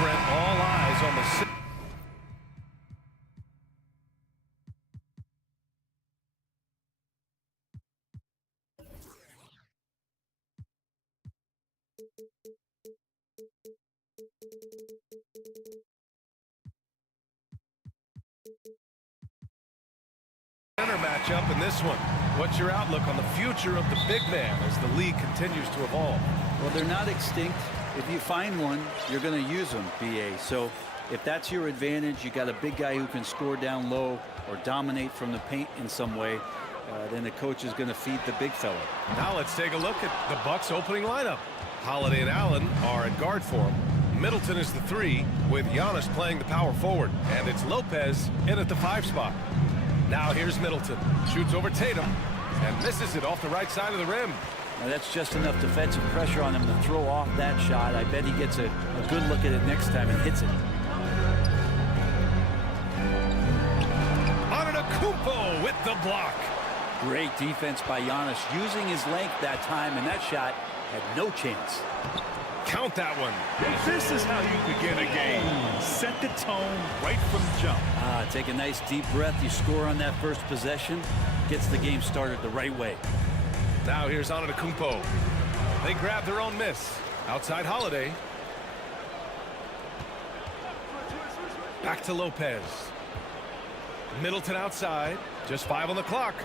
Brent, all eyes on the... matchup in this one. What's your outlook on the future of the big man as the league continues to evolve? Well, they're not extinct. If you find one, you're going to use them, BA. So if that's your advantage, you got a big guy who can score down low or dominate from the paint in some way, then the coach is going to feed the big fella. Now let's take a look at the Bucks opening lineup. Holiday and Allen are at guard for him. Middleton is the 3, with Giannis playing the power forward, and it's Lopez in at the 5 spot. Now here's Middleton, shoots over Tatum, and misses it off the right side of the rim. Now that's just enough defensive pressure on him to throw off that shot. I bet he gets a good look at it next time and hits it. Antetokounmpo with the block. Great defense by Giannis, using his length that time, and that shot had no chance. Count that one. This is how you begin a game. Set the tone right from the jump. Take a nice deep breath. You score on that first possession. Gets the game started the right way. Now here's Antetokounmpo. They grab their own miss. Outside Holiday. Back to Lopez. Middleton outside. Just 5 on the clock.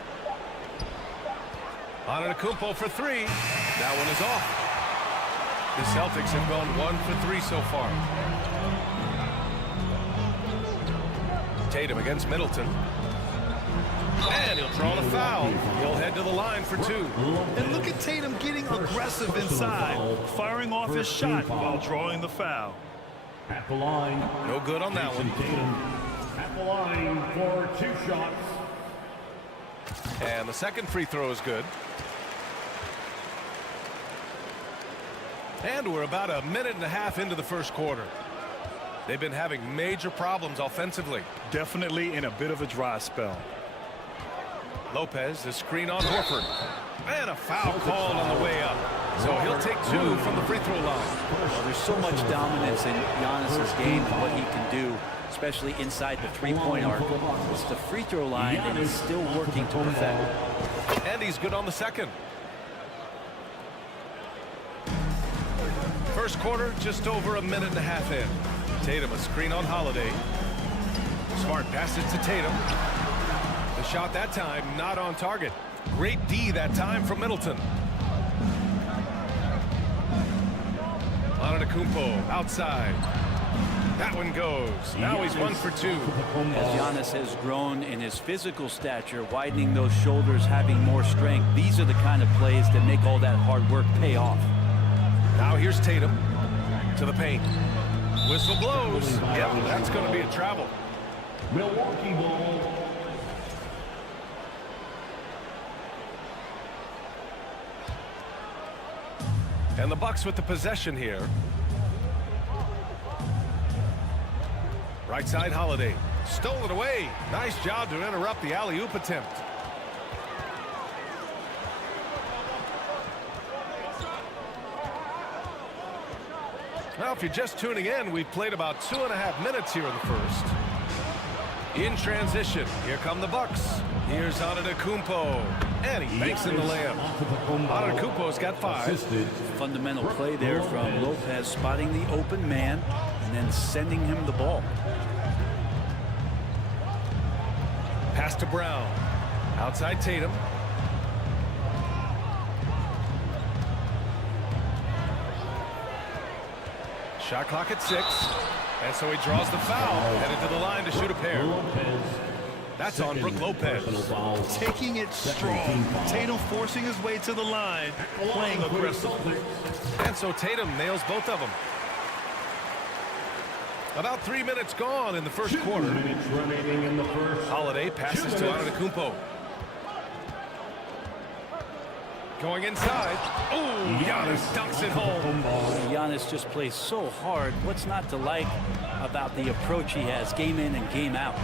Antetokounmpo for 3. That one is off. The Celtics have gone 1 for 3 so far. Tatum against Middleton. And he'll draw the foul. He'll head to the line for 2. And look at Tatum getting aggressive inside, firing off his shot while drawing the foul. At the line. No good on that one. Tatum at the line for 2 shots. And the second free throw is good. And we're about a minute and a half into the first quarter. They've been having major problems offensively. Definitely in a bit of a dry spell. Lopez, the screen on Horford. And a foul called on the way up. So he'll take 2 from the free throw line. Well, there's so much dominance in Giannis's game and what he can do, especially inside the three-point arc. It's the free throw line, and he's still working to perfect. And he's good on the second. First quarter, just over a minute and a half in. Tatum, a screen on Holiday. Smart passes to Tatum. The shot that time, not on target. Great D that time from Middleton. Antetokounmpo outside. That one goes. Now he's 1 for 2. As Giannis has grown in his physical stature, widening those shoulders, having more strength, these are the kind of plays that make all that hard work pay off. Now here's Tatum to the paint. Whistle blows. Yep, that's going to be a travel. Milwaukee ball. And the Bucks with the possession here. Right side Holiday. Stole it away. Nice job to interrupt the alley-oop attempt. Now, if you're just tuning in, we've played about 2.5 minutes here in the first. In transition, here come the Bucks. Here's Antetokounmpo, and he banks in the layup. Antetokounmpo's got 5. Fundamental play there from Lopez, spotting the open man and then sending him the ball. Pass to Brown. Outside Tatum. Shot clock at 6. And so he draws the foul. Headed to the line to shoot a pair. That's on Brook Lopez. Taking it strong. Tatum forcing his way to the line, playing aggressively. And so Tatum nails both of them. About 3 minutes gone in the first quarter. Holiday passes to Antetokounmpo. Going inside. Oh, Giannis dunks it home. Giannis just plays so hard. What's not to like about the approach he has game in and game out?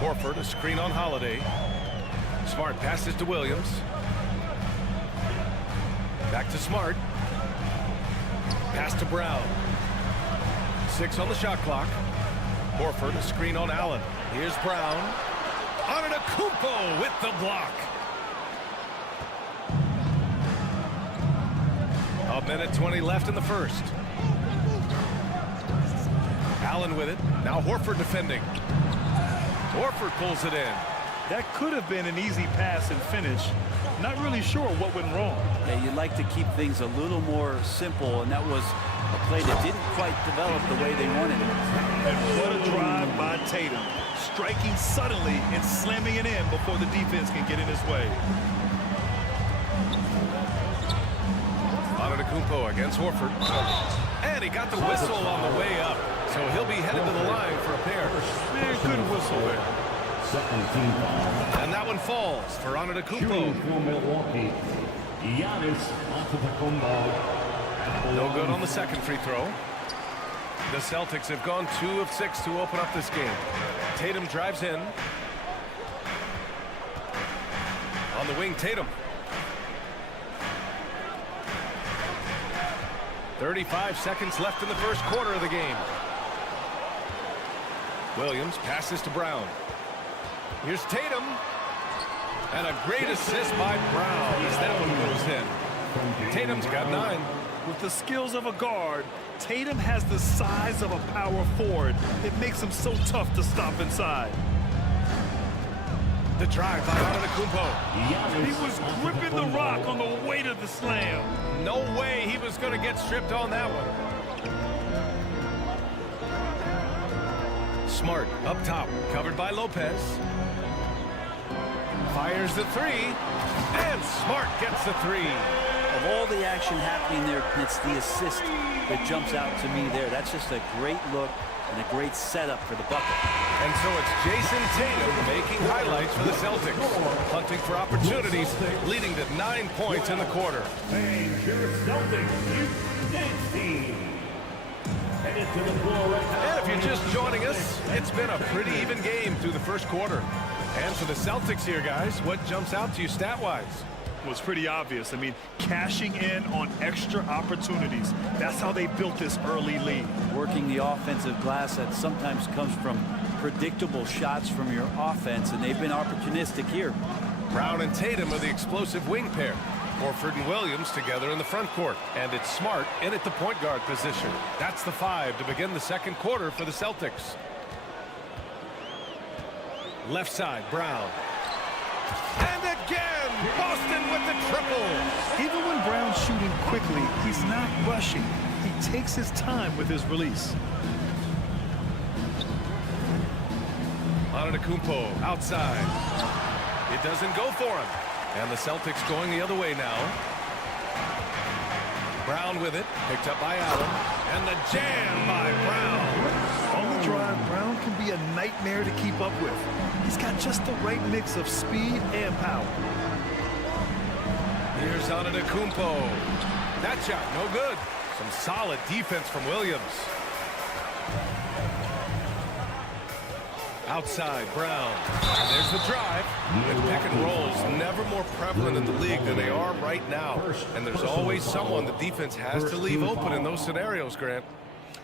Horford, a screen on Holiday. Smart passes to Williams. Back to Smart. Pass to Brown. 2:06 on the shot clock. Horford, a screen on Allen. Here's Brown. Antetokounmpo with the block. A minute 20 left in the first. Allen with it. Now Horford defending. Horford pulls it in. That could have been an easy pass and finish. Not really sure what went wrong. Yeah, you'd like to keep things a little more simple, and that was a play that didn't quite develop the way they wanted it. And what a drive by Tatum. Striking suddenly and slamming it in before the defense can get in his way. Antetokounmpo against Horford. And he got the whistle on the way up. So he'll be headed to the line for a pair. Man, good whistle there. Second team foul. And that one falls for Antetokounmpo. Shooting for Milwaukee, Antetokounmpo. No good on the second free throw. The Celtics have gone 2 of 6 to open up this game. Tatum drives in. On the wing, Tatum. 35 seconds left in the first quarter of the game. Williams passes to Brown. Here's Tatum. And a great assist by Brown as that one goes in. Tatum's got 9. With the skills of a guard, Tatum has the size of a power forward. It makes him so tough to stop inside. The drive by Antetokounmpo. He was gripping the rock on the weight of the slam. No way he was going to get stripped on that one. Smart up top, covered by Lopez. Fires the 3, and Smart gets the 3. Of all the action happening there, it's the assist that jumps out to me there. That's just a great look and a great setup for the bucket. And so it's Jason Tatum making highlights for the Celtics. Hunting for opportunities, leading to 9 points in the quarter. And your Celtics youth team. Headed to the floor right now. And if you're just joining us, it's been a pretty even game through the first quarter. And for the Celtics here, guys, what jumps out to you stat-wise? Was pretty obvious. I mean, cashing in on extra opportunities. That's how they built this early lead. Working the offensive glass that sometimes comes from predictable shots from your offense, and they've been opportunistic here. Brown and Tatum are the explosive wing pair. Horford and Williams together in the front court. And it's Smart in at the point guard position. That's the 5 to begin the second quarter for the Celtics. Left side, Brown. And again, Boston with the triple. Even when Brown's shooting quickly, he's not rushing. He takes his time with his release. Antetokounmpo outside. It doesn't go for him. And the Celtics going the other way now. Brown with it, picked up by Allen. And the jam by Brown. On the drive, Brown can be a nightmare to keep up with. He's got just the right mix of speed and power. Here's Antetokounmpo. That shot, no good. Some solid defense from Williams. Outside, Brown. And there's the drive. And pick and rolls never more prevalent in the league than they are right now. And there's always someone the defense has to leave open in those scenarios, Grant.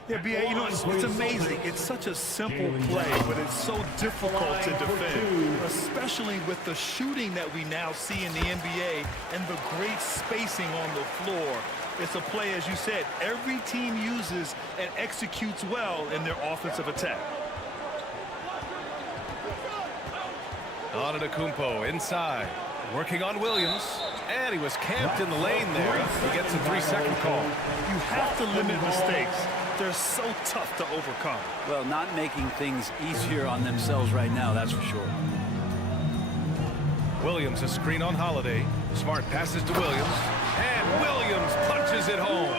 Yeah, B.A., you know, it's amazing. It's such a simple play, but it's so difficult to defend, especially with the shooting that we now see in the NBA and the great spacing on the floor. It's a play, as you said, every team uses and executes well in their offensive attack. Antetokounmpo inside, working on Williams, and he was camped in the lane there. He gets a 3-second call. You have to limit mistakes. They're so tough to overcome. Well, not making things easier on themselves right now, that's for sure. Williams a screen on Holiday. Smart passes to Williams, and Williams punches it home.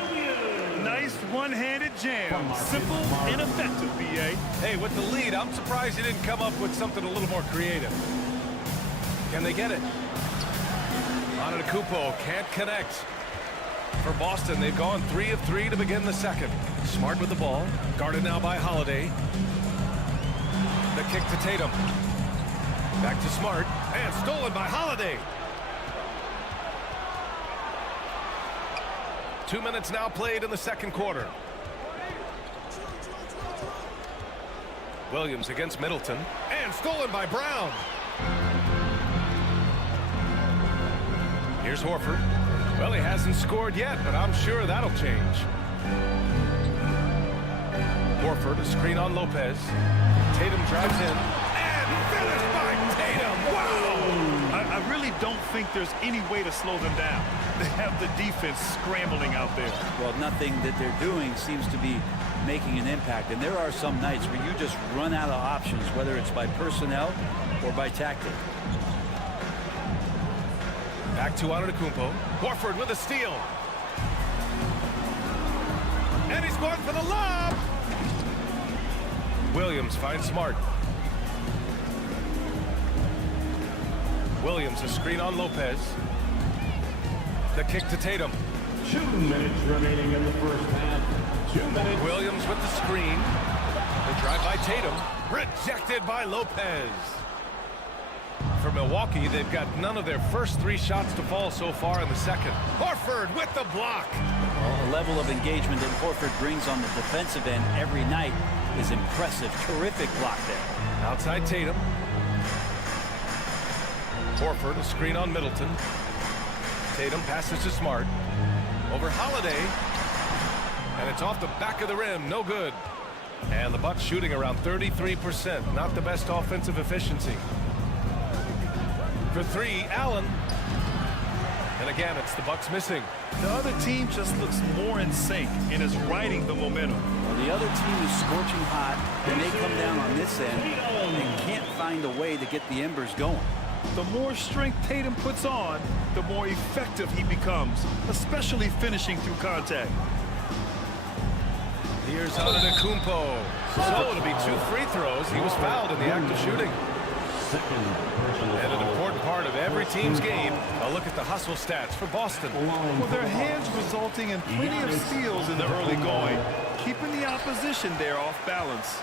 Nice one-handed jam. Simple and effective, B.A. Hey, with the lead, I'm surprised he didn't come up with something a little more creative. Can they get it? Antetokounmpo can't connect. For Boston, they've gone 3 of 3 to begin the second. Smart with the ball, guarded now by Holiday. The kick to Tatum. Back to Smart, and stolen by Holiday. 2 minutes now played in the second quarter. Williams against Middleton. And stolen by Brown. Here's Horford. Well, he hasn't scored yet, but I'm sure that'll change. Horford, a screen on Lopez. Tatum drives in. And finished by Tatum. Wow! I really don't think there's any way to slow them down. They have the defense scrambling out there. Well, nothing that they're doing seems to be making an impact. And there are some nights where you just run out of options, whether it's by personnel or by tactic. Back to Antetokounmpo. Horford with a steal. And he's going for the lob. Williams finds Smart. Williams, a screen on Lopez. The kick to Tatum. 2 minutes remaining in the first half. 2 minutes. Williams with the screen. The drive by Tatum. Rejected by Lopez. For Milwaukee, they've got none of their first 3 shots to fall so far in the second. Horford with the block. Well, the level of engagement that Horford brings on the defensive end every night is impressive. Terrific block there. Outside Tatum. Horford, a screen on Middleton. Tatum passes to Smart. Over Holiday. And it's off the back of the rim. No good. And the Bucks shooting around 33%. Not the best offensive efficiency. For 3, Allen. And again, it's the Bucks missing. The other team just looks more in sync and is riding the momentum. Well, the other team is scorching hot, and they come down on this end and can't find a way to get the embers going. The more strength Tatum puts on, the more effective he becomes, especially finishing through contact. Here's Antetokounmpo. So it'll be 2 free throws. He was fouled in the act of shooting. And an important part of every team's game, a look at the hustle stats for Boston. Well, their hands resulting in plenty of steals in the early going, keeping the opposition there off balance.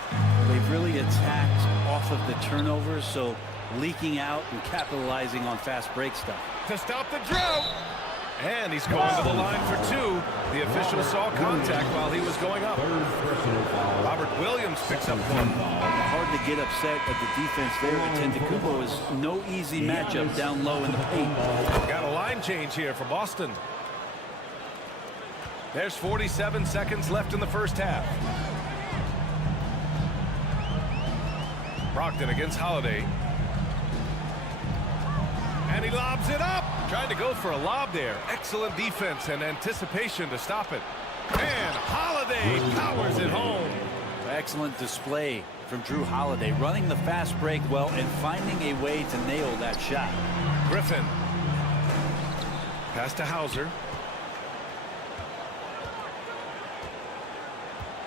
They've really attacked off of the turnovers, so leaking out and capitalizing on fast break stuff. To stop the drought. And he's going to the line for 2. The official saw contact while he was going up. Robert Williams picks up 1. Hard to get upset at the defense there. Antetokounmpo is no easy matchup down low in the paint. Got a line change here for Boston. There's 47 seconds left in the first half. Brogdon against Holiday. And he lobs it up. Trying to go for a lob there. Excellent defense and anticipation to stop it. And Holiday powers it home. Excellent display from Drew Holiday, running the fast break well and finding a way to nail that shot. Griffin. Pass to Hauser.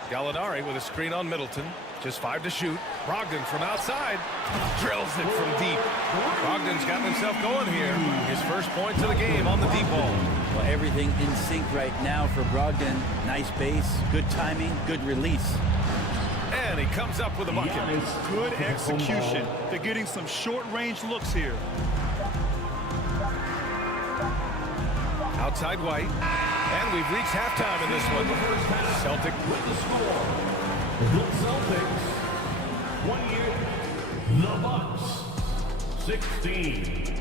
Gallinari with a screen on Middleton. Just 5 to shoot. Brogdon from outside. Drills it from deep. Brogdon's gotten himself going here. His first points of the game on the deep ball. Well, everything in sync right now for Brogdon. Nice base, good timing, good release. And he comes up with a bucket. Good execution. They're getting some short-range looks here. Outside White. And we've reached halftime in this one. Celtic With the score, the Celtics 28, the Bucks 16.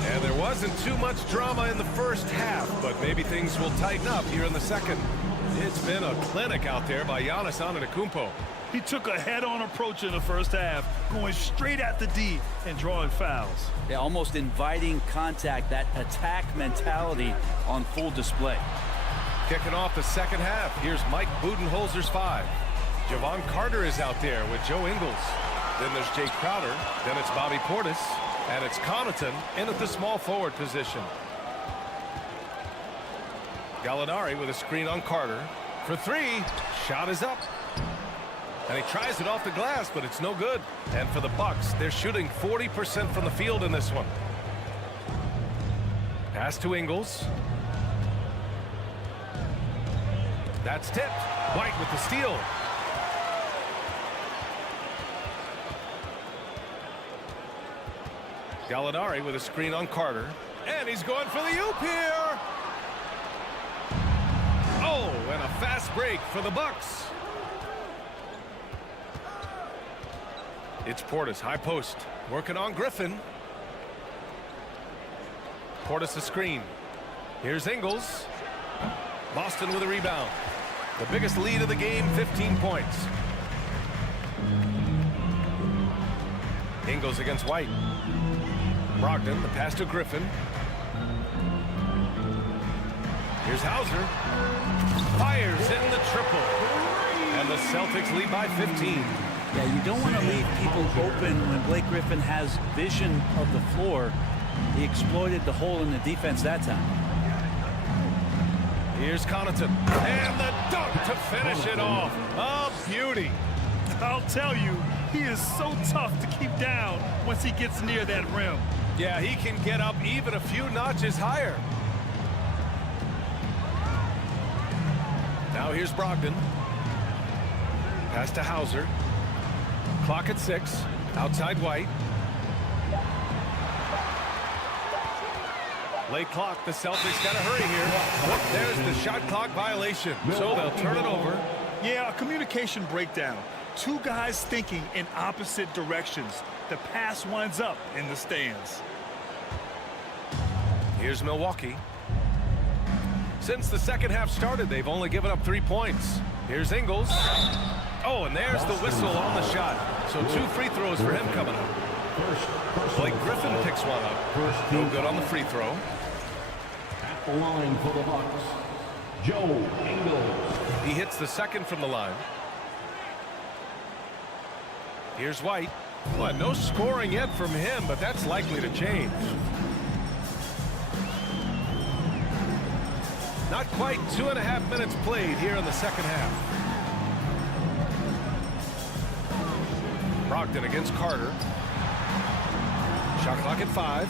And there wasn't too much drama in the first half, but maybe things will tighten up here in the second. It's been a clinic out there by Giannis Antetokounmpo. He took a head-on approach in the first half, going straight at the D and drawing fouls. Yeah, almost inviting contact, that attack mentality on full display. Kicking off the second half, here's Mike Budenholzer's 5. Javon Carter is out there with Joe Ingles. Then there's Jake Crowder. Then it's Bobby Portis. And it's Connaughton in at the small forward position. Gallinari with a screen on Carter. For 3, shot is up. And he tries it off the glass, but it's no good. And for the Bucks, they're shooting 40% from the field in this one. Pass to Ingles. That's tipped. White with the steal. Gallinari with a screen on Carter. And he's going for the oop here. Oh, and a fast break for the Bucks. It's Portis, high post, working on Griffin. Portis a screen. Here's Ingles. Boston with a rebound. The biggest lead of the game, 15 points. Ingles against White. Brogdon, the pass to Griffin. Here's Hauser. Fires in the triple. And the Celtics lead by 15. Yeah, you don't want to leave people open when Blake Griffin has vision of the floor. He exploited the hole in the defense that time. Here's Connaughton. And the dunk to finish it off. A beauty. I'll tell you, he is so tough to keep down once he gets near that rim. Yeah, he can get up even a few notches higher. Now here's Brogdon. Pass to Hauser. Clock at 6. Outside White. Late clock. The Celtics got to hurry here. Oh, there's the shot clock violation. So they'll turn it over. Yeah, a communication breakdown. Two guys thinking in opposite directions. The pass winds up in the stands. Here's Milwaukee. Since the second half started, they've only given up 3 points. Here's Ingles. Oh, and there's the whistle on the shot. So 2 free throws for him coming up. Blake Griffin picks one up. No good on the free throw. At the line for the Bucks, Joe Ingles. He hits the second from the line. Here's White. Well, no scoring yet from him, but that's likely to change. Not quite 2.5 minutes played here in the second half. Brogdon against Carter. Shot clock at 5.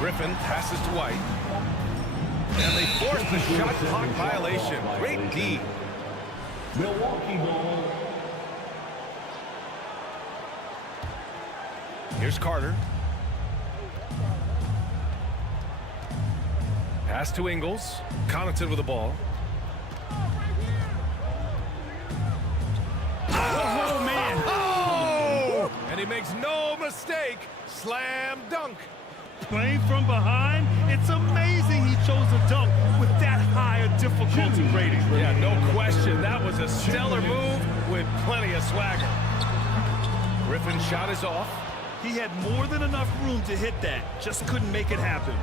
Griffin passes to White. And they force the shot clock violation. Great D. Milwaukee ball. Here's Carter. Pass to Ingles. Connaughton with the ball. Oh, man. Oh! And he makes no mistake. Slam dunk. Playing from behind, it's amazing he chose a dunk with that high a difficulty rating. Yeah, no question. That was a stellar move with plenty of swagger. Griffin's shot is off. He had more than enough room to hit that, just couldn't make it happen.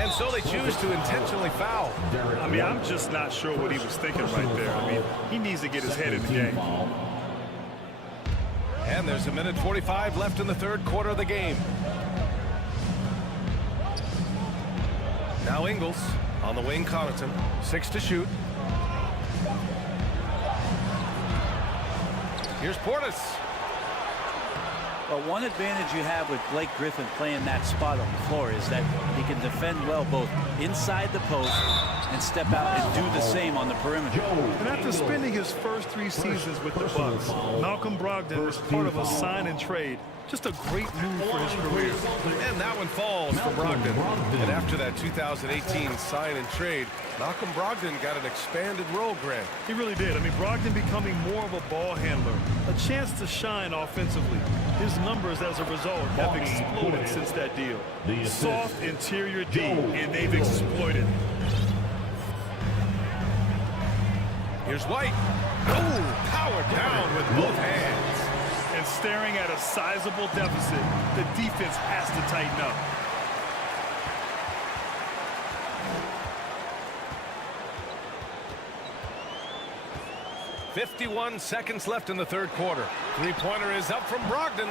And so they choose to intentionally foul. I mean, I'm just not sure what he was thinking right there. I mean, he needs to get his head in the game. And there's 1:45 left in the third quarter of the game. Now Ingles on the wing. Connaughton, 6 to shoot. Here's Portis. Well, one advantage you have with Blake Griffin playing that spot on the floor is that he can defend well both inside the post and step out and do the same on the perimeter. And after spending his first 3 seasons with the Bucks, Malcolm Brogdon was part of a sign and trade. Just a great move for his career. And that one falls for Brogdon. And after that 2018 sign and trade, Malcolm Brogdon got an expanded role grant. He really did. I mean, Brogdon becoming more of a ball handler, a chance to shine offensively. His numbers as a result have exploded since that deal. Soft interior D, and they've exploited. Here's White. Oh, powered down with both hands. And staring at a sizable deficit, the defense has to tighten up. .51 seconds left in the third quarter. Three-pointer is up from Brogdon.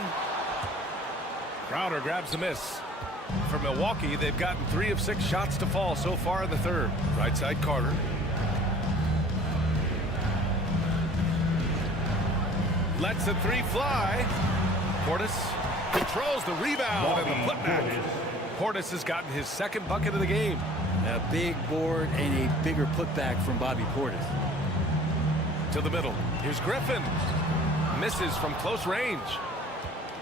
Crowder grabs the miss. For Milwaukee, they've gotten 3 of 6 shots to fall so far in the third. Right side Carter. Lets the 3 fly. Portis controls the rebound and the putback. Portis has gotten his second bucket of the game. A big board and a bigger putback from Bobby Portis. To the middle. Here's Griffin. Misses from close range.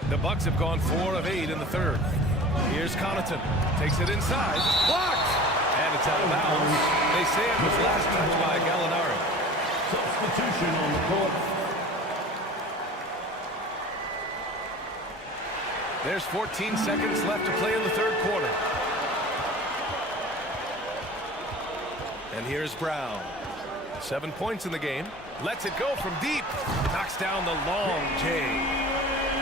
The Bucks have gone 4 of 8 in the third. Here's Connaughton. Takes it inside. Blocked! And it's out of bounds. They say it was last touched by Gallinari. Substitution on the court. There's 14 seconds left to play in the third quarter. And here's Brown. 7 points in the game. Lets it go from deep. Knocks down the long J.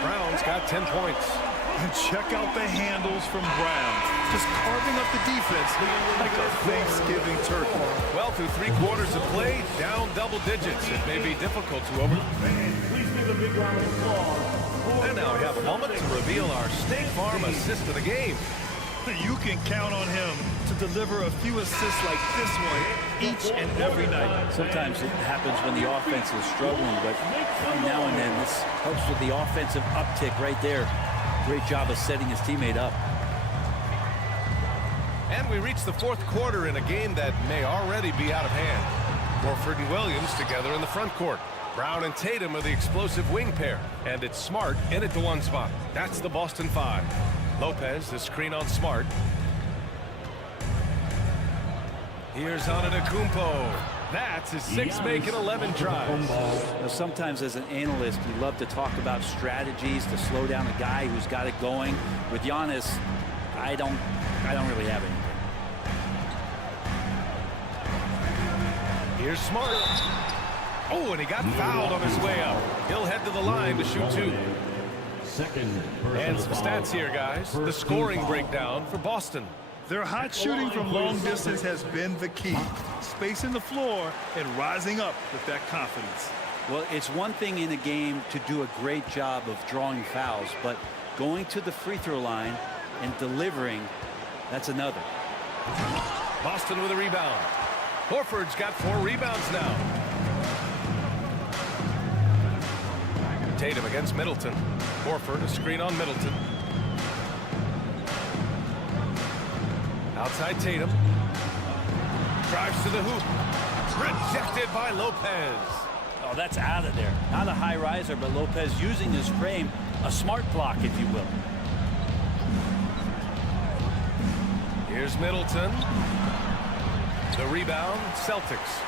Brown's got 10 points. And check out the handles from Brown. Just carving up the defense like a Thanksgiving turkey. Well, through 3 quarters of play, down double digits. It may be difficult to over. Please give a big round of applause. And now we have a moment to reveal our State Farm assist of the game. You can count on him to deliver a few assists like this one each and every night. Sometimes it happens when the offense is struggling, but now and then this helps with the offensive uptick right there. Great job of setting his teammate up. And we reach the fourth quarter in a game that may already be out of hand. Horford and Williams together in the front court. Brown and Tatum are the explosive wing pair. And it's Smart in at the 1 spot. That's the Boston 5. Lopez, the screen on Smart. Here's Antetokounmpo. That's his 6th make in 11 tries. Now, sometimes as an analyst, you love to talk about strategies to slow down a guy who's got it going. With Giannis, I don't really have anything. Here's Smart. Oh, and he got fouled on his way up. He'll head to the line to shoot 2. And some stats here, guys. The scoring breakdown for Boston. Their hot shooting from long distance has been the key. Spacing the floor and rising up with that confidence. Well, it's one thing in a game to do a great job of drawing fouls, but going to the free throw line and delivering, that's another. Boston with a rebound. Horford's got 4 rebounds now. Tatum against Middleton. Horford, a screen on Middleton. Outside Tatum. Drives to the hoop. Rejected by Lopez. Oh, that's out of there. Not a high riser, but Lopez using his frame, a smart block, if you will. Here's Middleton. The rebound, Celtics.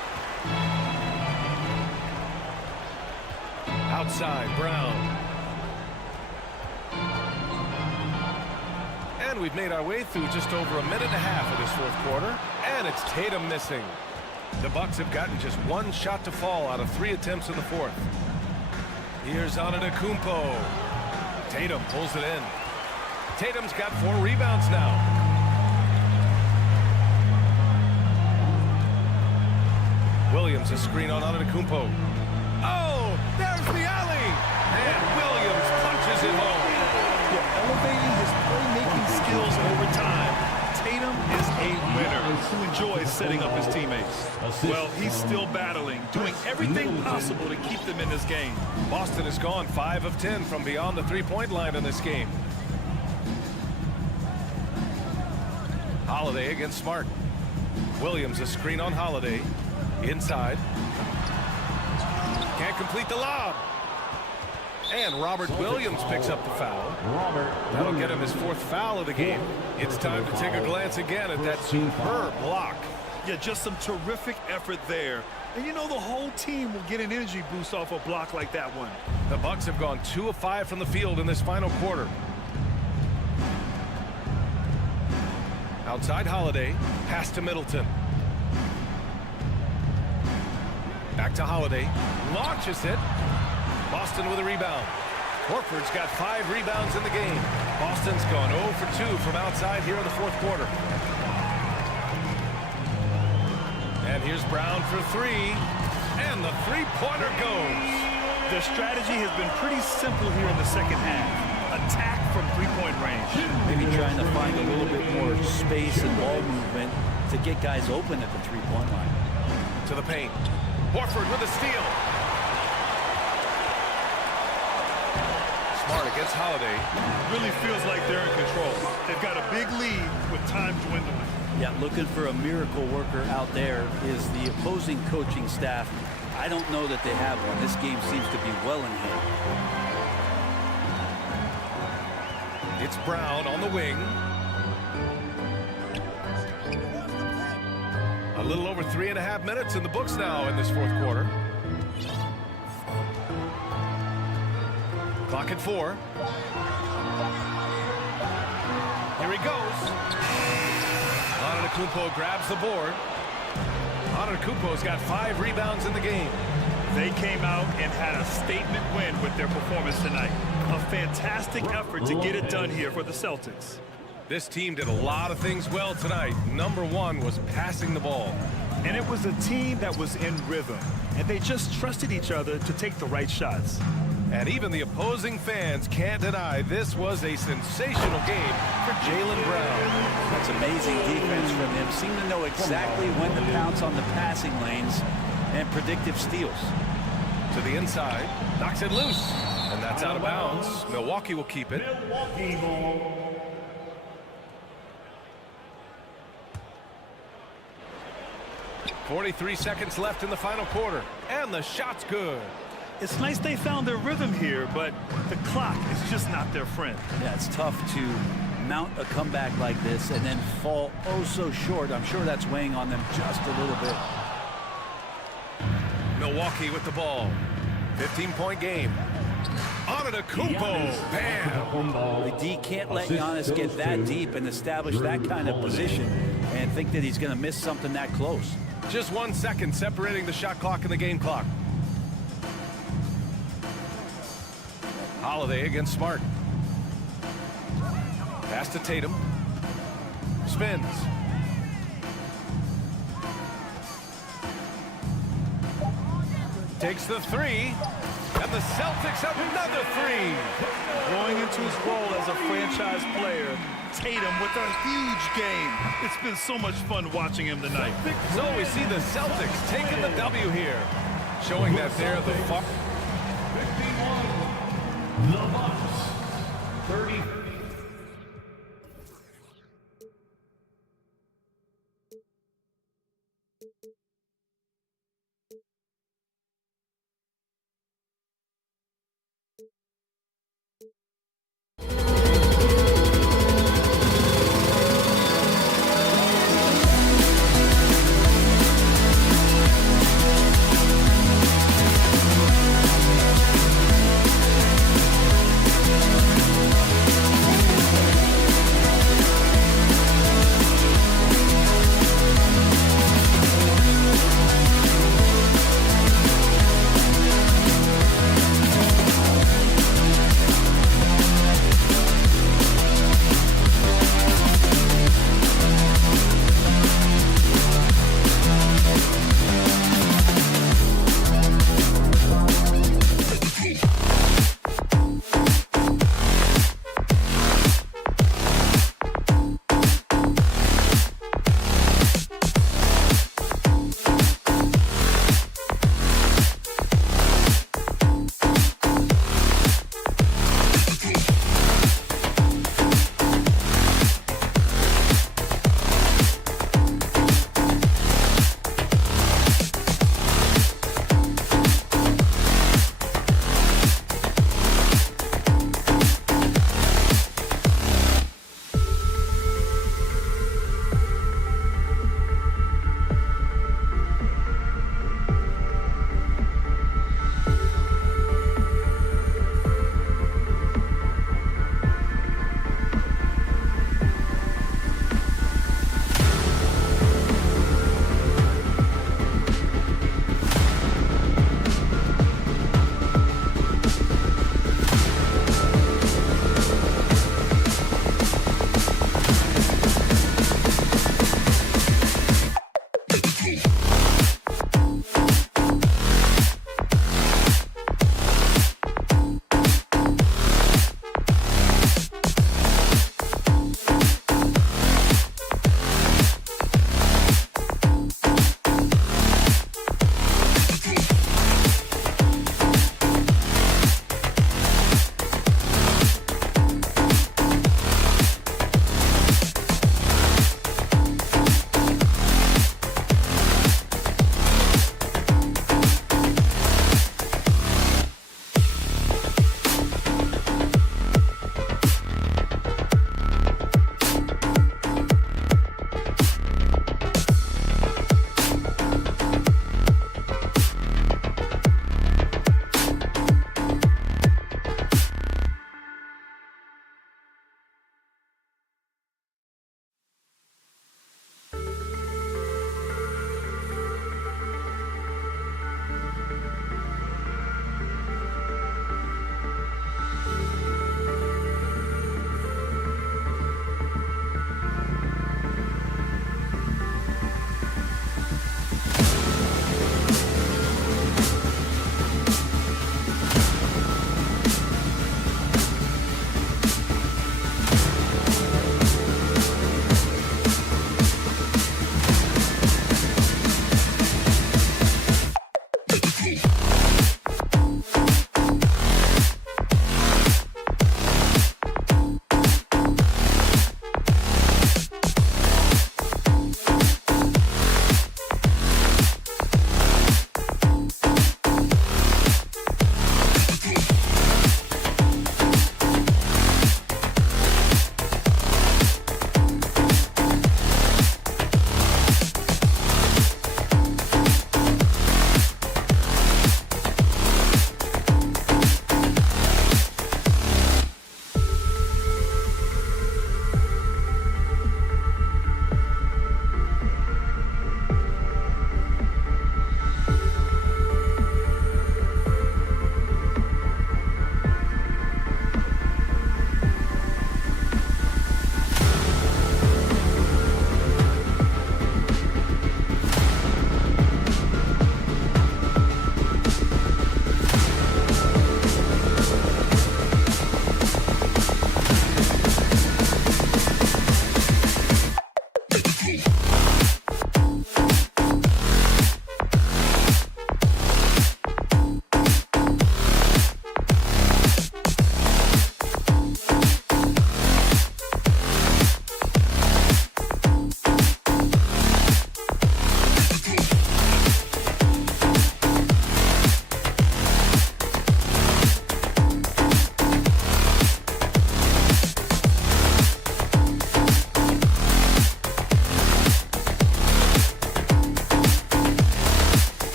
Outside, Brown. And we've made our way through just over a minute and a half of this fourth quarter. And it's Tatum missing. The Bucks have gotten just 1 shot to fall out of 3 attempts in the fourth. Here's Antetokounmpo. Tatum pulls it in. Tatum's got 4 rebounds now. Williams, a screen on Antetokounmpo. Oh, there's the alley! And Williams punches it home. Elevating his playmaking skills over time. Tatum is a winner who enjoys setting up his teammates. Well, he's still battling, doing everything possible to keep them in this game. Boston has gone 5 of 10 from beyond the 3-point line in this game. Holiday against Smart. Williams, a screen on Holiday. Inside. Can't complete the lob. And Robert Williams picks up the foul. That'll get him his 4th foul of the game. It's time to take a glance again at that superb block. Yeah, just some terrific effort there. And you know the whole team will get an energy boost off a block like that one. The Bucks have gone 2 of 5 from the field in this final quarter. Outside Holiday, pass to Middleton. Back to Holiday, launches it. Boston with a rebound. Horford's got 5 rebounds in the game. Boston's gone 0 for 2 from outside here in the fourth quarter. And here's Brown for 3. And the 3-pointer goes. Their strategy has been pretty simple here in the second half. Attack from 3-point range. Maybe trying to find a little bit more space and ball movement to get guys open at the 3-point line. To the paint. Horford with a steal. Smart against Holiday. Really feels like they're in control. They've got a big lead with time dwindling. Yeah, looking for a miracle worker out there is the opposing coaching staff. I don't know that they have one. This game seems to be well in hand. It's Brown on the wing. A little over 3.5 minutes in the books now in this fourth quarter. Clock at 4. Here he goes. Antetokounmpo grabs the board. Antetokounmpo's got 5 rebounds in the game. They came out and had a statement win with their performance tonight. A fantastic effort to get it done here for the Celtics. This team did a lot of things well tonight. Number one was passing the ball. And it was a team that was in rhythm. And they just trusted each other to take the right shots. And even the opposing fans can't deny this was a sensational game for Jaylen Brown. That's amazing defense from him. Seemed to know exactly when to pounce on the passing lanes and predictive steals. To the inside, knocks it loose. And that's out of bounds. Milwaukee will keep it. Milwaukee ball. 43 seconds left in the final quarter. And the shot's good. It's nice they found their rhythm here, but the clock is just not their friend. Yeah, it's tough to mount a comeback like this and then fall oh so short. I'm sure that's weighing on them just a little bit. Milwaukee with the ball. 15-point game. Antetokounmpo. Bam. The D can't let Giannis get that deep and establish that kind of position and think that he's going to miss something that close. Just 1 second separating the shot clock and the game clock. Holiday against Smart. Pass to Tatum. Spins. Takes the 3. And the Celtics have another 3. Growing into his role as a franchise player, Tatum with a huge game. It's been so much fun watching him tonight. So we see the Celtics taking the W here, showing that they're the far. 51. The Bucks. 30.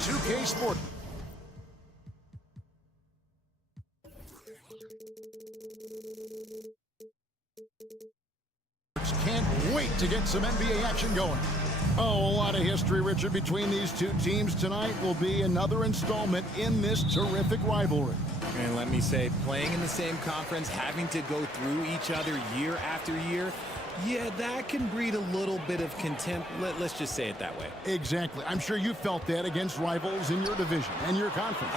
2K Sport. Can't wait to get some NBA action going. Oh, a lot of history, Richard, between these two teams. Tonight will be another installment in this terrific rivalry. And let me say, playing in the same conference, having to go through each other year after year, yeah, that can breed a little bit of contempt. Let's just say it that way. Exactly. I'm sure you felt that against rivals in your division and your conference.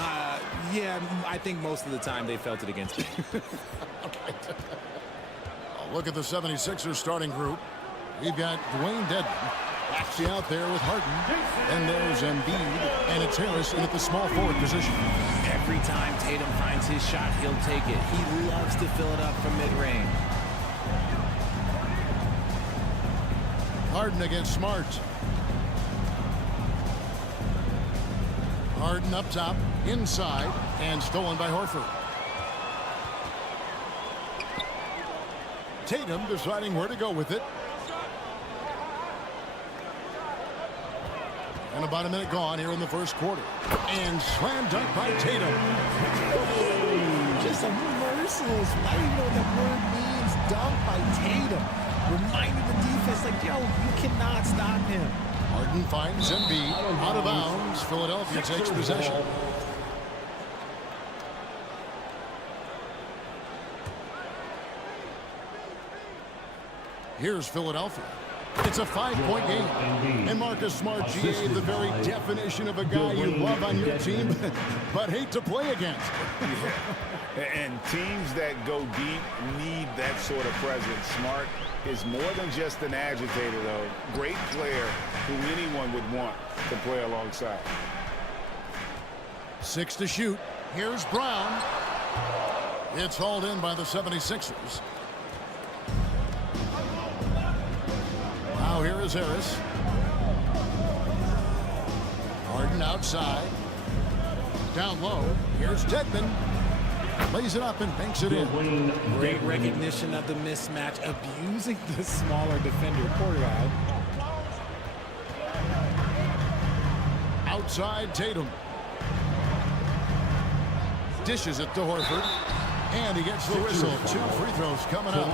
Yeah, I think most of the time they felt it against me. Okay. Look at the 76ers starting group. We've got Dwayne Dedman actually out there with Harden. And there's Embiid, and it's Harris in at the small forward position. Every time Tatum finds his shot, he'll take it. He loves to fill it up from mid-range. Harden against Smart. Harden up top, inside, and stolen by Horford. Tatum deciding where to go with it. And about a minute gone here in the first quarter. And slam dunk by Tatum. Just a merciless, I don't even know what that word means, dunk by Tatum. Reminding the defense, like, yo, you cannot stop him. Harden finds Embiid out of bounds. Philadelphia takes possession. Here's Philadelphia. It's a 5-point game. And Marcus Smart, GA, the very definition of a guy you love on your team, but hate to play against. Yeah. And teams that go deep need that sort of presence. Smart is more than just an agitator, though. Great player who anyone would want to play alongside. 6 to shoot. Here's Brown. It's hauled in by the 76ers. Now here is Harris. Harden outside. Down low. Here's Dedman. Lays it up and banks it in. Great recognition of the mismatch, abusing the smaller defender. Poor guy. Outside Tatum. Dishes it to Horford. And he gets the whistle. 2 free throws coming up.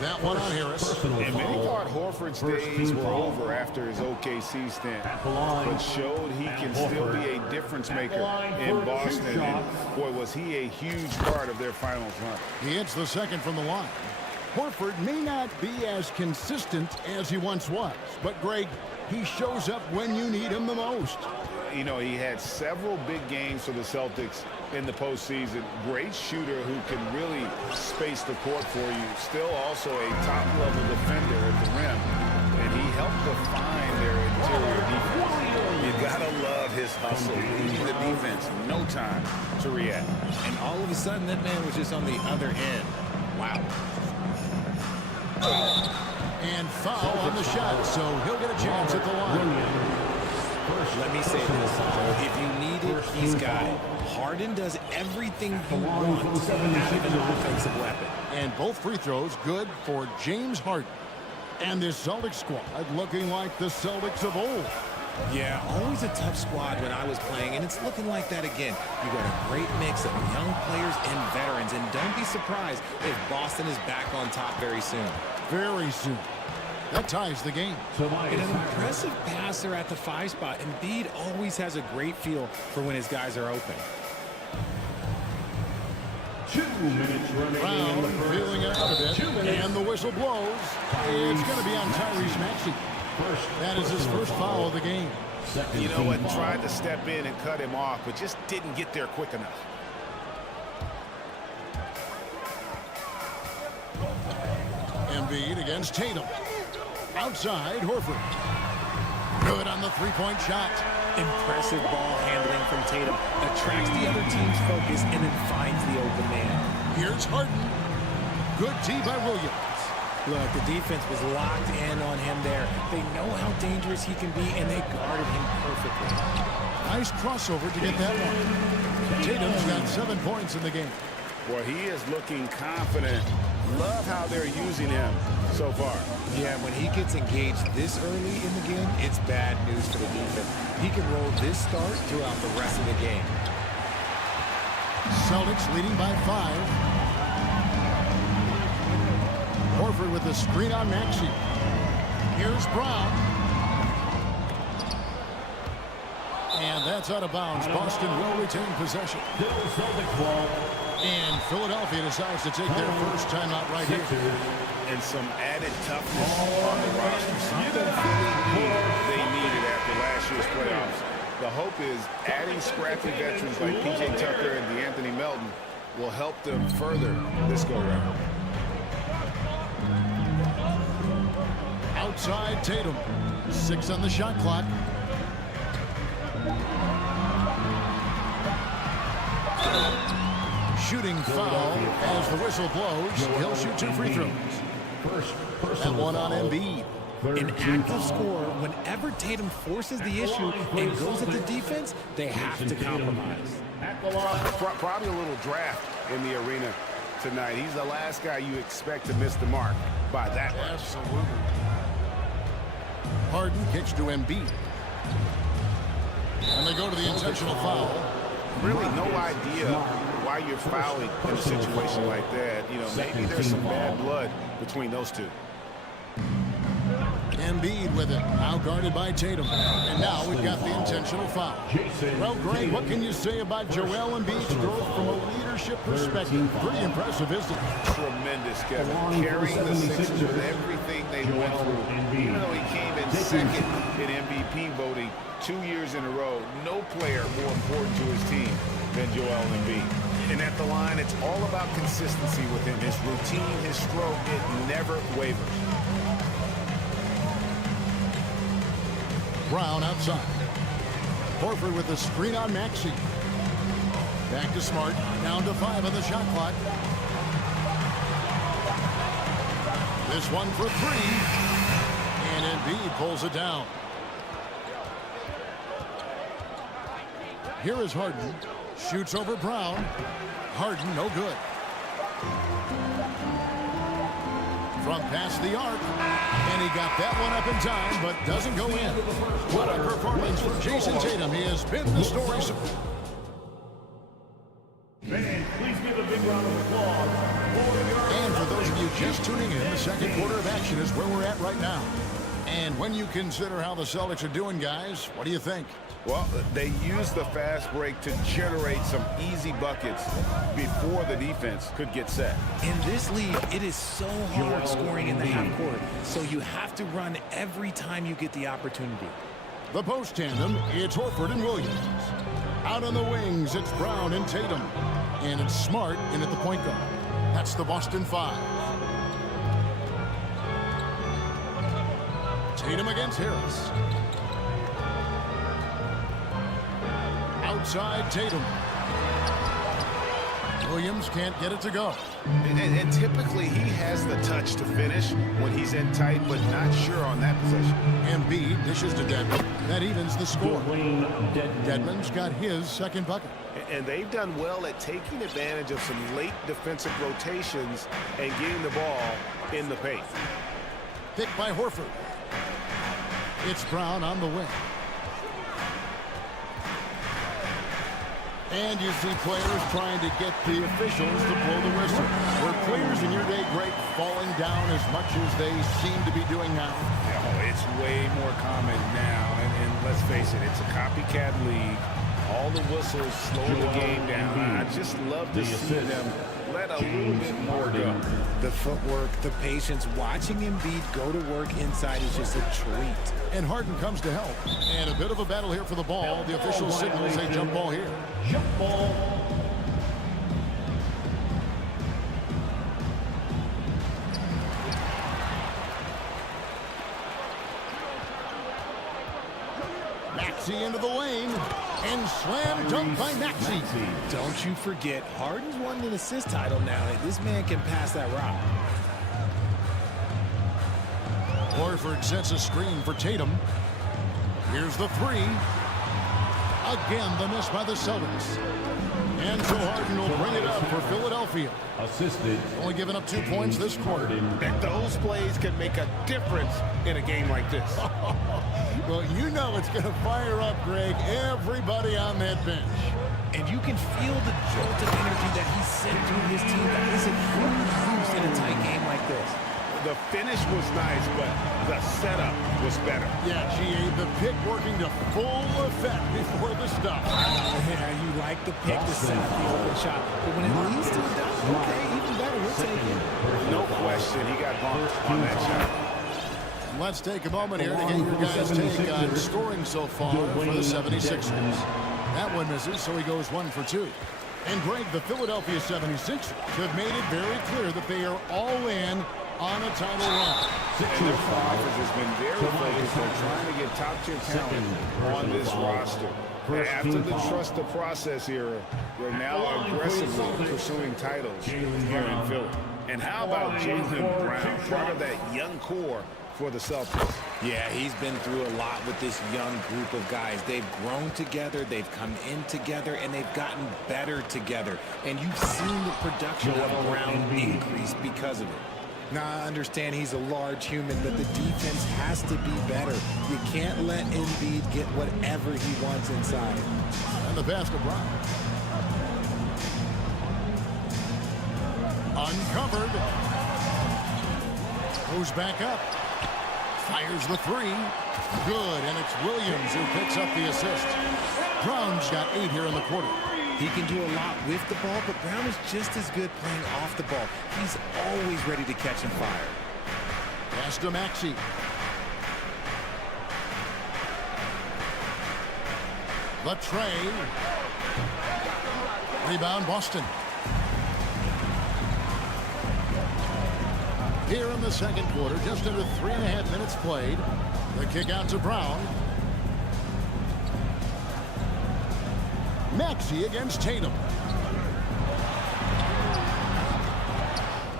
That one on Harris. And many thought Horford's days were over after his OKC stint, but showed he can still be a difference maker in Boston. And boy, was he a huge part of their finals run. He hits the second from the line. Horford may not be as consistent as he once was, but Greg, he shows up when you need him the most. You know, he had several big games for the Celtics in the postseason. Great shooter who can really space the court for you. Still also a top-level defender at the rim. And he helped define their interior defense. You gotta love his hustle, leading the defense. No time to react. And all of a sudden, that man was just on the other end. Wow. And foul on the shot, so he'll get a chance at the line. Let me say this. If you need it, he's got it. Harden does everything you want out of an offensive weapon. And both free throws good for James Harden. And this Celtics squad looking like the Celtics of old. Yeah, always a tough squad when I was playing, and it's looking like that again. You got a great mix of young players and veterans, and don't be surprised if Boston is back on top very soon. Very soon. That ties the game. And an impressive passer at the 5 spot. Embiid always has a great feel for when his guys are open. 2 minutes remaining. Brown feeling it out a bit, and the whistle blows. It's going to be on Tyrese Maxey. That is his first foul of the game. You know what? Tried to step in and cut him off, but just didn't get there quick enough. Embiid against Tatum. Outside, Horford. Good on the three-point shot. Impressive ball handling from Tatum. Attracts the other team's focus and then finds the open man. Here's Harden. Good tee by Williams. Look, the defense was locked in on him there. They know how dangerous he can be, and they guarded him perfectly. Nice crossover to get that one. Tatum's got 7 points in the game. Boy, he is looking confident. Love how they're using him so far. Yeah, when he gets engaged this early in the game, it's bad news for the defense. He can roll this start throughout the rest of the game. Celtics leading by 5. Horford with the screen on Maxey. Here's Brown. And that's out of bounds. Boston will retain possession. And Philadelphia decides to take their first timeout right here. And some added toughness on the roster. Something Philly they needed after last year's playoffs. The hope is adding scrappy veterans like P.J. Tucker and DeAnthony Melton will help them further this go-round. Outside Tatum. 6 on the shot clock. Shooting foul as the whistle blows. He'll shoot 2 free throws. And one on Embiid. An active scorer, whenever Tatum forces the issue and goes at the defense, they have to compromise. Probably a little draft in the arena tonight. He's the last guy you expect to miss the mark by that much. Absolutely. Harden kicks to Embiid. And they go to the intentional foul. Really no idea why you're fouling in a situation like that. You know, maybe there's some bad blood between those two. Embiid with it, now guarded by Tatum. And now we've got the intentional foul. Well, Greg, what can you say about Joel Embiid's growth from a leadership perspective? Pretty impressive, isn't it? Tremendous, Kevin. Carrying the Sixers with everything they went through. Even though he came in second in MVP voting 2 years in a row, no player more important to his team than Joel Embiid. And at the line, it's all about consistency with him. His routine, his stroke, it never wavers. Brown outside. Horford with the screen on Maxey. Back to Smart. Down to 5 on the shot clock. This one for 3. And Embiid pulls it down. Here is Harden. Shoots over Brown. Harden, no good. From past the arc. And he got that one up in time, but doesn't go in. What a performance from Jason Tatum. He has been the story. Man, please give a big round of applause. And for those of you just tuning in, the second quarter of action is where we're at right now. And when you consider how the Celtics are doing, guys, what do you think? Well, they used the fast break to generate some easy buckets before the defense could get set. In this league, it is so hard scoring in the half court, so you have to run every time you get the opportunity. The post tandem, it's Horford and Williams. Out on the wings, it's Brown and Tatum. And it's Smart in at the point guard. That's the Boston 5. Tatum against Harris. Outside Tatum. Williams can't get it to go. And typically he has the touch to finish when he's in tight, but not sure on that possession. Embiid dishes to Dedmon. That evens the score. Dedmon's got his second bucket. And they've done well at taking advantage of some late defensive rotations and getting the ball in the paint. Picked by Horford. It's Brown on the wing. And you see players trying to get the officials to blow the whistle. Were players in your day, Greg, falling down as much as they seem to be doing now? Oh, it's way more common now. And let's face it, it's a copycat league. All the whistles slow the game down. I just love to see them let a little bit more go. The footwork, the patience, watching Embiid go to work inside is just a treat. And Harden comes to help. And a bit of a battle here for the ball. The official signals a jump ball here. Jump ball. Maxey into the lane. And slam dunk by Maxey. Don't you forget, Harden's won an assist title now. This man can pass that route. Horford sets a screen for Tatum. Here's the 3. Again, the miss by the Celtics. And Joe Harden will bring it up for Philadelphia. Assisted. Only giving up 2 points this quarter. And those plays can make a difference in a game like this. Well, you know it's going to fire up, Greg, everybody on that bench. And you can feel the jolt of energy that he sent through his team. That is a huge boost in a tight game like this. The finish was nice, but the setup was better. Yeah, GA, the pick working to full effect before the stop. Yeah, you like the pick to set up the open shot. But when it leads to a dunk, okay, even better, we'll take it. No question, he got bumped on that shot. Let's take a moment here to get your guys' take on scoring so far for the 76ers. That one misses, so he goes 1 for 2. And Greg, the Philadelphia 76ers have made it very clear that they are all in on a title run. And their front office has been very focused on trying to get top-tier talent on this roster. And after the trust the process era, they're now aggressively pursuing titles here in Philly. And how about Jaylen Brown, part of that young core for the Celtics? Yeah, he's been through a lot with this young group of guys. They've grown together, they've come in together, and they've gotten better together. And you've seen the production of Brown increase because of it. Now, I understand he's a large human, but the defense has to be better. You can't let Embiid get whatever he wants inside. And the pass to Brown. Uncovered. Goes back up. Fires the 3. Good, and it's Williams who picks up the assist. Brown's got 8 here in the quarter. He can do a lot with the ball, but Brown is just as good playing off the ball. He's always ready to catch and fire. Pass to Maxey. The tray. Rebound, Boston. Here in the second quarter, just under 3.5 minutes played. The kick out to Brown. Maxey against Tatum.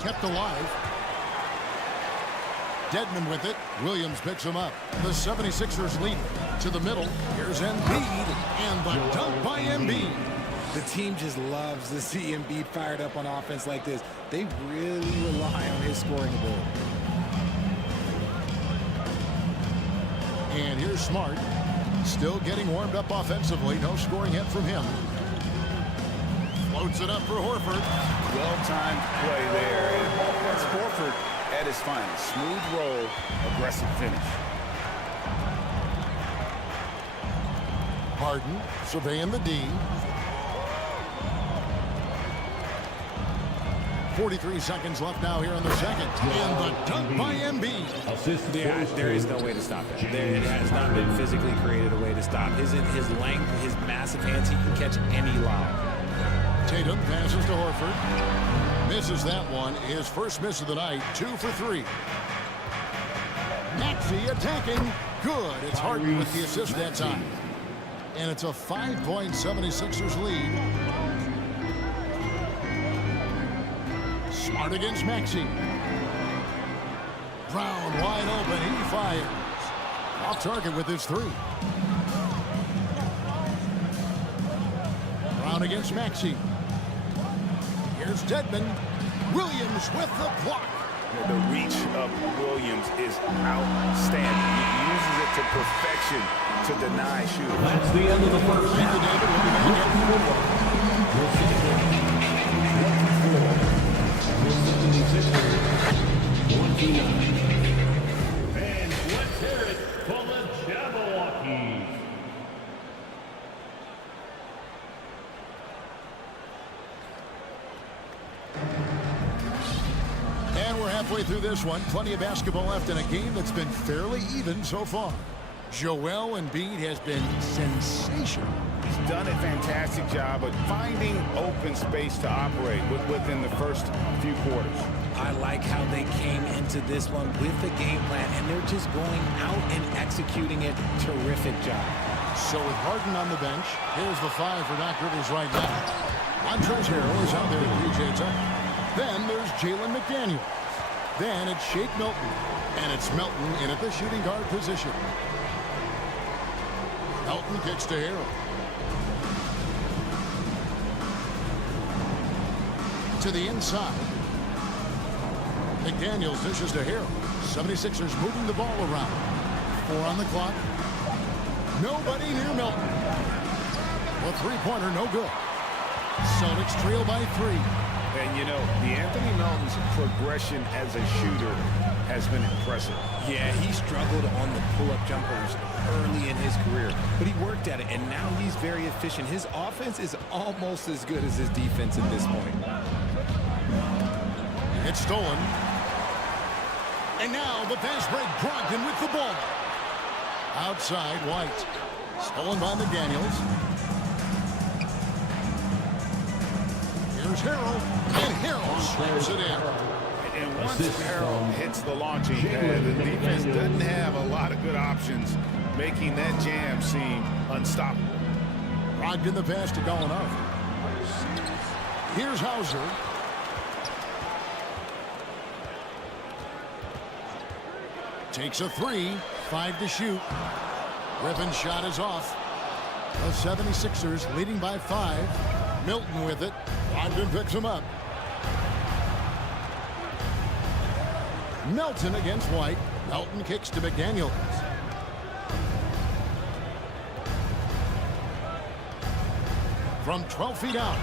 Kept alive. Dedmon with it. Williams picks him up. The 76ers lead to the middle. Here's Embiid, and the dunk by Embiid. The team just loves to see Embiid fired up on offense like this. They really rely on his scoring ability. And here's Smart. Still getting warmed up offensively. No scoring yet from him. Floats it up for Horford. Well-timed play there. And that's Horford at his finest. Smooth roll, aggressive finish. Harden surveying the D. 43 seconds left now here in the second. And the dunk by Embiid. Yeah, there is no way to stop it. It has not been physically created a way to stop. His length, his massive hands, he can catch any lob. Tatum passes to Horford. Misses that one. His first miss of the night. 2 for 3. Maxey attacking. Good. It's Harden with the assist that time. And it's a 5-point 76ers lead. Smart against Maxey. Brown wide open. He fires. Off target with his 3. Brown against Maxey. Here's Dedmon. Williams with the block. The reach of Williams is outstanding. He uses it to perfection to deny shooters. That's the end of the first. Thank you, David. We'll be And let's hear it for the Jabberwockies. And we're halfway through this one. Plenty of basketball left in a game that's been fairly even so far. Joel Embiid has been sensational. He's done a fantastic job of finding open space to operate within the first few quarters. I like how they came into this one with a game plan, and they're just going out and executing it. Terrific job. So with Harden on the bench, here's the 5 for Doc Rivers right now. Montrezl Harrell is out there with PJ Tucker. Then there's Jalen McDaniel. Then it's Shake Milton. And it's Milton in at the shooting guard position. Melton kicks to Harrell. To the inside. McDaniels dishes to Harrell. 76ers moving the ball around. 4 on the clock. Nobody near Melton. A three-pointer, no good. Celtics trail by 3. And, you know, the Anthony Melton's progression as a shooter has been impressive. Yeah, he struggled on the pull-up jumpers early in his career, but he worked at it, and now he's very efficient. His offense is almost as good as his defense at this point. It's stolen. And now the fast break. Brogdon with the ball. Outside, White. Stolen by McDaniels. Here's Harrell. And Harrell slams it in. And once Harrell hits the launching pad, the defense doesn't have a lot of good options, making that jam seem unstoppable. Brogdon the pass to Gallinari. Here's Hauser. Takes a 3. 5 to shoot. Griffin's shot is off. The 76ers leading by 5. Milton with it. Brogdon picks him up. Melton against White. Melton kicks to McDaniels. From 12 feet out.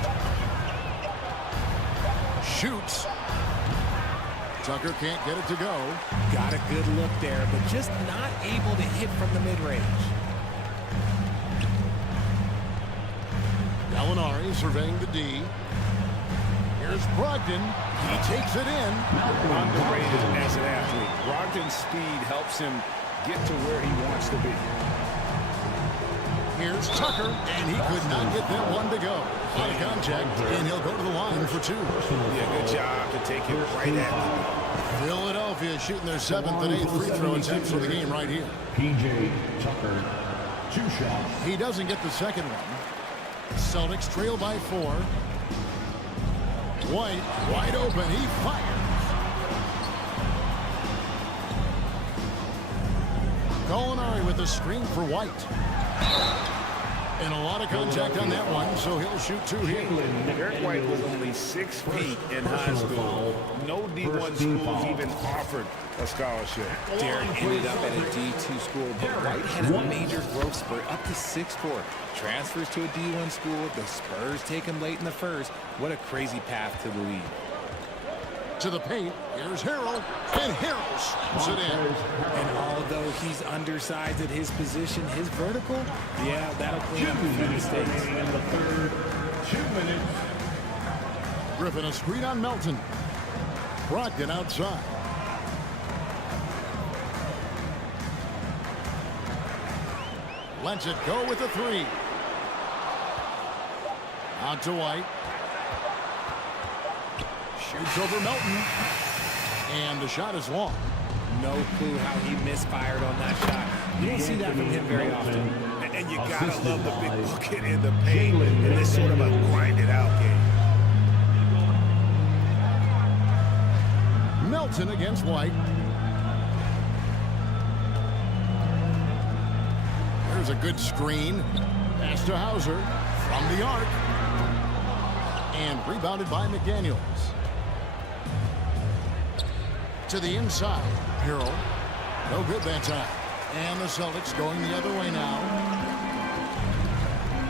Shoots. Tucker can't get it to go. Got a good look there, but just not able to hit from the mid-range. Gallinari surveying the D. Here's Brogdon. He takes it in. Underrated as an athlete. Brogdon's speed helps him get to where he wants to be. Here's Tucker, and he could not get that one to go. On contact, and he'll go to the line for 2. Yeah, good job to take it right at him. Philadelphia shooting their 7th and 8th free throw attempts for the game right here. P.J. Tucker, 2 shots. He doesn't get the second one. Celtics trail by 4. White, wide open. He fires. Gallinari with the screen for White. And a lot of contact on that one, so he'll shoot 2 here. Derek White was only 6 feet in high school. No D1 schools even offered a scholarship. Derek ended up at a D2 school, but White had a major growth spurt up to 6'4". Transfers to a D1 school. The Spurs take him late in the first. What a crazy path to the league. To the paint, here's Harrell, and Harrell slams it in. And although he's undersized at his position, his vertical, yeah, that'll clean up a few mistakes. In the third, 2 minutes. Griffin a screen on Melton. Brogdon outside. Lets it go with a 3. Out to White. Shoots over Melton. And the shot is long. No clue how he misfired on that shot. You don't see that from him very often. And you gotta love the big bucket in the paint in this sort of a grinded out game. Melton against White. There's a good screen. Pass to Hauser from the arc. And rebounded by McDaniels. To the inside. Harrell. No good that time. And the Celtics going the other way now.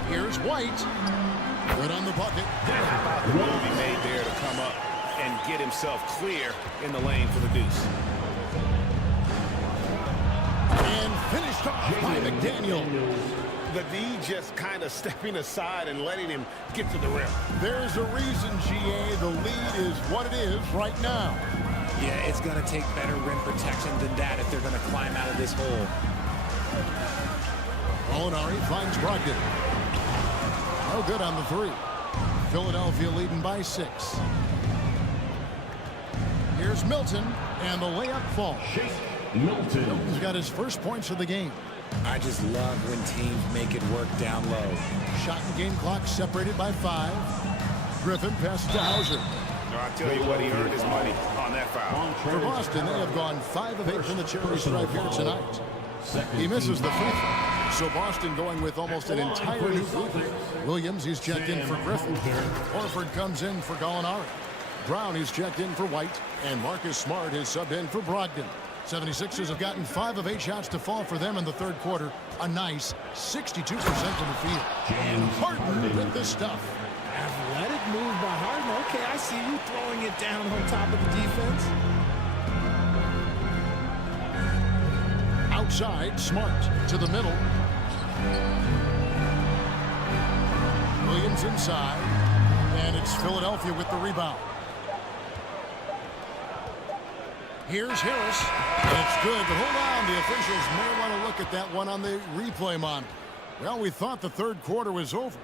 Here's White. Good on the bucket. How about the move he made there to come up and get himself clear in the lane for the deuce. And finished off by McDaniel. The D just kind of stepping aside and letting him get to the rim. There's a reason, GA. The lead is what it is right now. Yeah, it's going to take better rim protection than that if they're going to climb out of this hole. Gallinari finds Brogdon. No good on the 3. Philadelphia leading by 6. Here's Milton, and the layup falls. Milton. Milton's got his first points of the game. I just love when teams make it work down low. Shot and game clock separated by 5. Griffin passes to Hauser. No, I tell you what, he earned his money on that foul. For Boston, they have gone 5 of 8 from the charity stripe here tonight. He misses the free throw. So Boston going with almost an entire new group. Williams, he's checked in for Griffin. Horford comes in for Gallinari. Brown, he's checked in for White. And Marcus Smart is subbed in for Brogdon. 76ers have gotten 5 of 8 shots to fall for them in the third quarter. A nice 62% from the field. And Harden with this stuff. Athletic move by Harden. Okay, I see you throwing it down on top of the defense. Outside, Smart to the middle. Williams inside. And it's Philadelphia with the rebound. Here's Harris. And it's good, but hold on. The officials may want to look at that one on the replay monitor. Well, we thought the third quarter was over.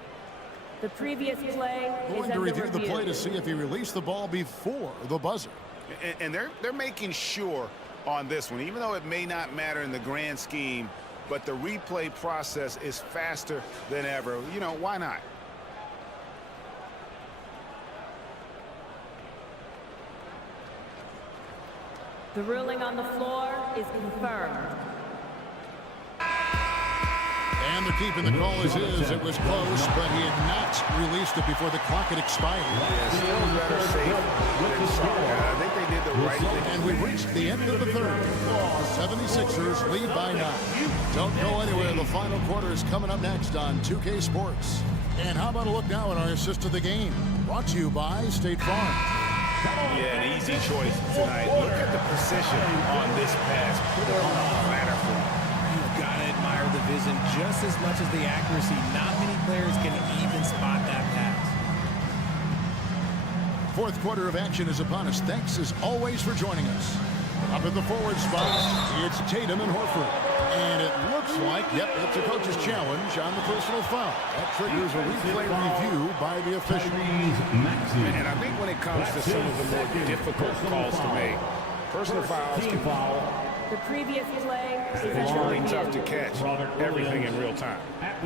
The previous play Going to review the play to see if he released the ball before the buzzer. And they're making sure on this one, even though it may not matter in the grand scheme, but the replay process is faster than ever. You know, why not? The ruling on the floor is confirmed. And they're keeping the call as is. It was close, but he had not released it before the clock had expired. Still better safe than sorry. I think they did the right thing. And we reached the end of the third. 76ers lead by 9. Don't go anywhere. The final quarter is coming up next on 2K Sports. And how about a look now at our assist of the game? Brought to you by State Farm. Yeah, an easy choice tonight. Look at the precision on this pass. Put it on a platter for him. You've got to admire the vision just as much as the accuracy. Not many players can even spot that pass. Fourth quarter of action is upon us. Thanks as always for joining us. Up in the forward spot, it's Tatum and Horford. And it looks like, yep, it's a coach's challenge on the personal foul. That triggers a replay review by the official. And I think when it comes to some of the more difficult calls to make, personal fouls can The previous play is it's really tough to catch everything in real time.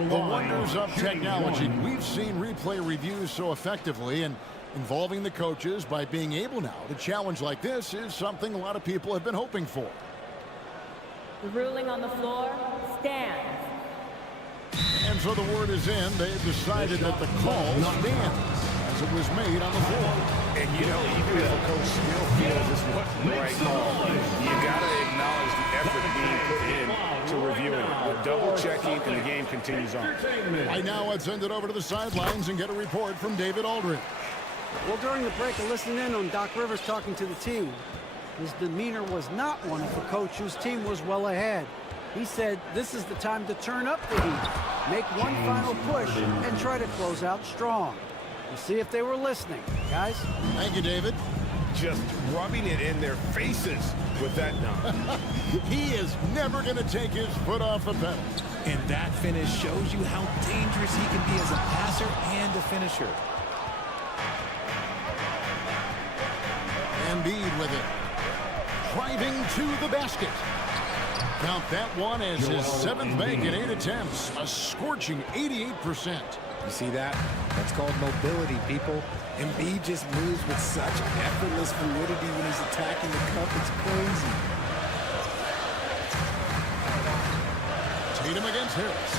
The wonders of technology. We've seen replay reviews so effectively, and involving the coaches by being able now to challenge like this is something a lot of people have been hoping for. The ruling on the floor stands. And so the word is in. They've decided that the call stands as it was made on the floor. And you know, even if a coach still feels this wasn't the right call, you got to acknowledge the effort being put in to reviewing it. The double checking and the game continues on. Right now, let's send it over to the sidelines and get a report from David Aldridge. Well, during the break, I listened in on Doc Rivers talking to the team. His demeanor was not one of a coach whose team was well ahead. He said this is the time to turn up the heat, make one final push, and try to close out strong. We'll see if they were listening, guys. Thank you, David. Just rubbing it in their faces with that dunk. He is never going to take his foot off the pedal. And that finish shows you how dangerous he can be as a passer and a finisher. Embiid with it. Driving to the basket. Count that one as his 7th make in 8 attempts. A scorching 88%. You see that? That's called mobility, people. Embiid just moves with such effortless fluidity when he's attacking the cup. It's crazy. Tatum against Harris.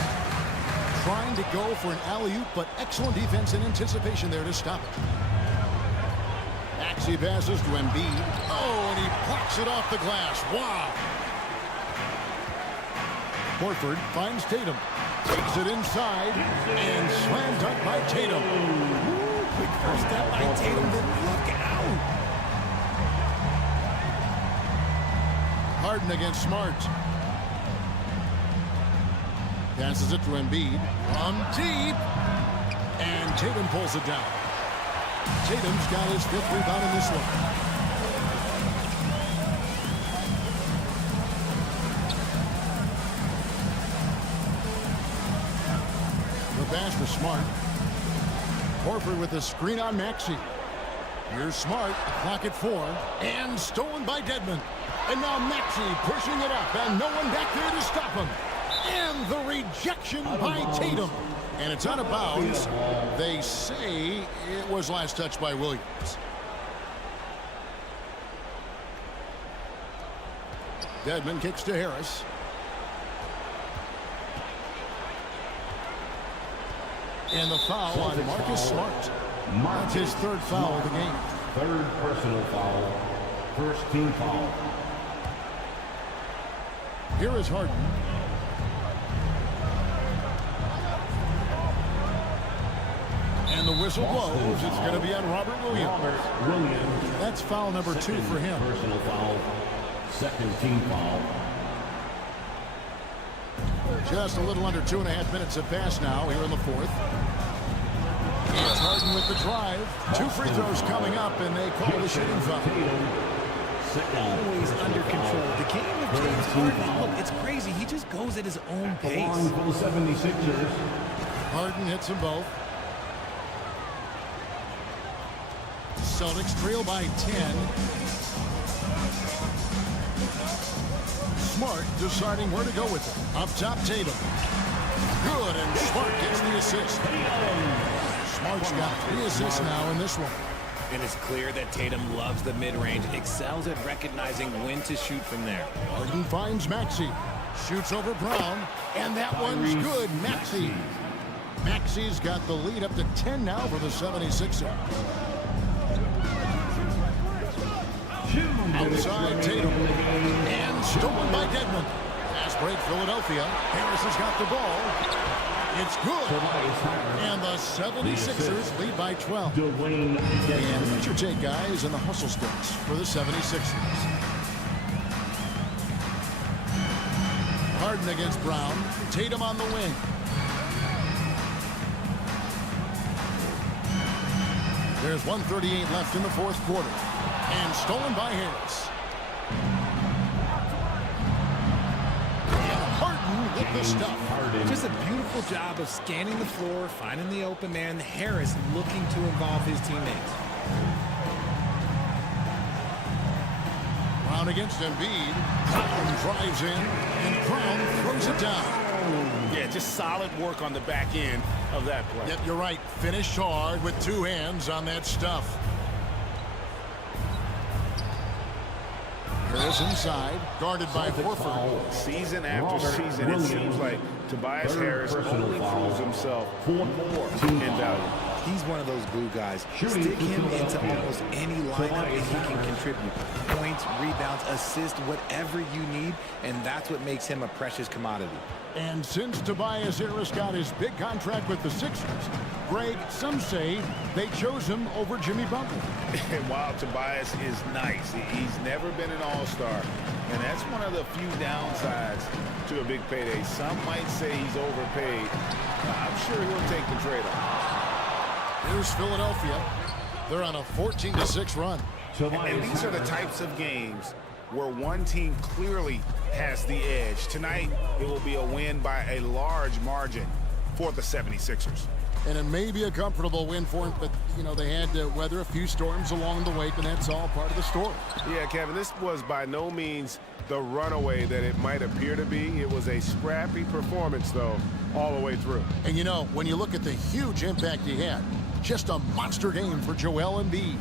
Trying to go for an alley-oop, but excellent defense and anticipation there to stop it. Maxey passes to Embiid. Oh, and he plucks it off the glass. Wow. Horford finds Tatum. Takes it inside. And slam dunk by Tatum. Ooh, quick first step by Tatum. Then look out. Harden against Smart. Passes it to Embiid. From deep. And Tatum pulls it down. Tatum's got his 5th rebound in this one. The pass to Smart. Horford with the screen on Maxey. Here's Smart, clock at 4, and stolen by Dedmon. And now Maxey pushing it up, and no one back there to stop him. And the rejection by Tatum. And it's out of bounds. They say it was last touched by Williams. Dedmon kicks to Harris. And the foul on Marcus Smart. That's his third foul of the game. Third personal foul. First team foul. Here is Harden. And the whistle blows. It's going to be on Robert Williams. That's foul number 2 for him. Personal foul. Second team foul. Just a little under 2.5 minutes have passed now here in the fourth. It's Harden with the drive. 2 free throws coming up, and they call the shooting foul. Always under control. The game of James Harden, look, it's crazy. He just goes at his own pace. For the 76ers. Harden hits them both. Celtics trail by 10. Smart deciding where to go with it. Up top, Tatum. Good, and Smart gets the assist. Smart's got 3 assists now in this one. And it's clear that Tatum loves the mid-range, excels at recognizing when to shoot from there. Harden finds Maxey. Shoots over Brown, and that one's good. Maxey. Maxey's got the lead up to 10 now for the 76ers. Outside Tatum. And stolen by Dedmon. Fast break Philadelphia. Harris has got the ball. It's good. And the 76ers lead by 12. And what's your take, guys, in the hustle sticks for the 76ers? Harden against Brown. Tatum on the wing. There's 1:38 left in the fourth quarter. And stolen by Harris. And Harden with the stuff. Just a beautiful job of scanning the floor, finding the open man. Harris looking to involve his teammates. Brown against Embiid. Brown drives in, and Brown throws it down. Yeah, just solid work on the back end of that play. Yep, you're right. Finished hard with 2 hands on that stuff. Harris inside, guarded by Horford. Season after season, it seems like Tobias Harris only proves himself more in value. He's one of those glue guys. Stick him into almost any lineup and he can contribute. Points, rebounds, assists, whatever you need, and that's what makes him a precious commodity. And since Tobias Harris got his big contract with the Sixers, Greg, some say they chose him over Jimmy Butler. And while Tobias is nice, he's never been an all-star. And that's one of the few downsides to a big payday. Some might say he's overpaid. I'm sure he'll take the trade-off. Here's Philadelphia. They're on a 14-6 run. And these are the types of games where one team clearly has the edge. Tonight, it will be a win by a large margin for the 76ers. And it may be a comfortable win for him, but, you know, they had to weather a few storms along the way, and that's all part of the story. Yeah, Kevin, this was by no means the runaway that it might appear to be. It was a scrappy performance, though, all the way through. And, you know, when you look at the huge impact he had, just a monster game for Joel Embiid.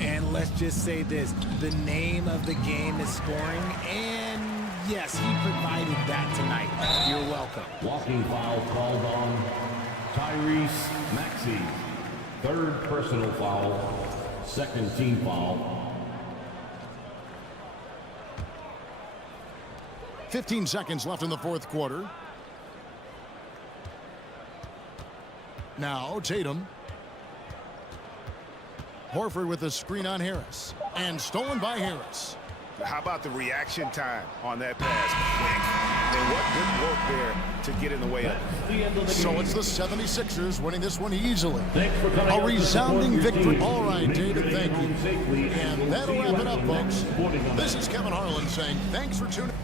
And let's just say this, the name of the game is scoring, and yes, he provided that tonight. You're welcome. Walking foul called on Tyrese Maxey. Third personal foul, second team foul. 15 seconds left in the fourth quarter. Now Tatum. Horford with a screen on Harris. And stolen by Harris. How about the reaction time on that pass? Quick. And what good work there to get in the way of it. So it's the 76ers winning this one easily. A A resounding victory. All right, David, thank you. And that'll wrap it up, folks. This is Kevin Harlan saying thanks for tuning in.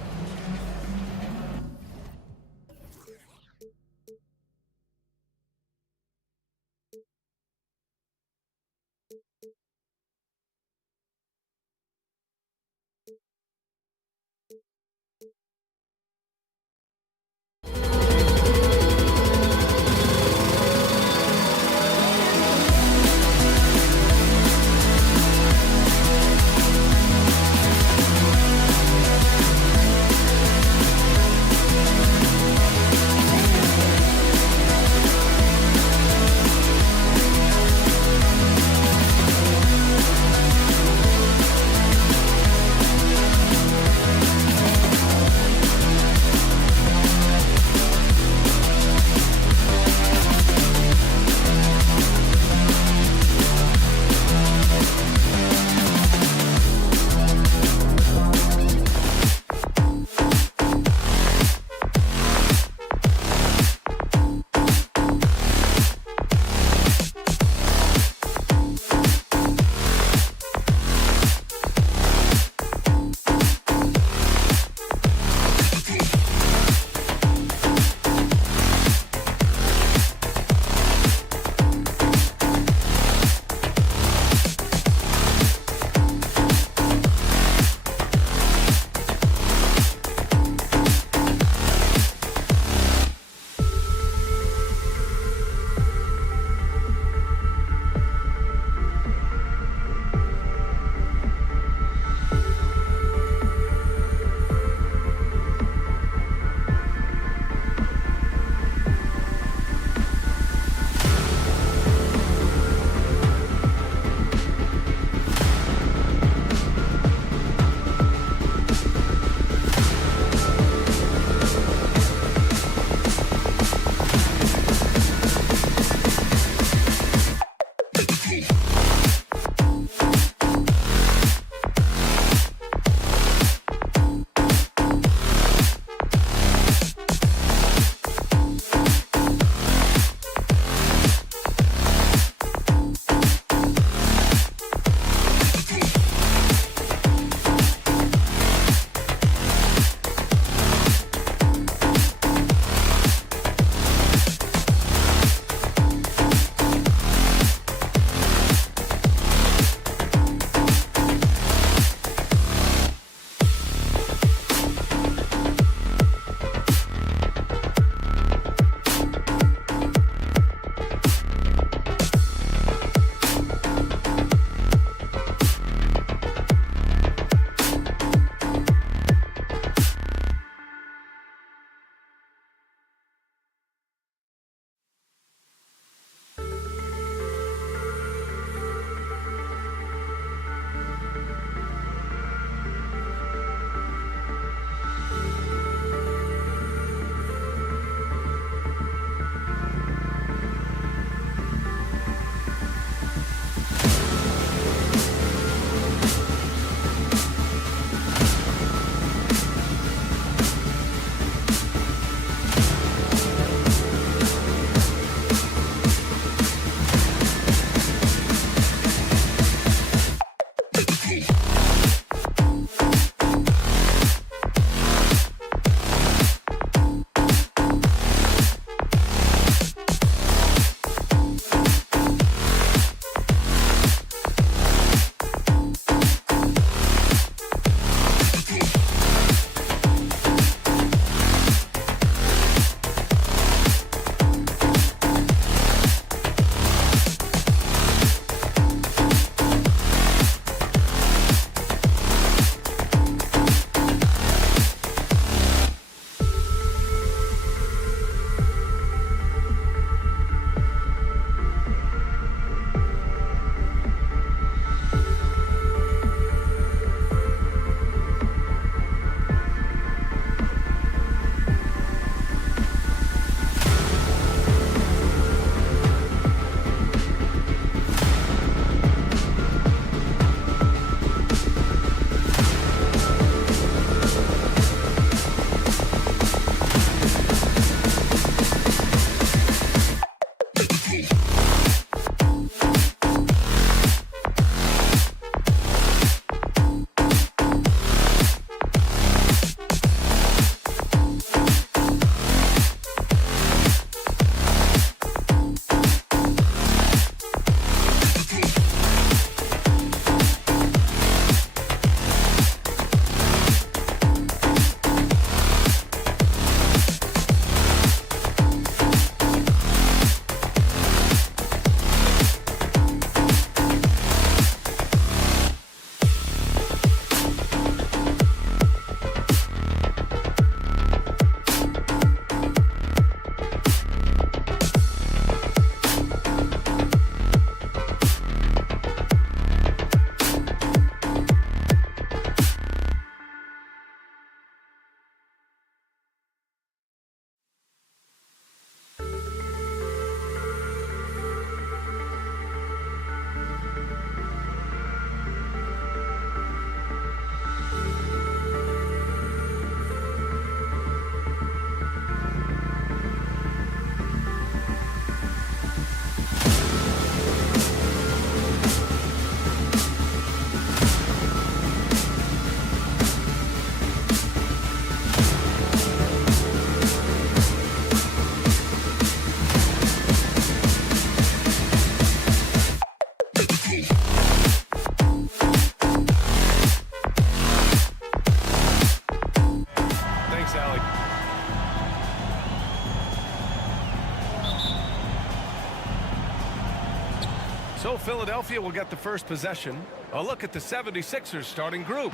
So Philadelphia will get the first possession. A look at the 76ers starting group.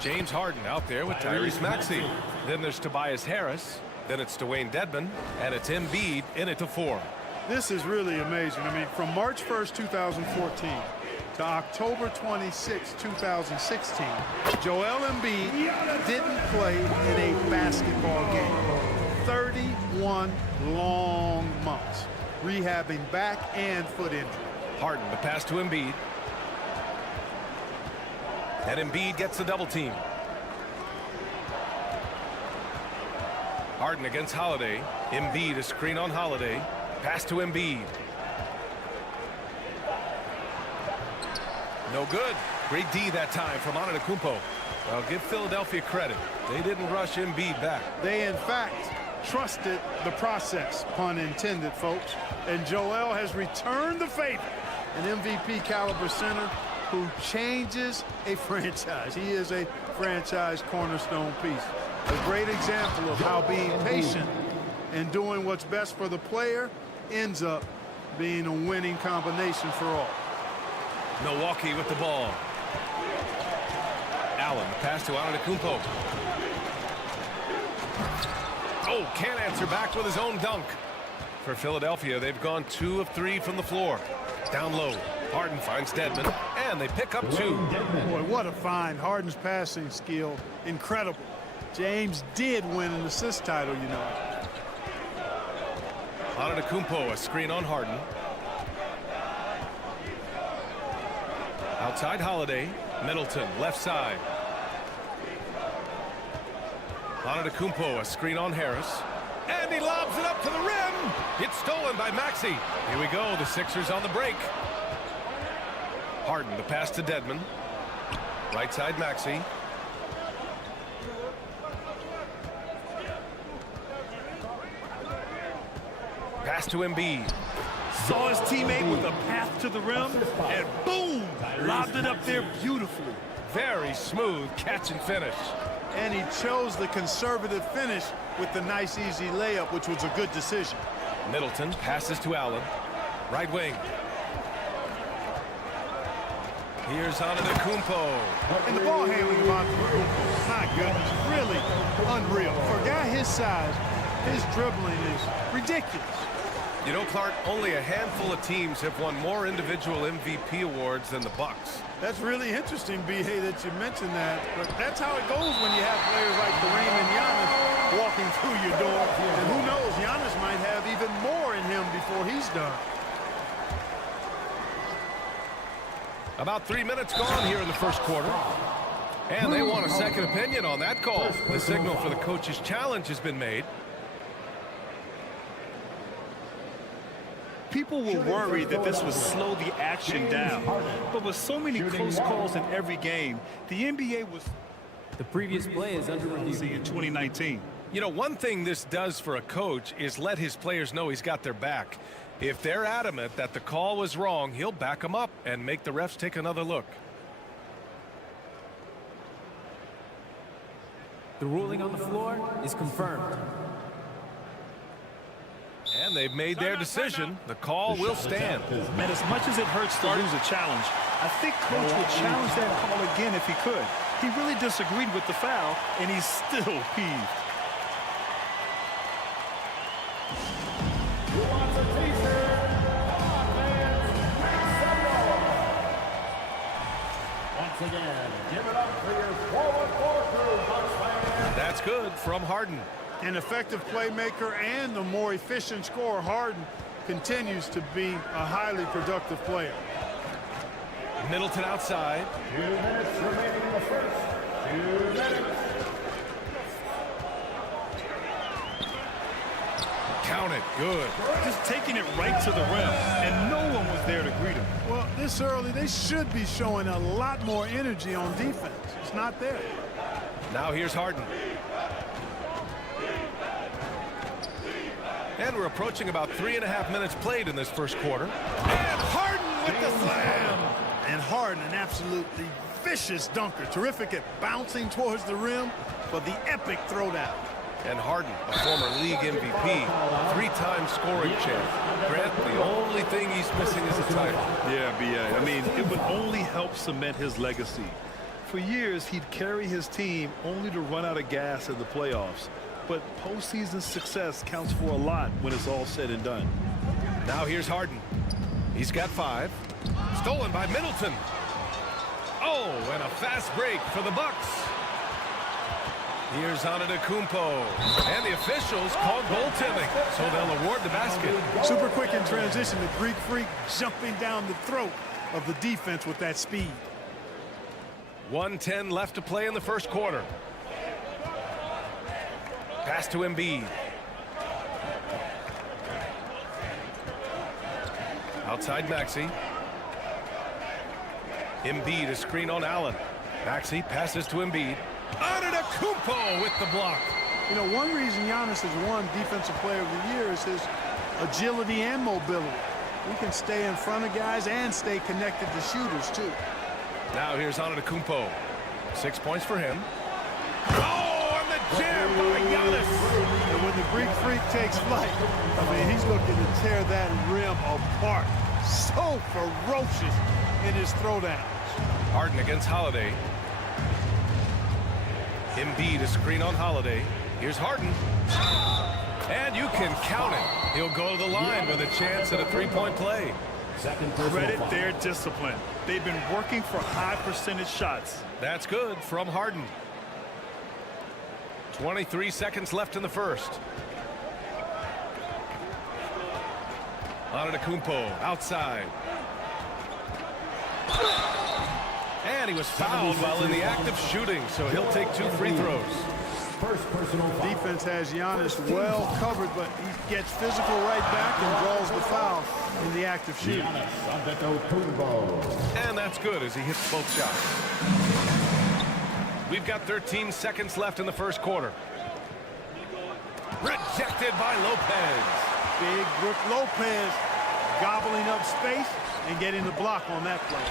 James Harden out there with Tyrese Maxey. Then there's Tobias Harris. Then it's Dwayne Dedmon. And it's Embiid in at the 4. This is really amazing. I mean, from March 1st, 2014 to October 26, 2016, Joel Embiid didn't play in a basketball game. 31 long months, rehabbing back and foot injury. Harden, the pass to Embiid. And Embiid gets the double team. Harden against Holiday. Embiid, a screen on Holiday. Pass to Embiid. No good. Great D that time from Antetokounmpo. I'll give Philadelphia credit. They didn't rush Embiid back. They, in fact, trusted the process, pun intended, folks. And Joel has returned the favor. An MVP caliber center who changes a franchise. He is a franchise cornerstone piece. A great example of how being patient and doing what's best for the player ends up being a winning combination for all. Milwaukee with the ball. Allen, the pass to Antetokounmpo. Oh, can't answer back with his own dunk. For Philadelphia, they've gone 2 of 3 from the floor. Down low. Harden finds Dedmon, and they pick up 2. Boy, what a find. Harden's passing skill, incredible. James did win an assist title, you know. Antetokounmpo, a screen on Harden. Outside Holiday. Middleton, left side. Antetokounmpo, a screen on Harris. And he lobs it up to the rim. It's stolen by Maxey. Here we go, the Sixers on the break. Harden, the pass to Dedmon. Right side Maxey. Pass to Embiid. Saw his teammate with a path to the rim, and boom! Lobbed it up there beautifully. Very smooth catch and finish. And he chose the conservative finish with the nice, easy layup, which was a good decision. Middleton passes to Allen. Right wing. Here's Antetokounmpo. And the ball handling of Antetokounmpo, my goodness, really unreal. For a guy his size, his dribbling is ridiculous. You know, Clark, only a handful of teams have won more individual MVP awards than the Bucks. That's really interesting, B.A., that you mentioned that. But that's how it goes when you have players like Kareem and Giannis walking through your door. And who knows, Giannis might have even more in him before he's done. About 3 minutes gone here in the first quarter. And they want a second opinion on that call. The signal for the coach's challenge has been made. People were worried that this would slow the action down. But with so many close calls in every game, the NBA was... The previous play is under review. In 2019. You know, one thing this does for a coach is let his players know he's got their back. If they're adamant that the call was wrong, he'll back them up and make the refs take another look. The ruling on the floor is confirmed. And they've made their decision. The call will stand. And as much as it hurts to lose a challenge, I think Coach would challenge that call again if he could. He really disagreed with the foul, and he's still peeved. Once again, give it up for your forward crew, Bucks fans. That's good from Harden. An effective playmaker and the more efficient scorer, Harden continues to be a highly productive player. Middleton outside. 2 minutes remaining in the first. 2 minutes. Count it. Good. Just taking it right to the rim, and no one was there to greet him. Well, this early, they should be showing a lot more energy on defense. It's not there. Now here's Harden. And we're approaching about 3.5 minutes played in this first quarter. And Harden with the slam. And Harden, an absolutely vicious dunker. Terrific at bouncing towards the rim, but the epic throwdown. And Harden, a former league MVP, 3-time scoring champ. Grant, the only thing he's missing is a title. Yeah, B.I. I mean, it would only help cement his legacy. For years, he'd carry his team only to run out of gas in the playoffs. But postseason success counts for a lot when it's all said and done. Now here's Harden. He's got 5. Stolen by Middleton. Oh, and a fast break for the Bucks. Here's Antetokounmpo. And the officials call goaltending, so they'll award the basket. Super quick in transition. The Greek Freak jumping down the throat of the defense with that speed. 1:10 left to play in the first quarter. Pass to Embiid. Outside Maxey. Embiid is screen on Allen. Maxey passes to Embiid. Antetokounmpo with the block. You know, one reason Giannis has won Defensive Player of the Year is his agility and mobility. He can stay in front of guys and stay connected to shooters, too. Now here's Antetokounmpo. 6 points for him. Oh, and the jam by Giannis. And when the Greek Freak takes flight, I mean, he's looking to tear that rim apart. So ferocious in his throwdowns. Harden against Holiday. Embiid is screen on Holiday. Here's Harden. And you can count it. He'll go to the line with a chance at a 3-point play. Credit their discipline. They've been working for high percentage shots. That's good from Harden. 23 seconds left in the first. Antetokounmpo outside. And he was fouled while in the act of shooting, so he'll take 2 free throws. Defense has Giannis well covered, but he gets physical right back and draws the foul in the act of shooting. And that's good as he hits both shots. We've got 13 seconds left in the first quarter. Rejected by Lopez. Big Brook Lopez gobbling up space and getting the block on that play.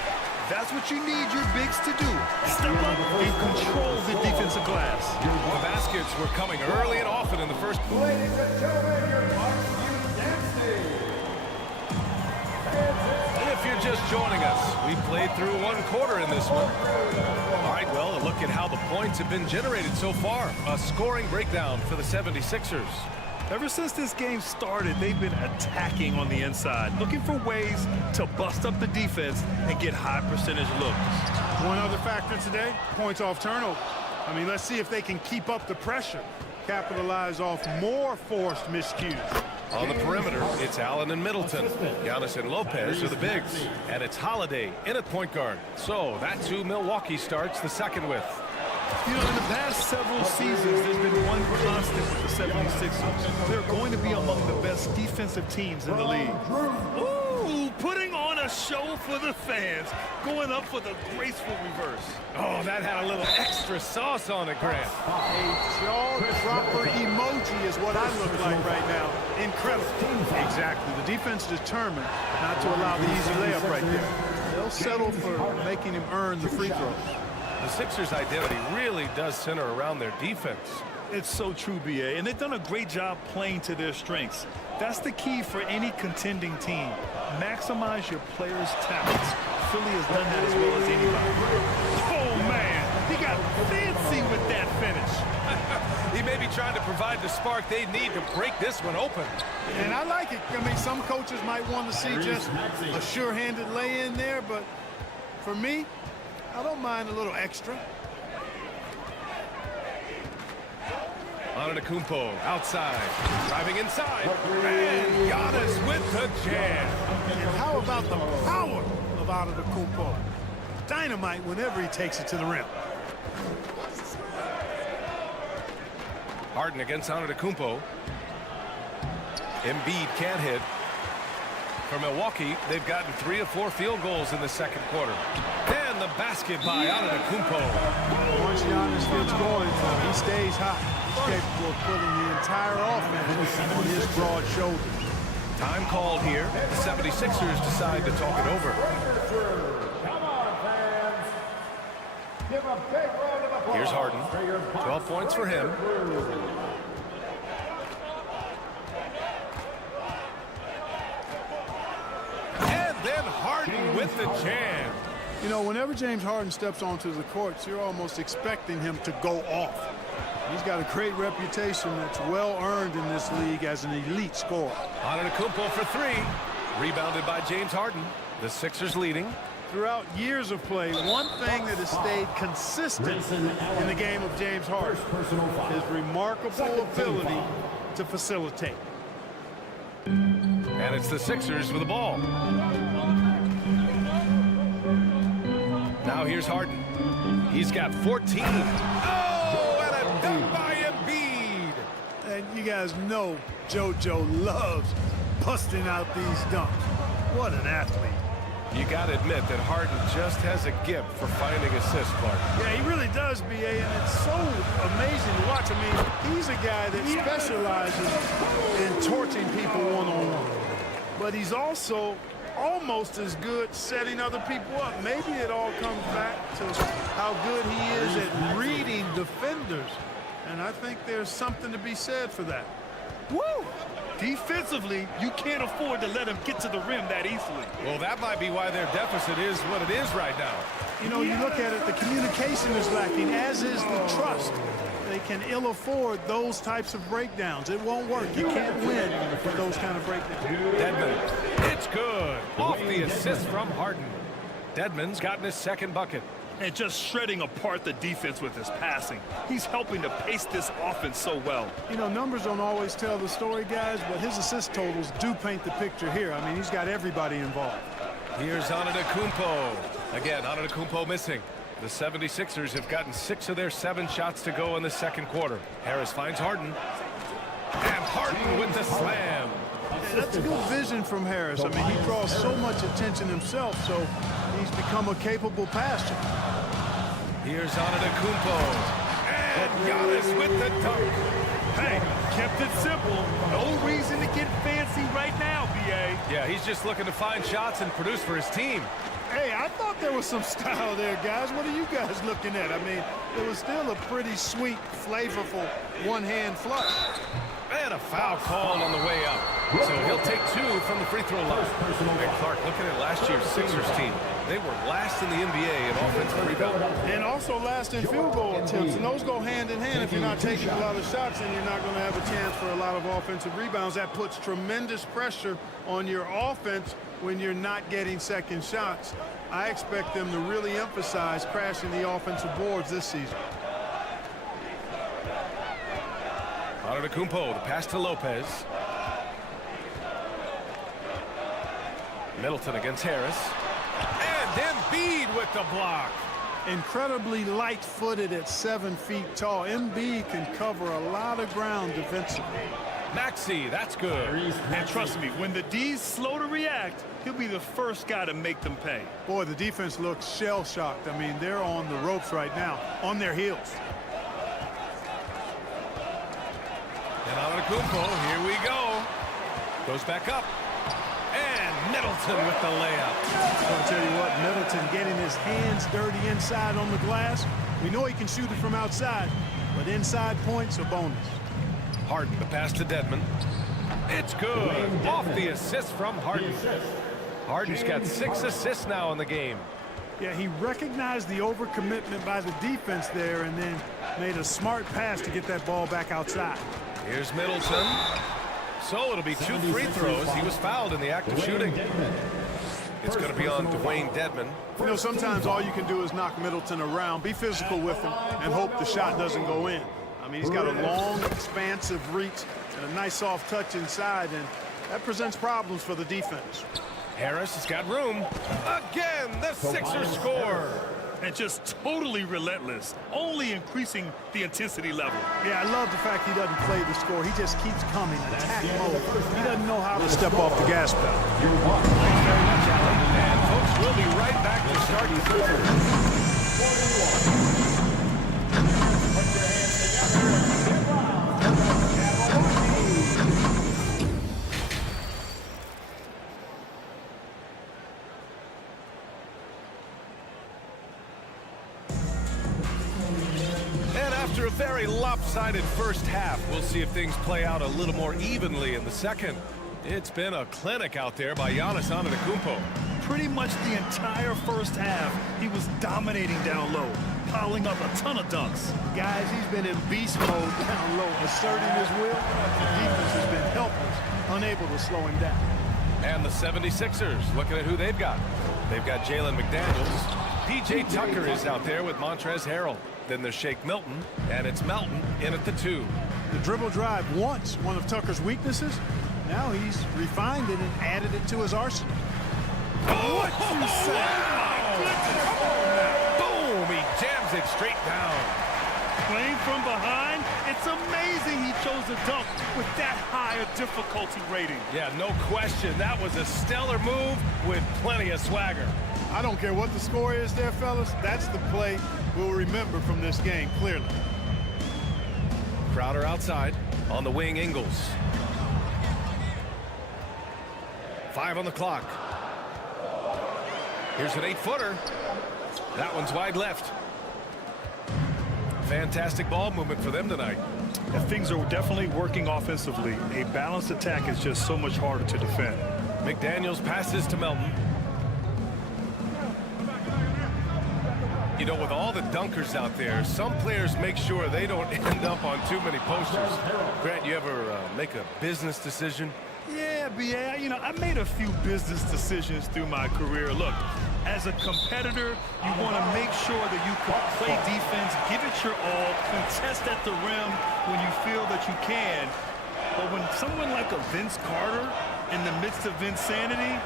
That's what you need your bigs to do. Step up and control the defensive glass. The baskets were coming early and often in the first. Ladies and gentlemen, your marks you dancing. If you're just joining us, we played through 1 quarter in this one. All right, well, a look at how the points have been generated so far. A scoring breakdown for the 76ers. Ever since this game started, they've been attacking on the inside, looking for ways to bust up the defense and get high percentage looks. One other factor today, points off turnover. I mean, let's see if they can keep up the pressure, capitalize off more forced miscues. On the perimeter, it's Allen and Middleton. Giannis and Lopez are the bigs. And it's Holiday in at point guard. So that's who Milwaukee starts the second with. You know, in the past several seasons, there's been one constant with the 76ers. They're going to be among the best defensive teams in the league. Ooh, putting on a show for the fans, going up for the graceful reverse. Oh, that had a little extra sauce on it, Grant. A jaw-dropper emoji is what I look like right now. Incredible. Exactly. The defense determined not to allow the easy layup right there. They'll settle for making him earn the free throws. The Sixers' identity really does center around their defense. It's so true, B.A., and they've done a great job playing to their strengths. That's the key for any contending team. Maximize your players' talents. Philly has done that as well as anybody. Oh, man, he got fancy with that finish. He may be trying to provide the spark they need to break this one open. And I like it. I mean, some coaches might want to see just a sure-handed lay-in there, but for me, I don't mind a little extra. Antetokounmpo outside, driving inside, and Giannis with the jam. And how about the power of Antetokounmpo? Dynamite whenever he takes it to the rim. Harden against Antetokounmpo. Embiid can't hit. For Milwaukee, they've gotten 3 of 4 field goals in the second quarter. And the basket by Antetokounmpo. Once Giannis gets going, he stays hot. He's capable of putting the entire offense on his broad shoulders. Time called here. The 76ers decide to talk it over. Come on, fans. Give a big round of applause. Here's Harden. 12 points for him. Harden with the jam. You know, whenever James Harden steps onto the courts, you're almost expecting him to go off. He's got a great reputation that's well earned in this league as an elite scorer. Antetokounmpo for three. Rebounded by James Harden. The Sixers leading. Throughout years of play, one thing that has stayed consistent in the game of James Harden is remarkable ability to facilitate. And it's the Sixers with the ball. Now here's Harden. He's got 14. Oh, and a dunk by Embiid. And you guys know JoJo loves busting out these dunks. What an athlete. You got to admit that Harden just has a gift for finding assists, Clark. Yeah, he really does, B.A., and it's so amazing to watch. I mean, he's a guy that specializes in torching people one-on-one. But he's also almost as good setting other people up. Maybe it all comes back to how good he is at reading defenders. And I think there's something to be said for that. Woo! Defensively, you can't afford to let him get to the rim that easily. Well, that might be why their deficit is what it is right now. You know, you look at it, the communication is lacking, as is the trust. They can ill afford those types of breakdowns. It won't work. You can't win for those kind of breakdowns. Dedmon, it's good. Off the assist from Harden. Dedmon's gotten his second bucket. And just shredding apart the defense with his passing. He's helping to pace this offense so well. You know, numbers don't always tell the story, guys, but his assist totals do paint the picture here. I mean, he's got everybody involved. Here's Antetokounmpo. Again, Antetokounmpo missing. The 76ers have gotten 6 of their 7 shots to go in the second quarter. Harris finds Harden. And Harden with the slam. Yeah, that's a good vision from Harris. I mean, he draws so much attention himself, so he's become a capable passer. Here's Antetokounmpo. And Giannis with the dunk. Hey, kept it simple. No reason to get fancy right now, B.A. Yeah, he's just looking to find shots and produce for his team. Hey, I thought there was some style there, guys. What are you guys looking at? I mean, it was still a pretty sweet, flavorful one-hand flush. And a foul called on the way up. So he'll take 2 from the free throw line. And Clark, looking at last year's Sixers team, they were last in the NBA in offensive rebound. And also last in field goal attempts. And those go hand in hand. If you're not taking a lot of shots, then you're not going to have a chance for a lot of offensive rebounds. That puts tremendous pressure on your offense when you're not getting second shots. I expect them to really emphasize crashing the offensive boards this season. Antetokounmpo, the pass to Lopez. Middleton against Harris. And Embiid with the block. Incredibly light-footed at 7 feet tall. Embiid can cover a lot of ground defensively. Maxey, that's good. And trust me, when the D's slow to react, he'll be the first guy to make them pay. Boy, the defense looks shell-shocked. I mean, they're on the ropes right now, on their heels. And Antetokounmpo, here we go. Goes back up. And Middleton with the layup. I'll tell you what, Middleton getting his hands dirty inside on the glass. We know he can shoot it from outside, but inside points are bonus. Harden, the pass to Dedmon. It's good. Off the assist from Harden. Harden's got 6 assists now in the game. Yeah, he recognized the overcommitment by the defense there and then made a smart pass to get that ball back outside. Here's Middleton. So it'll be 2 free throws. He was fouled in the act of shooting. It's going to be on Dwayne Dedmon. You know, sometimes all you can do is knock Middleton around, be physical with him, and hope the shot doesn't go in. I mean, he's got a long, expansive reach and a nice soft touch inside, and that presents problems for the defense. Harris has got room. Again, the Sixers score. And just totally relentless, only increasing the intensity level. Yeah, I love the fact he doesn't play the score. He just keeps coming, attack mode. He doesn't know how to step off the gas pedal. Thanks very much, Alan. And folks, we'll be right back to start the third. After a very lopsided first half, we'll see if things play out a little more evenly in the second. It's been a clinic out there by Giannis Antetokounmpo. pretty much the entire first half, he was dominating down low, piling up a ton of dunks. Guys, he's been in beast mode down low, asserting his will. The defense has been helpless, unable to slow him down. And the 76ers, looking at who they've got. They've got Jalen McDaniels. P.J. Tucker is out there with Montrezl Harrell. Then there's Shake Milton, and it's Melton in at the 2. The dribble drive once one of Tucker's weaknesses. Now he's refined it and added it to his arsenal. What you say? Boom! He jams it straight down. Playing from behind, it's amazing he chose a dunk with that high a difficulty rating. Yeah, no question. That was a stellar move with plenty of swagger. I don't care what the score is there, fellas. That's the play we'll remember from this game, clearly. Crowder outside. On the wing, Ingles. 5 on the clock. Here's an 8-footer. That one's wide left. Fantastic ball movement for them tonight. And things are definitely working offensively. A balanced attack is just so much harder to defend. McDaniels passes to Melton. You know, with all the dunkers out there, some players make sure they don't end up on too many posters. Grant, you ever make a business decision? Yeah, B.A., you know, I made a few business decisions through my career. Look, as a competitor, you want to make sure that you can play defense, give it your all, contest at the rim when you feel that you can. But when someone like a Vince Carter in the midst of insanity,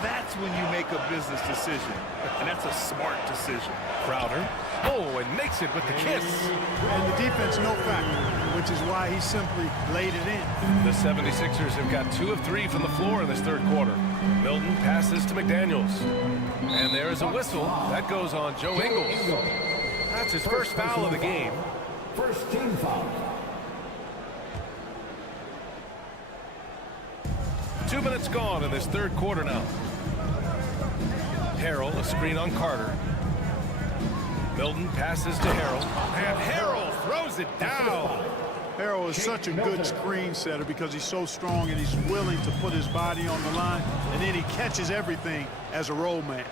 that's when you make a business decision. And that's a smart decision. Crowder. Oh, and makes it with the kiss. And the defense no factor, which is why he simply laid it in. The 76ers have got 2 of 3 from the floor in this third quarter. Milton passes to McDaniels. And there is a whistle. That goes on Joe Ingles. That's his first foul of the game. First team foul. 2 minutes gone in this third quarter now. Harrell, a screen on Carter. Milton passes to Harrell. And Harrell throws it down. Harrell is such a good screen setter because he's so strong and he's willing to put his body on the line. And then he catches everything as a roll man.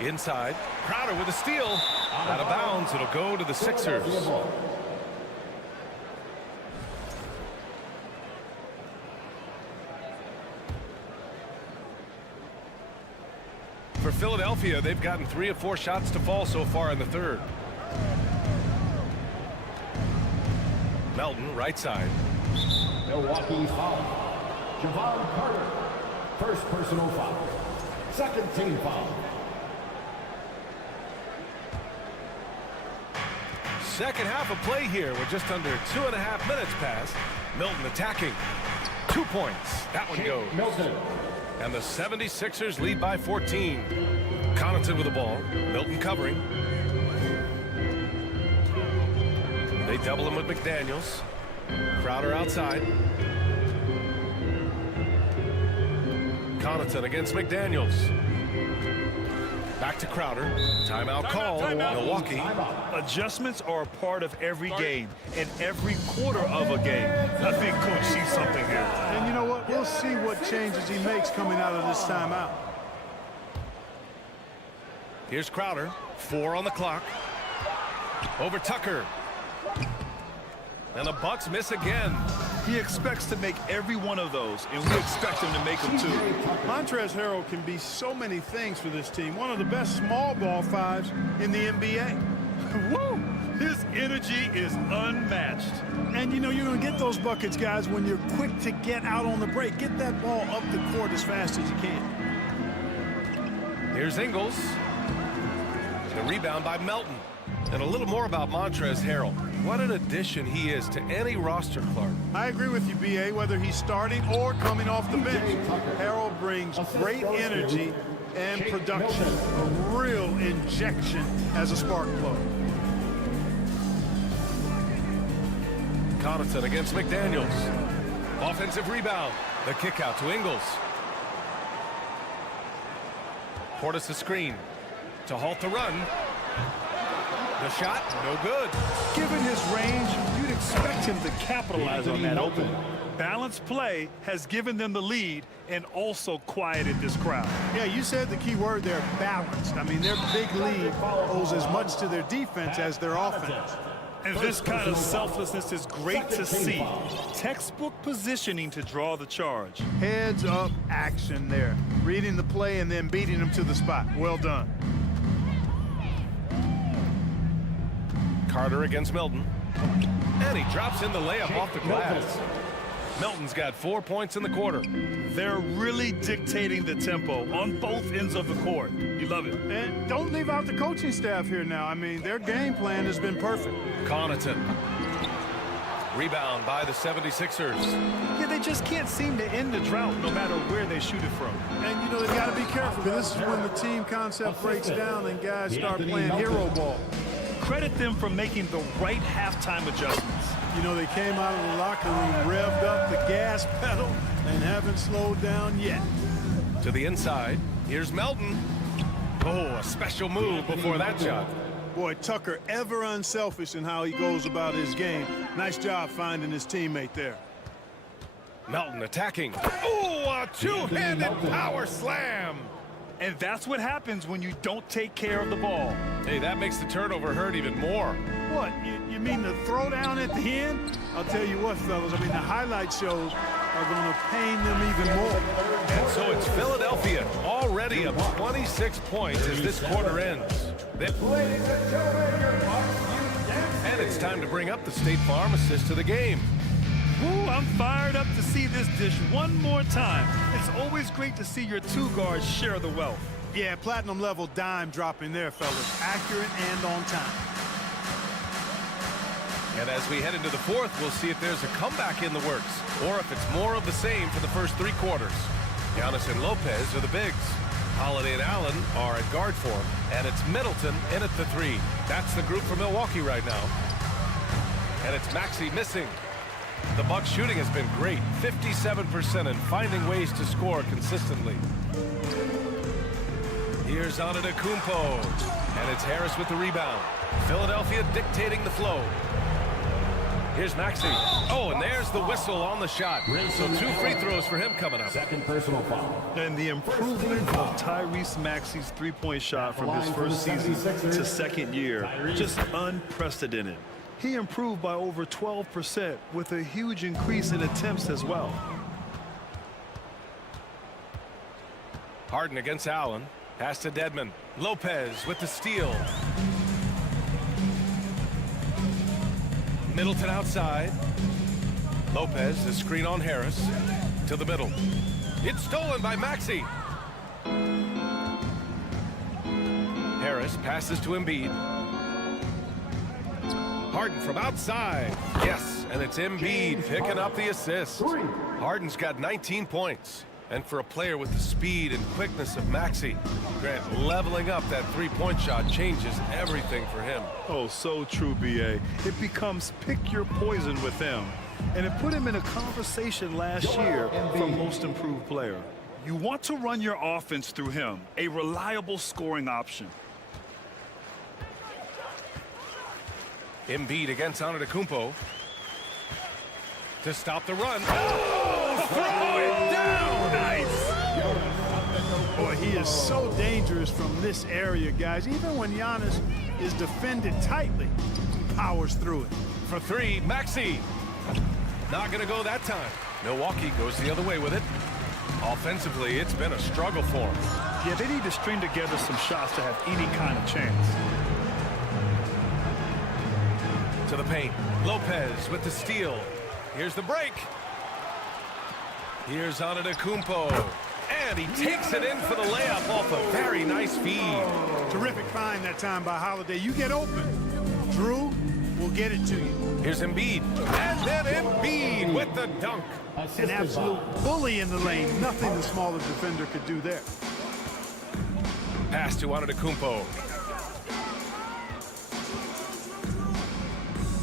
Inside. Crowder with a steal. Out of bounds. It'll go to the Sixers. For Philadelphia, they've gotten 3 of 4 shots to fall so far in the third. Melton, right side. Milwaukee foul. Javon Carter. First personal foul. Second team foul. Second half of play here. We're just under 2.5 minutes past. Milton attacking. 2 points. That one goes. Milton. And the 76ers lead by 14. Connaughton with the ball. Milton covering. They double him with McDaniels. Crowder outside. Connaughton against McDaniels. Back to Crowder. Timeout call. Milwaukee. Adjustments are a part of every game and every quarter of a game. I think Coach sees something here. And you know what? We'll see what changes he makes coming out of this timeout. Here's Crowder. 4 on the clock. Over Tucker. And the Bucks miss again. He expects to make every one of those, and we expect him to make them too. Montrezl Harrell can be so many things for this team. One of the best small ball fives in the NBA. Woo! His energy is unmatched. And you know you're going to get those buckets, guys, when you're quick to get out on the break. Get that ball up the court as fast as you can. Here's Ingles. The rebound by Melton. And a little more about Montrezl Harrell. What an addition he is to any roster, Clark. I agree with you, B.A., whether he's starting or coming off the bench. Harrell brings great energy and production, a real injection as a spark plug. Connaughton against McDaniels. Offensive rebound. The kick out to Ingles. Portis the screen to halt the run. The shot, no good. Given his range, you'd expect him to capitalize on that opening. Balanced play has given them the lead and also quieted this crowd. Yeah, you said the key word there, balanced. I mean, their big lead owes as much to their defense as their offense. And this kind of selflessness is great to see. Textbook positioning to draw the charge. Heads up action there. Reading the play and then beating them to the spot. Well done. Carter against Milton. And he drops in the layup off the glass. Milton's got 4 points in the quarter. They're really dictating the tempo on both ends of the court. You love it. And don't leave out the coaching staff here now. I mean, their game plan has been perfect. Connaughton. Rebound by the 76ers. Yeah, they just can't seem to end the drought no matter where they shoot it from. And, you know, they've got to be careful, because this is when the team concept breaks down and guys start playing hero ball. Credit them for making the right halftime adjustments. You know, they came out of the locker room, revved up the gas pedal, and haven't slowed down yet. To the inside. Here's Melton. Oh, a special move before that shot. Boy, Tucker ever unselfish in how he goes about his game. Nice job finding his teammate there. Melton attacking. Oh, a two-handed power slam. And that's what happens when you don't take care of the ball. Hey, that makes the turnover hurt even more. What, you mean the throwdown at the end? I'll tell you what, fellas, I mean, the highlight shows are going to pain them even more. And so it's Philadelphia already up 26 points as this quarter ends. And it's time to bring up the State Farm assist to the game. Ooh, I'm fired up to see this dish one more time. It's always great to see your two guards share the wealth. Yeah, platinum level dime dropping there, fellas. Accurate and on time. And as we head into the fourth, we'll see if there's a comeback in the works or if it's more of the same for the first three quarters. Giannis and Lopez are the bigs. Holiday and Allen are at guard form, and it's Middleton in at the three. That's the group for Milwaukee right now. And it's Maxey missing. The Bucks shooting has been great, 57%, and finding ways to score consistently. Here's Antetokounmpo, and it's Harris with the rebound. Philadelphia dictating the flow. Here's Maxey. Oh, and there's the whistle on the shot. So 2 free throws for him coming up. Second personal foul. And the improvement of Tyrese Maxey's three-point shot from his first season to second year, just unprecedented. He improved by over 12% with a huge increase in attempts as well. Harden against Allen. Pass to Dedmon. Lopez with the steal. Middleton outside. Lopez, the screen on Harris. To the middle. It's stolen by Maxey. Harris passes to Embiid. Harden from outside. Yes, and it's Embiid picking up the assist. Harden's got 19 points. And for a player with the speed and quickness of Maxey, Grant, leveling up that three-point shot changes everything for him. Oh, so true, B.A. It becomes pick your poison with him. And it put him in a conversation last year for most improved player. You want to run your offense through him, a reliable scoring option. Embiid against Antetokounmpo to stop the run. Oh, throw it down! Nice! Boy, he is so dangerous from this area, guys. Even when Giannis is defended tightly, he powers through it. For three, Maxey. Not going to go that time. Milwaukee goes the other way with it. Offensively, it's been a struggle for him. Yeah, they need to string together some shots to have any kind of chance. To the paint. Lopez with the steal. Here's the break. Here's Antetokounmpo. And he takes it in for the layup off a very nice feed. Terrific find that time by Holiday. You get open. Drew will get it to you. Here's Embiid. And then Embiid with the dunk. An absolute bully in the lane. Nothing the smaller defender could do there. Pass to Antetokounmpo.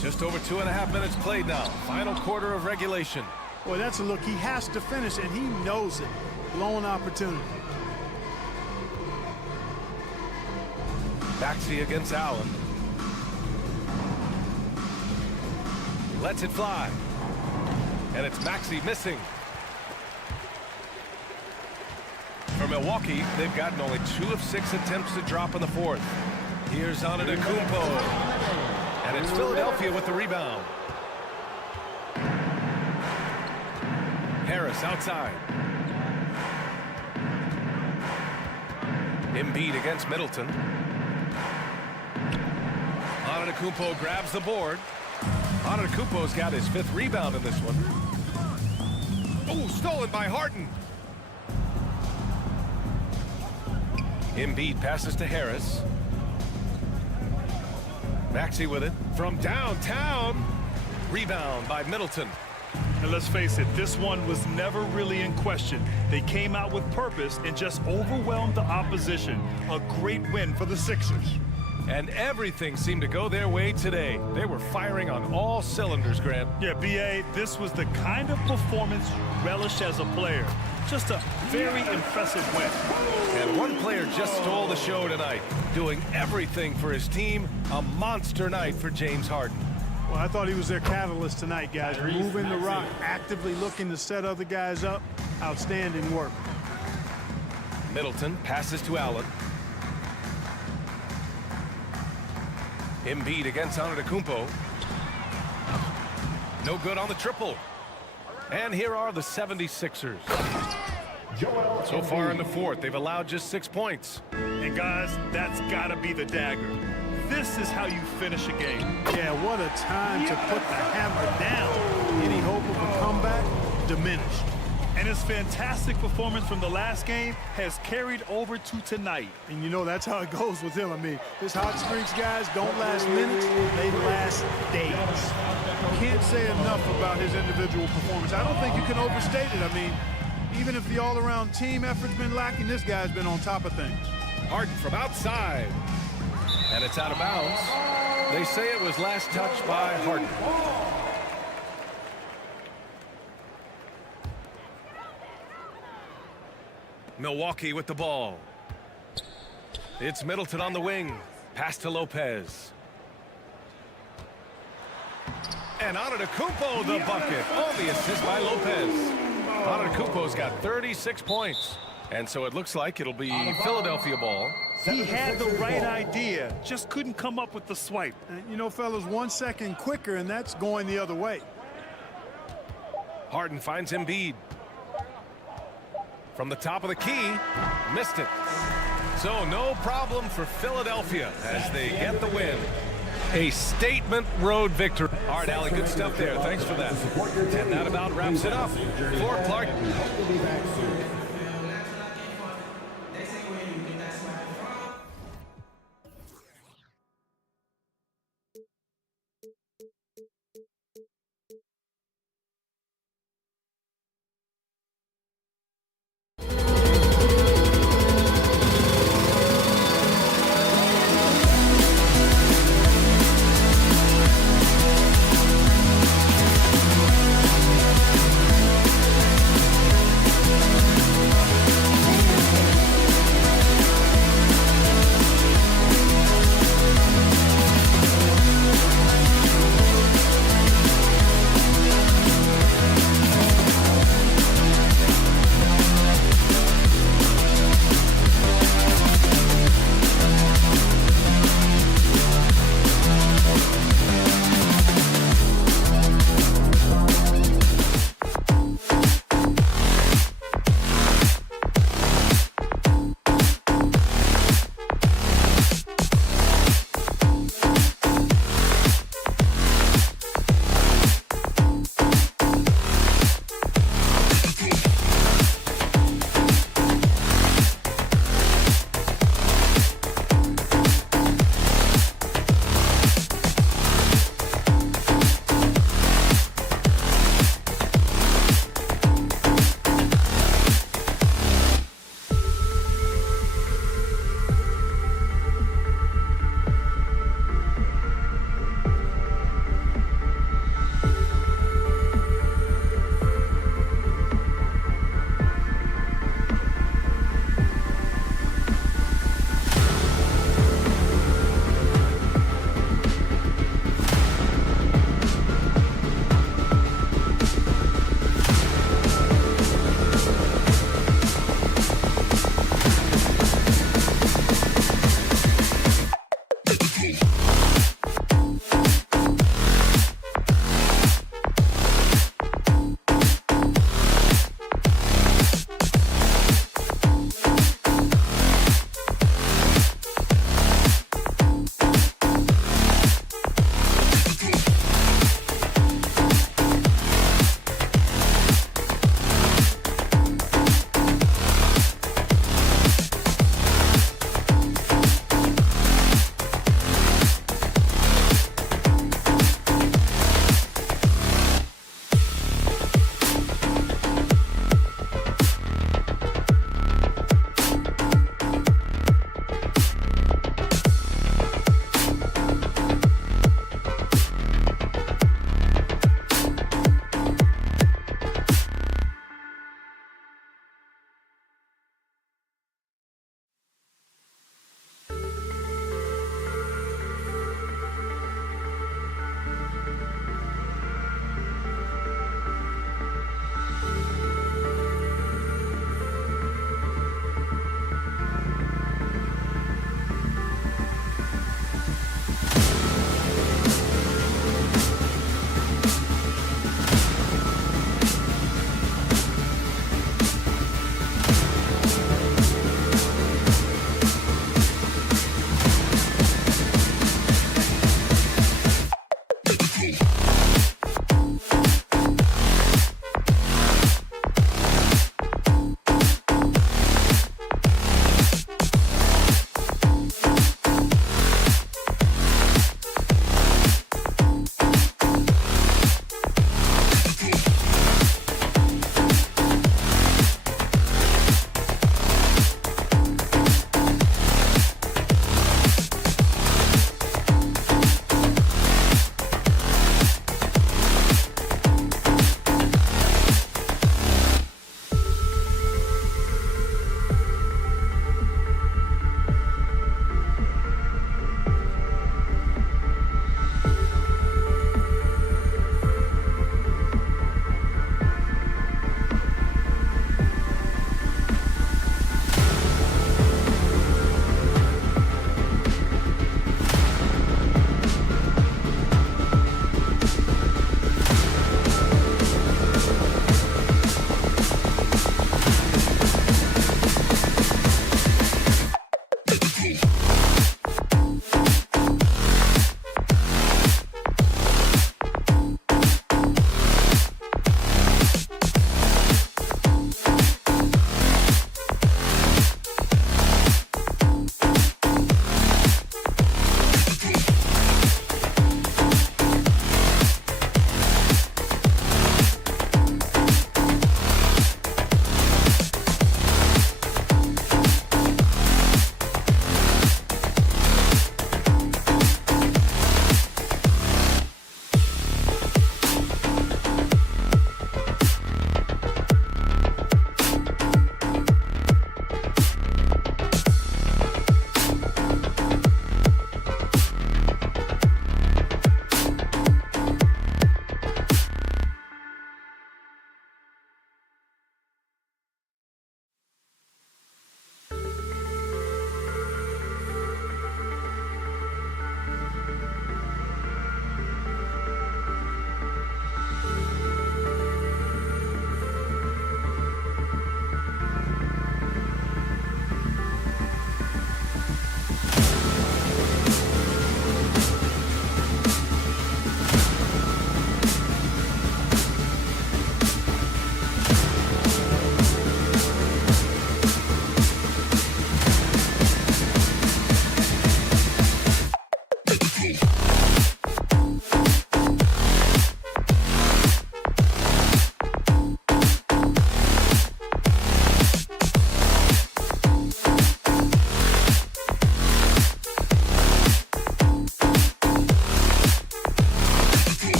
Just over 2.5 minutes played now. Final quarter of regulation. Boy, that's a look he has to finish, and he knows it. Blown opportunity. Maxey against Allen. Lets it fly. And it's Maxey missing. For Milwaukee, they've gotten only 2 of 6 attempts to drop in the fourth. Here's Antetokounmpo. And it's Philadelphia with the rebound. Harris outside. Embiid against Middleton. Antetokounmpo grabs the board. Antetokounmpo's got his 5th rebound in this one. Oh, stolen by Harden. Embiid passes to Harris. Maxey with it from downtown. Rebound by Middleton. And let's face it, this one was never really in question. They came out with purpose and just overwhelmed the opposition. A great win for the Sixers. And everything seemed to go their way today. They were firing on all cylinders, Grant. Yeah, B.A., this was the kind of performance relished as a player. Just a very impressive win. And one player just stole the show tonight, doing everything for his team. A monster night for James Harden. Well, I thought he was their catalyst tonight, guys. Moving the rock, actively looking to set other guys up. Outstanding work. Middleton passes to Allen. Embiid against Antetokounmpo. No good on the triple. And here are the 76ers. So far in the fourth, they've allowed just 6 points. And guys, that's got to be the dagger. This is how you finish a game. Yeah, what a time to put the hammer down. Any hope of a comeback diminished. And his fantastic performance from the last game has carried over to tonight. And you know, that's how it goes with him. I mean, his hot streaks, guys, don't last minutes, they last days. Can't say enough about his individual performance. I don't think you can overstate it. I mean, even if the all-around team effort's been lacking, this guy's been on top of things. Harden from outside. And it's out of bounds. They say it was last touched by Harden. Milwaukee with the ball. It's Middleton on the wing. Pass to Lopez. And Antetokounmpo the bucket. On the assist by Lopez. Antetokounmpo's got 36 points. And so it looks like it'll be Philadelphia ball. He had the right idea, just couldn't come up with the swipe. And you know, fellas, 1 second quicker, and that's going the other way. Harden finds Embiid. From the top of the key, missed it. So no problem for Philadelphia as they get the win. A statement road victory. All right, Allie, good stuff there. Thanks for that. And that about wraps it up. For Clark.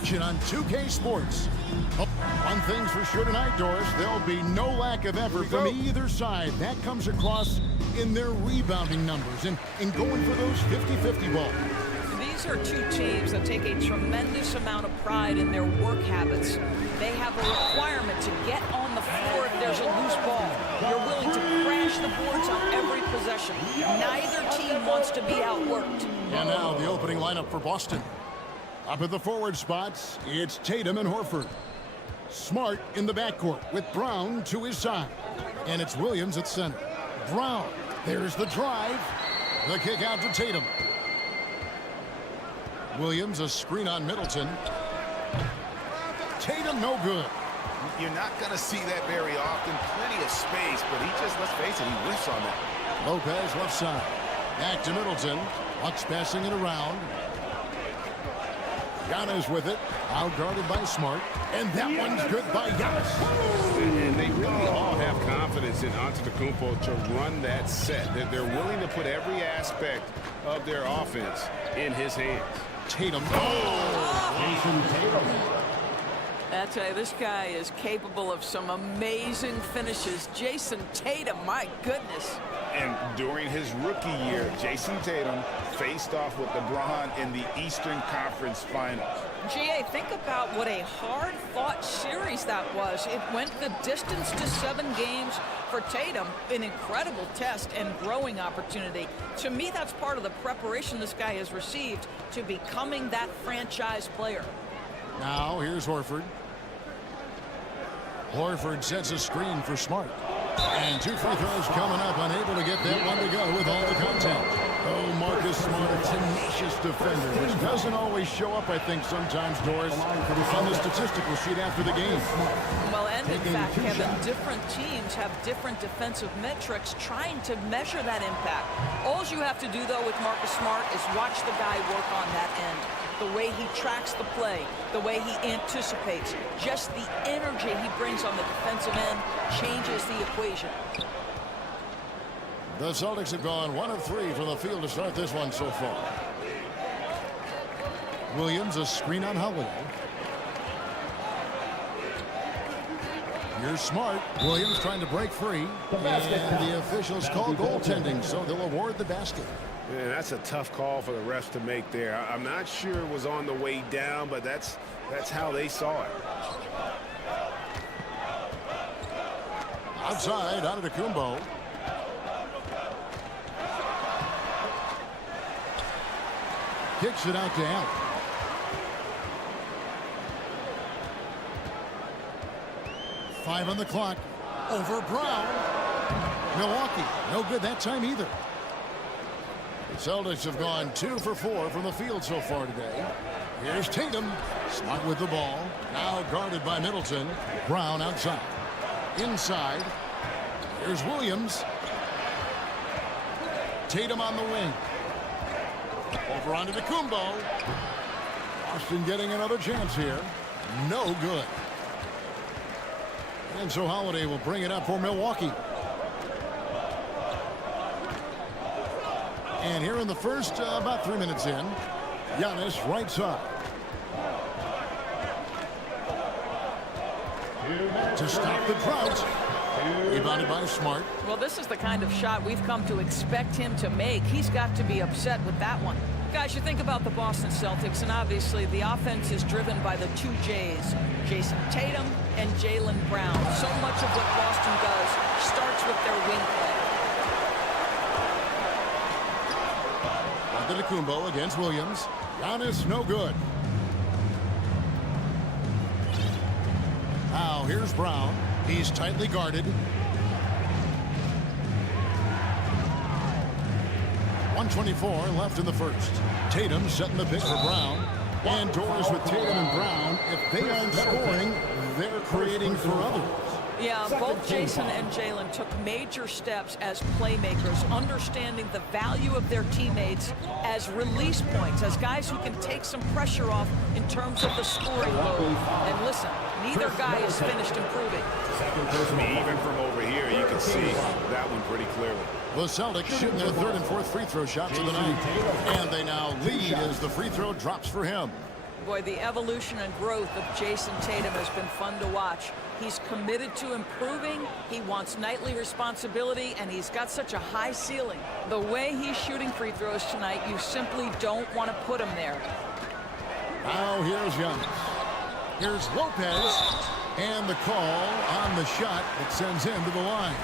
action on 2K Sports. Oh, one thing's for sure tonight, Doris. There'll be no lack of effort from either side. That comes across in their rebounding numbers and in going for those 50-50 balls. These are two teams that take a tremendous amount of pride in their work habits. They have a requirement to get on the floor if there's a loose ball. You're willing to crash the boards on every possession. Neither team wants to be outworked. And now the opening lineup for Boston. Up at the forward spots, it's Tatum and Horford. Smart in the backcourt with Brown to his side. And it's Williams at center. Brown, there's the drive. The kick out to Tatum. Williams, a screen on Middleton. Tatum, no good. You're not going to see that very often. Plenty of space, but he just, let's face it, he whiffs on that. Lopez left side. Back to Middleton. Bucks passing it around. Giannis with it. Out guarded by Smart. And that one's good by Giannis. And they really all have confidence in Antetokounmpo to run that set. That they're willing to put every aspect of their offense in his hands. Tatum. Jason Tatum. I tell you, this guy is capable of some amazing finishes. Jason Tatum, my goodness. And during his rookie year, Jason Tatum faced off with LeBron in the Eastern Conference Finals. GA, think about what a hard-fought series that was. It went the distance to 7 games for Tatum, an incredible test and growing opportunity. To me, that's part of the preparation this guy has received to becoming that franchise player. Now, here's Horford. Horford sets a screen for Smart. And 2 free throws coming up, unable to get that one to go with all the contact. Oh, Marcus Smart, a tenacious defender, which doesn't always show up, I think, sometimes, Doris, on the statistical sheet after the game. Well, and in fact, Kevin, different teams have different defensive metrics trying to measure that impact. All you have to do, though, with Marcus Smart is watch the guy work on that end. The way he tracks the play, the way he anticipates, just the energy he brings on the defensive end changes the equation. The Celtics have gone 1 of 3 from the field to start this one so far. Williams, a screen on Holiday. Here's Smart. Williams trying to break free. And the officials call goaltending, so they'll award the basket. Yeah, that's a tough call for the refs to make there. I'm not sure it was on the way down, but that's how they saw it. Outside, Antetokounmpo. Kicks it out to Allen. Five on the clock. Over Brown. Milwaukee, no good that time either. The Celtics have gone 2 for 4 from the field so far today. Here's Tatum. Smart with the ball. Now guarded by Middleton. Brown outside. Inside. Here's Williams. Tatum on the wing. Over onto Antetokounmpo. Boston getting another chance here. No good. And so Holiday will bring it up for Milwaukee. And here in the first, about 3 minutes in, Giannis right side. To stop the drought. Rebounded by Smart. Well, this is the kind of shot we've come to expect him to make. He's got to be upset with that one. Guys, you think about the Boston Celtics, and obviously the offense is driven by the 2 J's, Jason Tatum and Jaylen Brown. So much of what Boston does starts with their wing play. Antetokounmpo against Williams. Giannis, no good. Now, here's Brown. He's tightly guarded. 1:24 left in the first. Tatum setting the pick for Brown. And Doris with Tatum and Brown. If they aren't scoring, they're creating for others. Yeah, both Jason and Jaylen took major steps as playmakers, understanding the value of their teammates as release points, as guys who can take some pressure off in terms of the scoring load. And listen, neither guy is finished improving. Even from over here, you can see that one pretty clearly. The Celtics shooting their 3rd and 4th free throw shots of the night. And they now lead as the free throw drops for him. Boy, the evolution and growth of Jason Tatum has been fun to watch. He's committed to improving, he wants nightly responsibility, and he's got such a high ceiling. The way he's shooting free throws tonight, you simply don't want to put him there. Now here's Giannis. Here's Lopez. And the call on the shot that sends him to the line.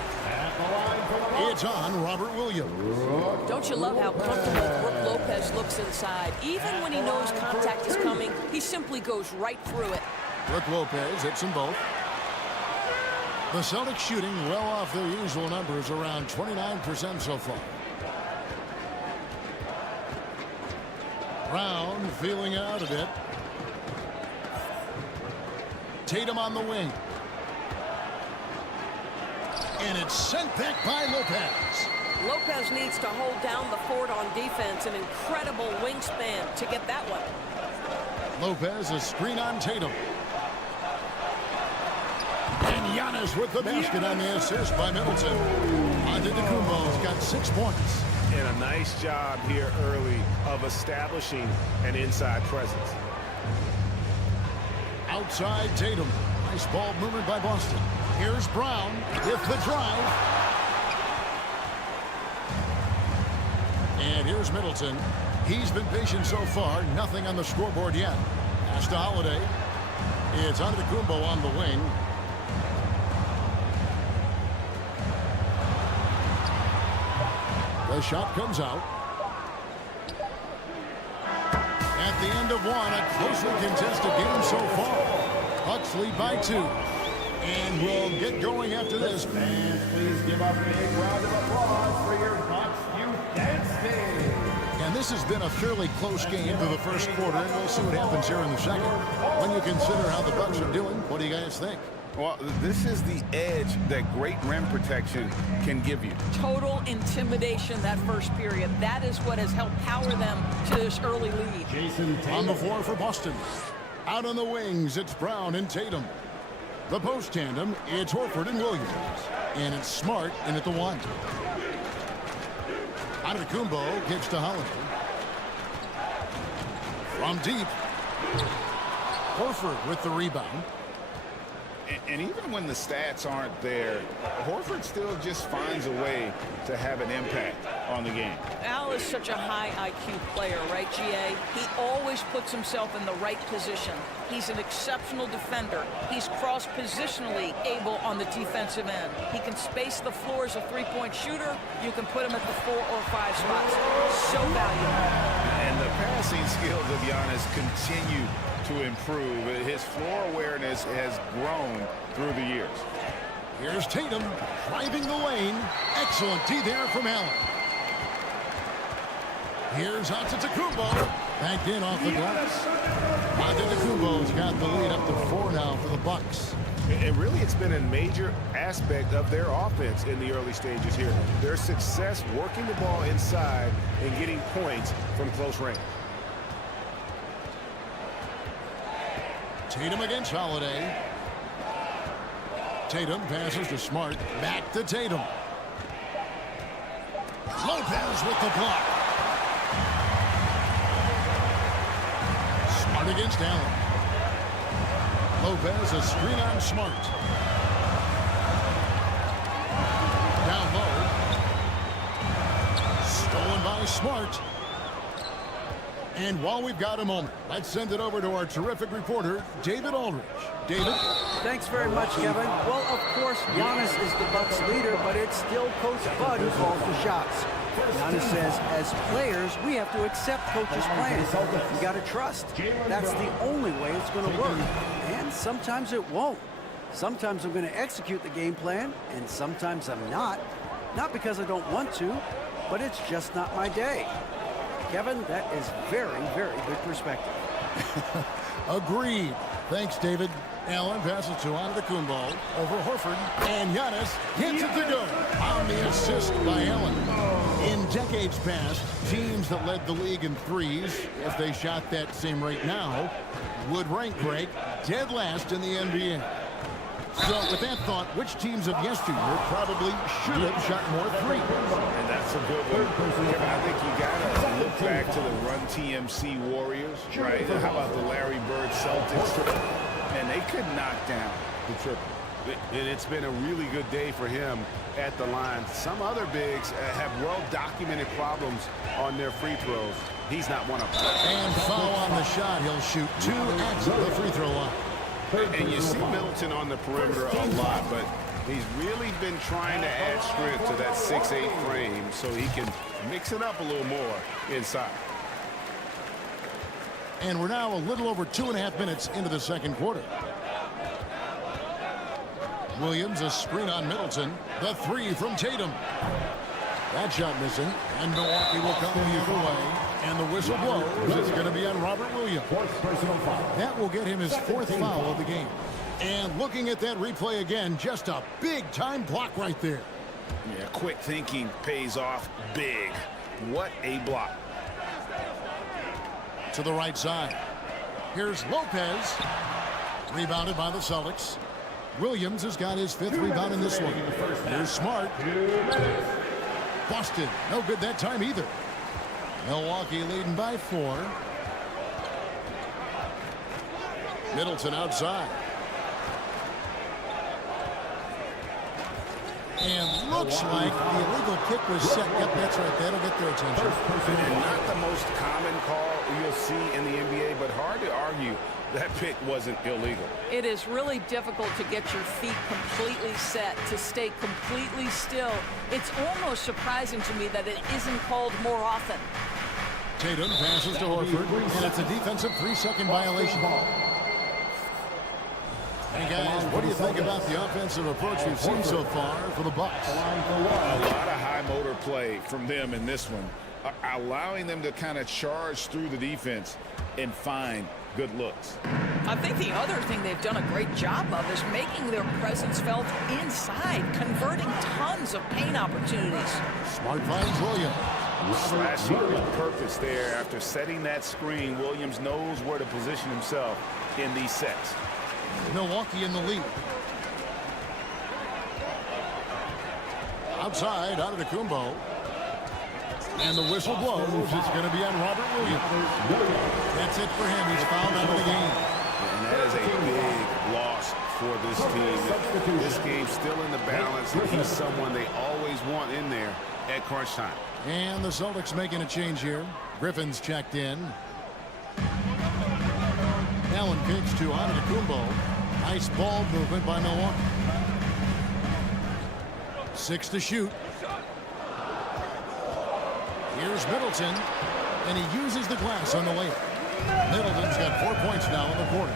It's on Robert Williams. Don't you love how comfortable Brook Lopez looks inside? Even when he knows contact is coming, he simply goes right through it. Brook Lopez hits them both. The Celtics shooting well off their usual numbers, around 29% so far. Brown feeling out a bit. Tatum on the wing. And it's sent back by Lopez. Lopez needs to hold down the fort on defense. An incredible wingspan to get that one. Lopez, a screen on Tatum. And Giannis with the basket on the assist by Middleton. Antetokounmpo's got 6 points. And a nice job here early of establishing an inside presence. Outside Tatum. Nice ball movement by Boston. Here's Brown with the drive. And here's Middleton. He's been patient so far. Nothing on the scoreboard yet. Pass to Holiday. It's Antetokounmpo on the wing. The shot comes out. At the end of one, a closely contested game so far. Bucks lead by 2. And we'll get going after this. Fans, please give a big round of applause for your Bucks Youth Dance Team. And this has been a fairly close game through the first quarter, and we'll see what happens here in the second. When you consider how the Bucks are doing, what do you guys think? Well, this is the edge that great rim protection can give you. Total intimidation that first period. That is what has helped power them to this early lead. On the floor for Boston. Out on the wings, it's Brown and Tatum. The post tandem, it's Horford and Williams. And it's Smart in at the 1. Antetokounmpo gives to Holiday. From deep. Horford with the rebound. And even when the stats aren't there, Horford still just finds a way to have an impact on the game. Al is such a high IQ player, right, GA? He always puts himself in the right position. He's an exceptional defender. He's cross-positionally able on the defensive end. He can space the floor as a three-point shooter. You can put him at the 4 or 5 spots. So valuable. And the passing skills of Giannis continue to improve. His floor awareness has grown through the years. Here's Tatum driving the lane. Excellent D there from Allen. Here's Antetokounmpo. Back in off the glass. Antetokounmpo's got the lead up to 4 now for the Bucks. And really, it's been a major aspect of their offense in the early stages here. Their success working the ball inside and getting points from close range. Tatum against Holiday. Tatum passes to Smart. Back to Tatum. Lopez with the block. Smart against Allen. Lopez a screen on Smart. Down low. Stolen by Smart. And while we've got a moment, let's send it over to our terrific reporter, David Aldridge. David? Thanks very much, Kevin. Well, of course, Giannis is the Bucks leader, but it's still Coach Bud who calls the shots. Giannis says, as players, we have to accept Coach's plan. You got to trust. That's the only way it's going to work. And sometimes it won't. Sometimes I'm going to execute the game plan, and sometimes I'm not. Not because I don't want to, but it's just not my day. Kevin, that is very, very good perspective. Agreed. Thanks, David. Allen passes to Antetokounmpo over Horford, and Giannis hits it to good on the assist by Allen. In decades past, teams that led the league in threes, if they shot that same rate now, would rank Greg dead last in the NBA. So with that thought, which teams of yesteryear probably should have shot more threes? And that's a good one. Kevin, I think you got to look back to the Run TMC Warriors, right? And how about the Larry Bird Celtics? And they could knock down the triple. And it's been a really good day for him at the line. Some other bigs have well-documented problems on their free throws. He's not one of them. And foul on the shot. He'll shoot 2 at the free throw line. And you see Middleton on the perimeter a lot, but he's really been trying to add strength to that 6'8" frame so he can mix it up a little more inside. And we're now a little over 2.5 minutes into the second quarter. Williams, a screen on Middleton. The 3 from Tatum. That shot missing. And Milwaukee will come the other way. And the whistle blows. It's going to be on Robert Williams. That will get him his 4th foul of the game. And looking at that replay again, just a big-time block right there. Yeah, quick thinking pays off big. What a block. To the right side. Here's Lopez. Rebounded by the Celtics. Williams has got his 5th rebound in this one. Here's Smart. Busted. No good that time either. Milwaukee leading by 4. Middleton outside. And looks like the illegal kick was set. Yep, that's right. That'll get their attention. And not the most common call you'll see in the NBA, but hard to argue that pick wasn't illegal. It is really difficult to get your feet completely set, to stay completely still. It's almost surprising to me that it isn't called more often. Tatum passes to Horford, and it's a defensive 3-second violation. Hey guys, what do you think about the offensive approach we've seen so far for the Bucks? A lot of high motor play from them in this one, allowing them to kind of charge through the defense and find good looks. I think the other thing they've done a great job of is making their presence felt inside, converting tons of paint opportunities. Smart finds Williams. Slashing with purpose there. After setting that screen, Williams knows where to position himself in these sets. Milwaukee in the lead. Outside, out of the Kumbo. And the whistle blows. It's going to be on Robert Williams. That's it for him. He's fouled out of the game. And that is a big loss for this team. This game's still in the balance, and he's someone they always want in there at crunch time. And the Celtics making a change here. Griffin's checked in. Allen kicks to Antetokounmpo. Nice ball movement by Milwaukee. 6 to shoot. Here's Middleton, and he uses the glass on the layup. Middleton's got 4 points now in the quarter.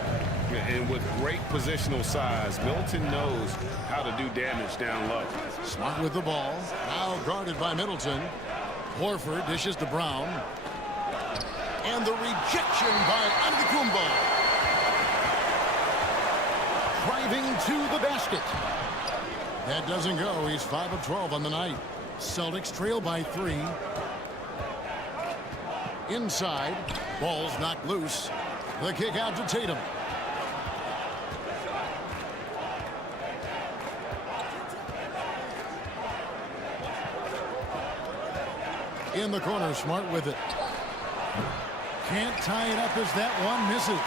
And with great positional size, Middleton knows how to do damage down low. Smart with the ball. Now guarded by Middleton. Horford dishes to Brown. And the rejection by Antetokounmpo. Driving to the basket. That doesn't go. He's 5 of 12 on the night. Celtics trail by 3. Inside. Ball's knocked loose. The kick out to Tatum. In the corner, Smart with it. Can't tie it up as that one misses.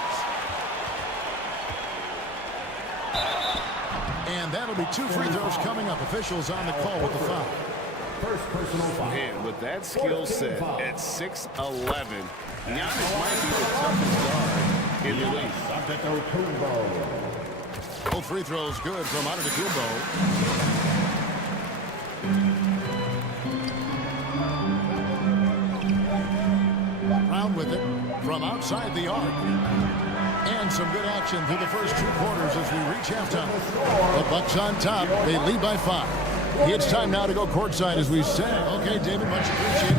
And that'll be 2 free throws coming up. Officials on the call with the foul. First personal foul. And with that skill set at 6'11", Giannis might be the toughest guard in the league. Both free throws good from Antetokounmpo. Brown with it from outside the arc. And some good action through the first 2 quarters as we reach halftime. The Bucks on top. They lead by 5. It's time now to go courtside, as we say. Okay, David, much appreciated.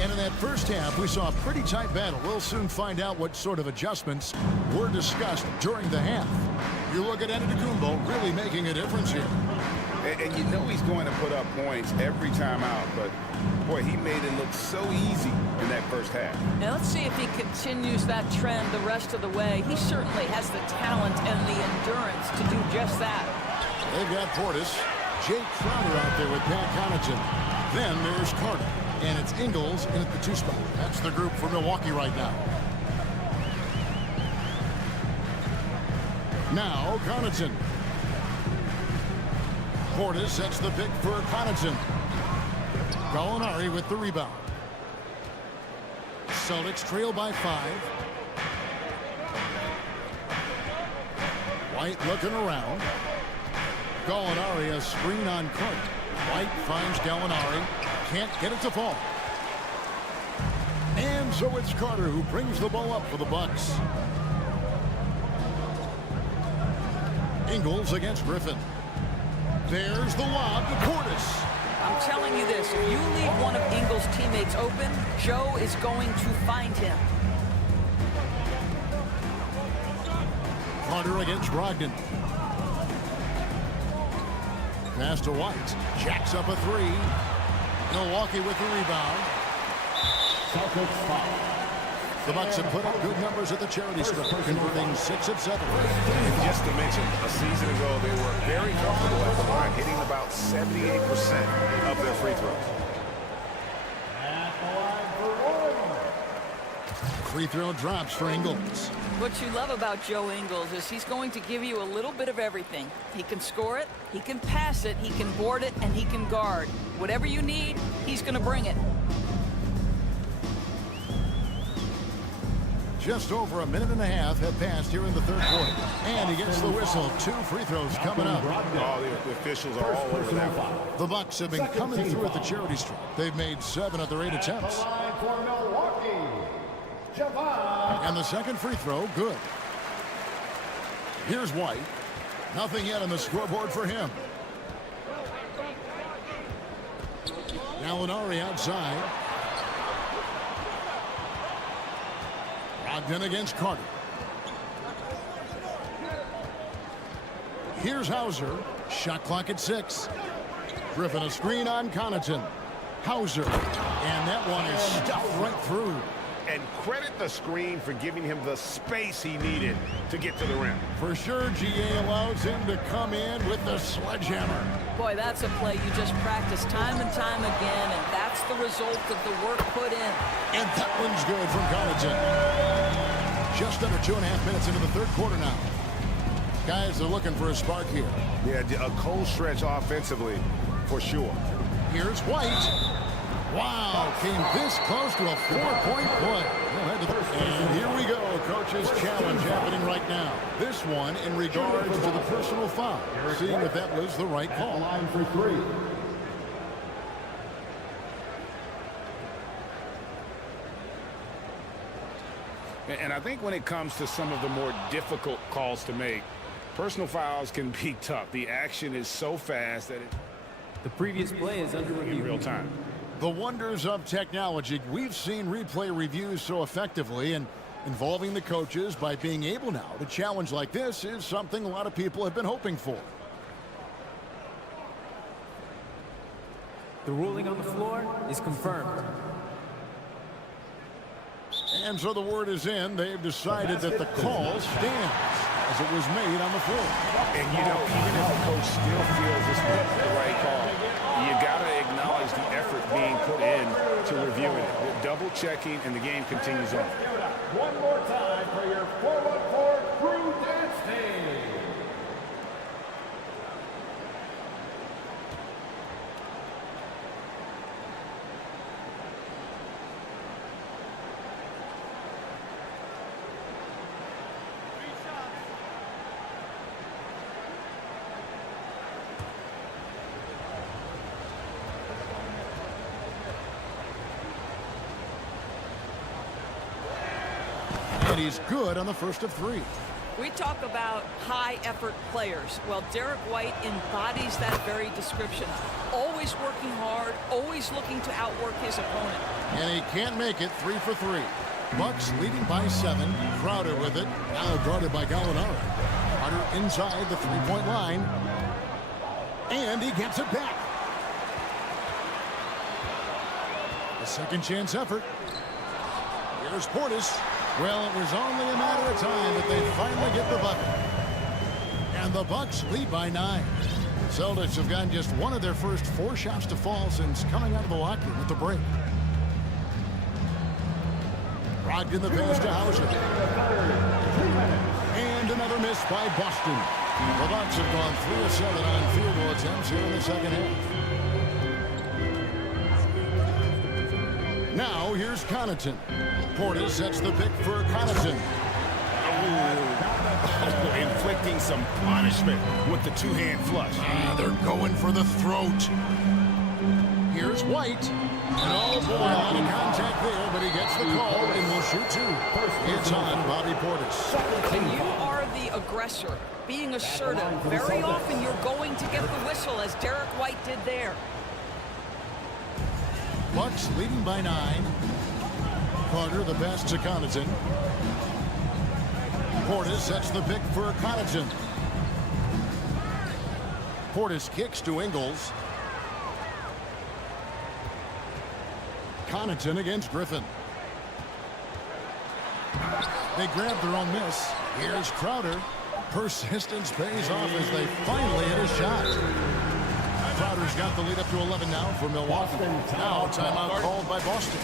And in that First half, we saw a pretty tight battle. We'll soon find out what sort of adjustments were discussed during the half. You look at Antetokounmpo really making a difference here. And you know he's going to put up points every time out, but boy, he made it look so easy in that first half. Now let's see if he continues that trend the rest of the way. He certainly has the talent and the endurance to do just that. They've got Portis, Jake Crowder out there with Pat Connaughton. Then there's Carter, and it's Ingles in at the 2 spot. That's the group for Milwaukee right now. Now Connaughton. Portis sets the pick for Connaughton. Gallinari with the rebound. Celtics trail by 5. White looking around. Gallinari a screen on Clark. White finds Gallinari. Can't get it to fall. And so it's Carter who brings the ball up for the Bucks. Ingles against Griffin. There's the lob to Portis. I'm telling you this, if you leave one of Ingles' teammates open, Joe is going to find him. Carter against Brogdon. Pass to White. Jacks up a 3. Milwaukee with the rebound. The Bucks have put up good numbers at the charity strip, converting 6 of 7. And just to mention, a season ago, they were very comfortable at the line, hitting about 78% of their free throws. Free throw drops for Ingles. What you love about Joe Ingles is he's going to give you a little bit of everything. He can score it, he can pass it, he can board it, and he can guard. Whatever you need, he's going to bring it. Just over a minute and a half have passed here in the third quarter. And he gets the whistle. 2 free throws coming up. Oh, the officials are all over that one. The Bucks have been coming through at the charity strip. They've made 7 of their 8 attempts. And the second free throw, good. Here's White. Nothing yet on the scoreboard for him. Gallinari outside. Brogdon against Carter. Here's Hauser. Shot clock at 6. Griffin a screen on Connaughton. Hauser. And that one is stuffed right through. And credit the screen for giving him the space he needed to get to the rim. For sure, GA allows him to come in with the sledgehammer. Boy, that's a play you just practice time and time again, and that's the result of the work put in. And that one's good from Connaughton. Just under 2.5 minutes into the third quarter now. Guys are looking for a spark here. Yeah, a cold stretch offensively, for sure. Here's White. Wow, came this close to a 4-point play. And here we go, coach's challenge happening right now. This one in regards to the personal foul. Seeing if that was the right call. Line for 3. And I think when it comes to some of the more difficult calls to make, personal fouls can be tough. The action is so fast that it... The previous play is under review. In real time. The wonders of technology. We've seen replay reviews so effectively, and involving the coaches by being able now to challenge like this is something a lot of people have been hoping for. The ruling on the floor is confirmed. And so the word is in. They've decided that the call stands as it was made on the floor. And you know, even if the coach still feels this was the right call, you got to acknowledge the effort being put in to reviewing it. Double checking, and the game continues on. One more time for your 4-1-4 crew dance team. And he's good on the first of 3. We talk about high-effort players. Well, Derek White embodies that very description. Always working hard, always looking to outwork his opponent. And he can't make it. 3 for 3. Bucks leading by 7. Crowder with it. Now guarded by Gallinari. Carter inside the three-point line. And he gets it back. A second chance effort. Here's Portis. Well, it was only a matter of time that they finally get the bucket. And the Bucks lead by 9. Celtics have gotten just one of their first 4 shots to fall since coming out of the locker room with the break. Brogdon the pass to Hauser. And another miss by Boston. The Bucks have gone 3 of 7 on field goal attempts here in the second half. Now here's Connaughton. Portis sets the pick for Connaughton. Oh, inflicting some punishment with the two-hand flush. They're going for the throat. Here's White. And oh boy, a lot of contact there, but he gets the call and will shoot 2. It's on Bobby Portis. When you are the aggressor, being assertive, very often you're going to get the whistle, as Derek White did there. Bucks leading by 9. Carter the pass to Connaughton. Portis sets the pick for Connaughton. Portis kicks to Ingles. Connaughton against Griffin. They grab their own miss. Here's Crowder. Persistence pays off as they finally hit a shot. Crowder's got the lead up to 11 now for Milwaukee. Now timeout called by Boston.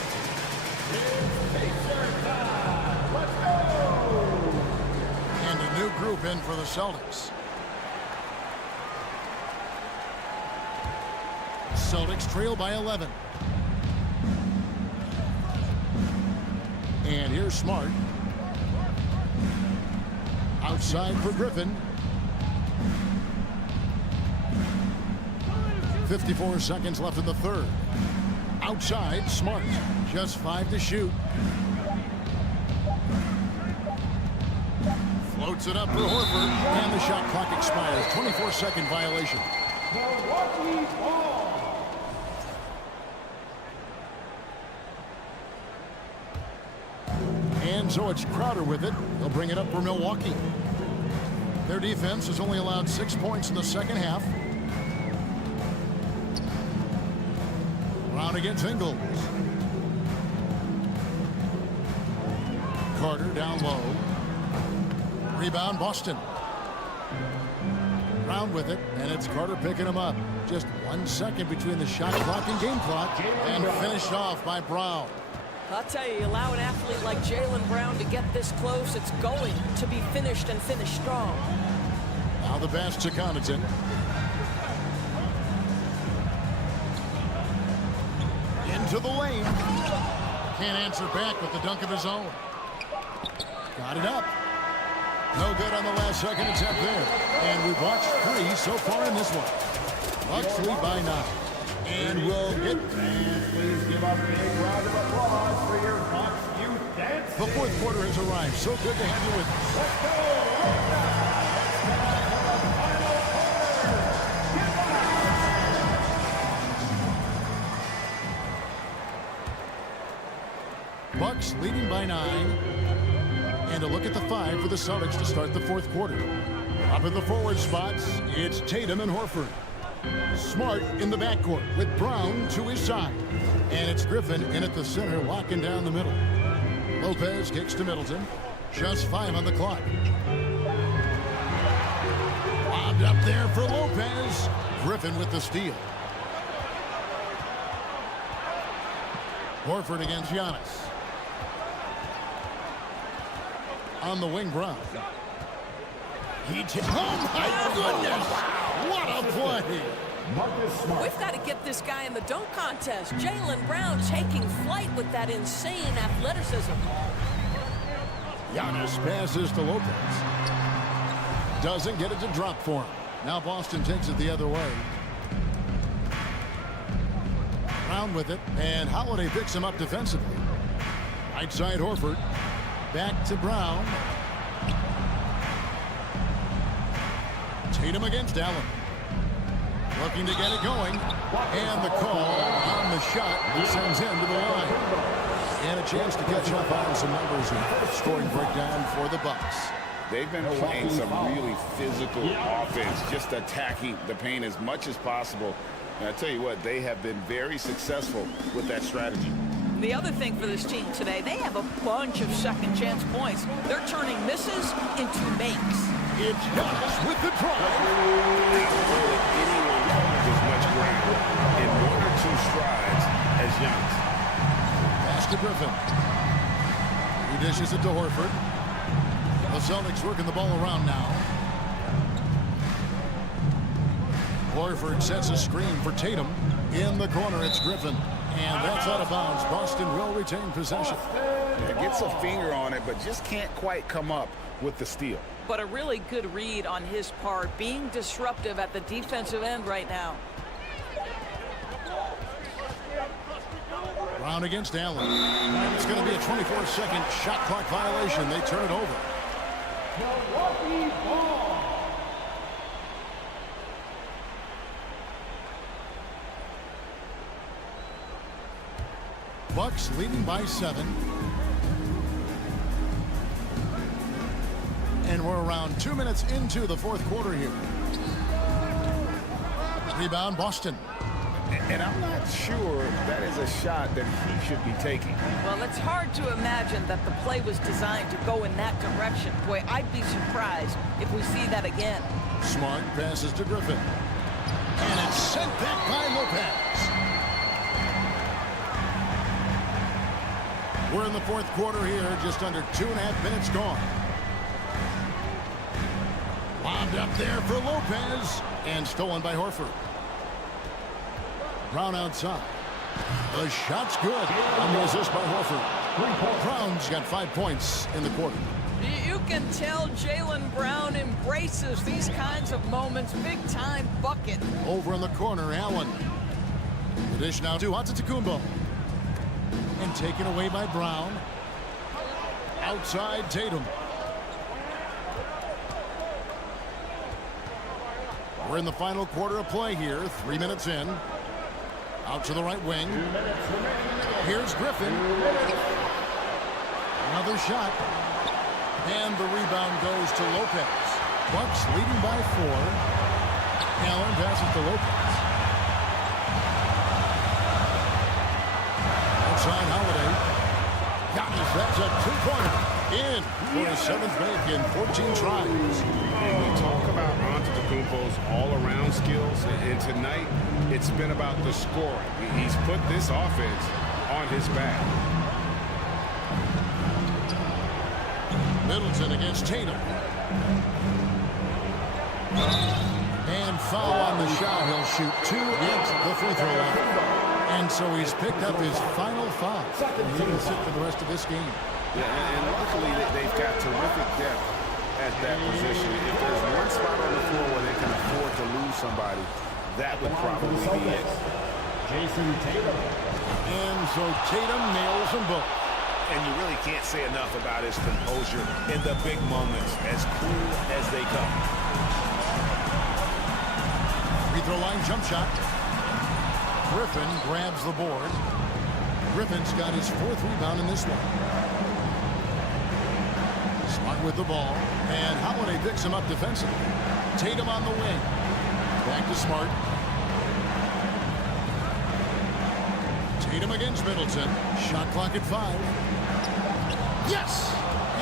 And a new group in for the Celtics. Celtics trail by 11. And here's Smart. Outside for Griffin. 54 seconds left in the third. Outside, Smart. Just 5 to shoot. Floats it up for Horford. And the shot clock expires. 24-second violation. And so it's Crowder with it. They'll bring it up for Milwaukee. Their defense has only allowed 6 points in the second half. Brown against Ingles. Carter down low. Rebound Boston. Brown with it, and it's Carter picking him up. Just 1 second between the shot clock and game clock, and finished off by Brown. I'll tell you, allow an athlete like Jaylen Brown to get this close, it's going to be finished and finished strong. Now the pass to Connaughton. Into the lane. Can't answer back with the dunk of his own. Got it up. No good on the last second attempt there. And we've watched 3 so far in this one. Bucks lead by 9. And we'll get... Please give a big round of applause for your Bucks youth dance. The fourth quarter has arrived. So good to have you with us. Let's go right now. Bucks leading by 9. And a look at the 5 for the Celtics to start the fourth quarter. Up in the forward spots, it's Tatum and Horford. Smart in the backcourt with Brown to his side. And it's Griffin in at the center, locking down the middle. Lopez kicks to Middleton. Just 5 on the clock. Lobbed up there for Lopez. Griffin with the steal. Horford against Giannis. On the wing, Brown. Oh, my goodness! What a play! We've got to get this guy in the dunk contest. Jaylen Brown taking flight with that insane athleticism. Giannis passes to Lopez. Doesn't get it to drop for him. Now Boston takes it the other way. Brown with it, and Holiday picks him up defensively. Right side Horford. Back to Brown. Tatum against Allen. Looking to get it going. And the call on the shot that sends him to the line. And a chance to catch up on some numbers and scoring breakdown for the Bucks. They've been playing some really physical offense, just attacking the paint as much as possible. And I tell you what, they have been very successful with that strategy. The other thing for this team today, they have a bunch of second chance points. They're turning misses into makes. It's Giannis with the drive. I don't know that anyone covers as much ground in 1 or 2 strides as Giannis. Pass to Griffin. He dishes it to Horford. The Celtics working the ball around now. Horford sets a screen for Tatum. In the corner, it's Griffin. And that's out of bounds. Boston will retain possession. Yeah, gets a finger on it, but just can't quite come up with the steal. But a really good read on his part, being disruptive at the defensive end right now. Brown against Allen. It's going to be a 24-second shot clock violation. They turn it over. Milwaukee ball. Bucks leading by 7. And we're around 2 minutes into the fourth quarter here. Rebound, Boston. And I'm not sure that is a shot that he should be taking. Well, it's hard to imagine that the play was designed to go in that direction. Boy, I'd be surprised if we see that again. Smart passes to Griffin. And it's sent back by Lopez. We're in the fourth quarter here, just under 2.5 minutes gone. Lobbed up there for Lopez, and stolen by Horford. Brown outside. The shot's good on the assist by Horford. Brown's got 5 points in the quarter. You can tell Jaylen Brown embraces these kinds of moments. Big time bucket. Over in the corner, Allen. The dish now to Antetokounmpo. And taken away by Brown. Outside Tatum. We're in the final quarter of play here. 3 minutes in. Out to the right wing. Here's Griffin. Another shot. And the rebound goes to Lopez. Bucks leading by 4. Allen passes to Lopez. Outside Holiday. That's a 2-pointer. In for his 7th make in 14 tries. And we talk about Antetokounmpo's all-around skills, and tonight it's been about the scoring. He's put this offense on his back. Middleton against Tatum. And foul on the shot. He'll shoot 2 at the free throw line. And so he's picked up his final foul. And he will sit for the rest of this game. Yeah, and luckily they've got terrific depth at that position. If there's one spot on the floor where they can afford to lose somebody, that would probably be it. Jason Tatum. And so Tatum nails them both. And you really can't say enough about his composure in the big moments, as cool as they come. Free throw line jump shot. Griffin grabs the board. Griffin's got his 4th rebound in this one. Smart with the ball. And Holiday picks him up defensively. Tatum on the wing. Back to Smart. Tatum against Middleton. Shot clock at 5. Yes!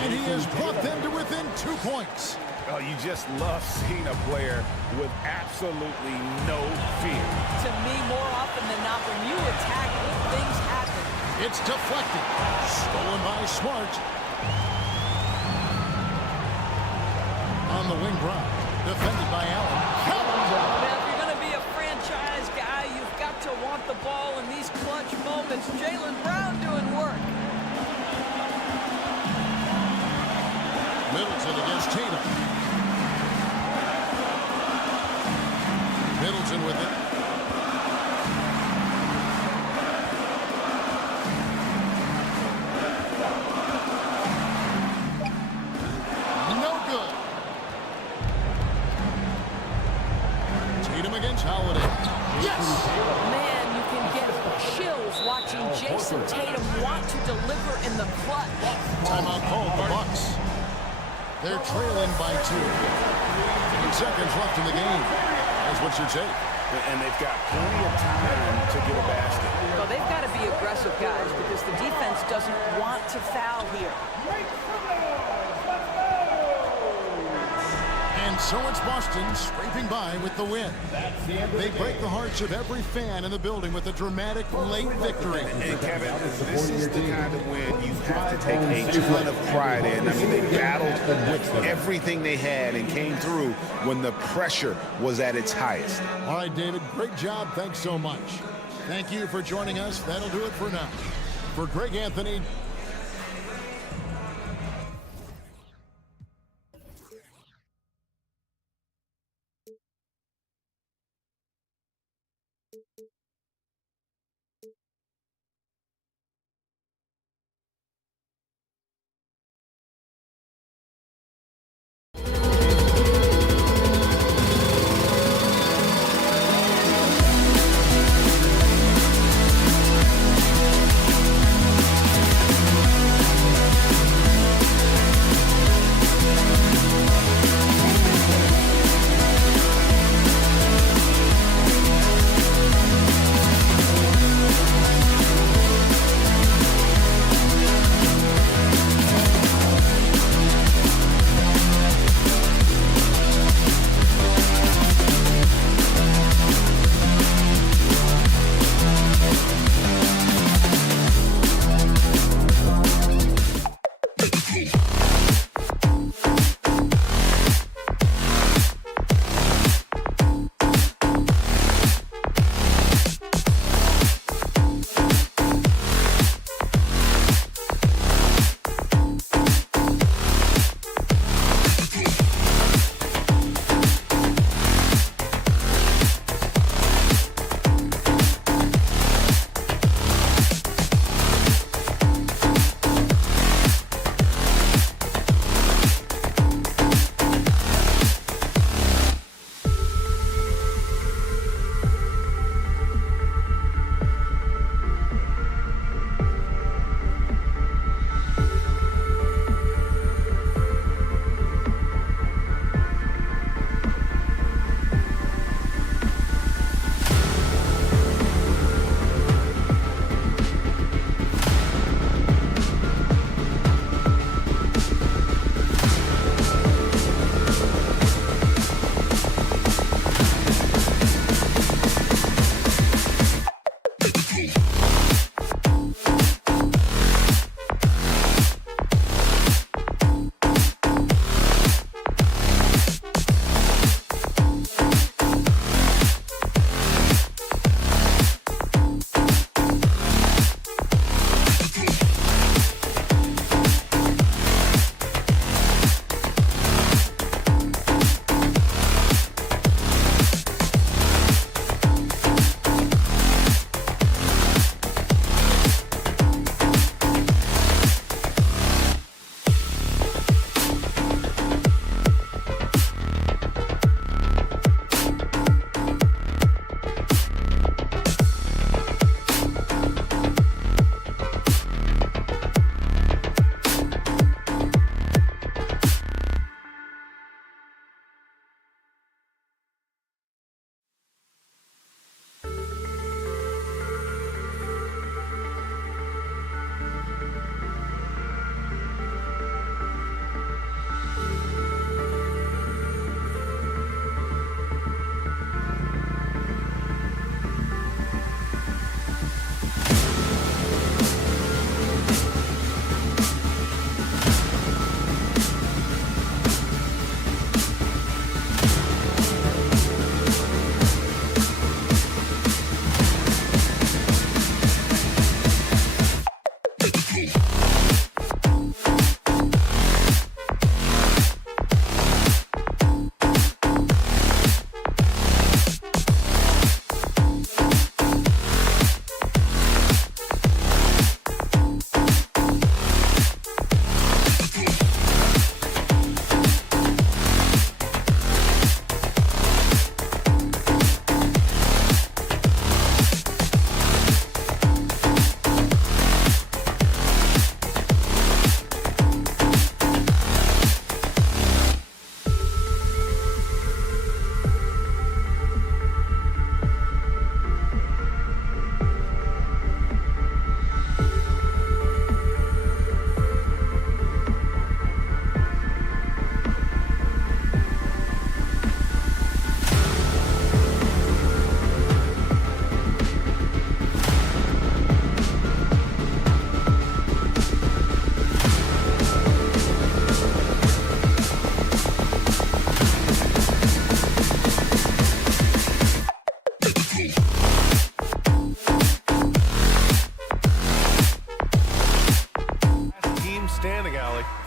And he has brought them to within 2 points. Oh, you just love seeing a player with absolutely no fear. To me, more often than not, when you attack, good things happen. It's deflected. Stolen by Smart. On the wing, Brown. Defended by Allen. Now, if you're going to be a franchise guy, you've got to want the ball in these clutch moments. Jaylen Brown doing work. Middleton against Tatum. Middleton with it. No good. Tatum against Holiday. doesn't Tatum want to deliver in the clutch? Timeout called the Bucks. They're trailing by 2. 8 seconds left in the game. That's what you take. And they've got plenty of time to get a basket. Well, they've got to be aggressive, guys, because the defense doesn't want to foul here. And so it's Boston scraping by with the win. They break the hearts of every fan in the building with a dramatic late victory. And Kevin, this is the kind of win you have to take a ton of pride in. I mean, they battled with everything they had and came through when the pressure was at its highest. All right, David, great job. Thanks so much. Thank you for joining us. That'll do it for now. For Greg Anthony,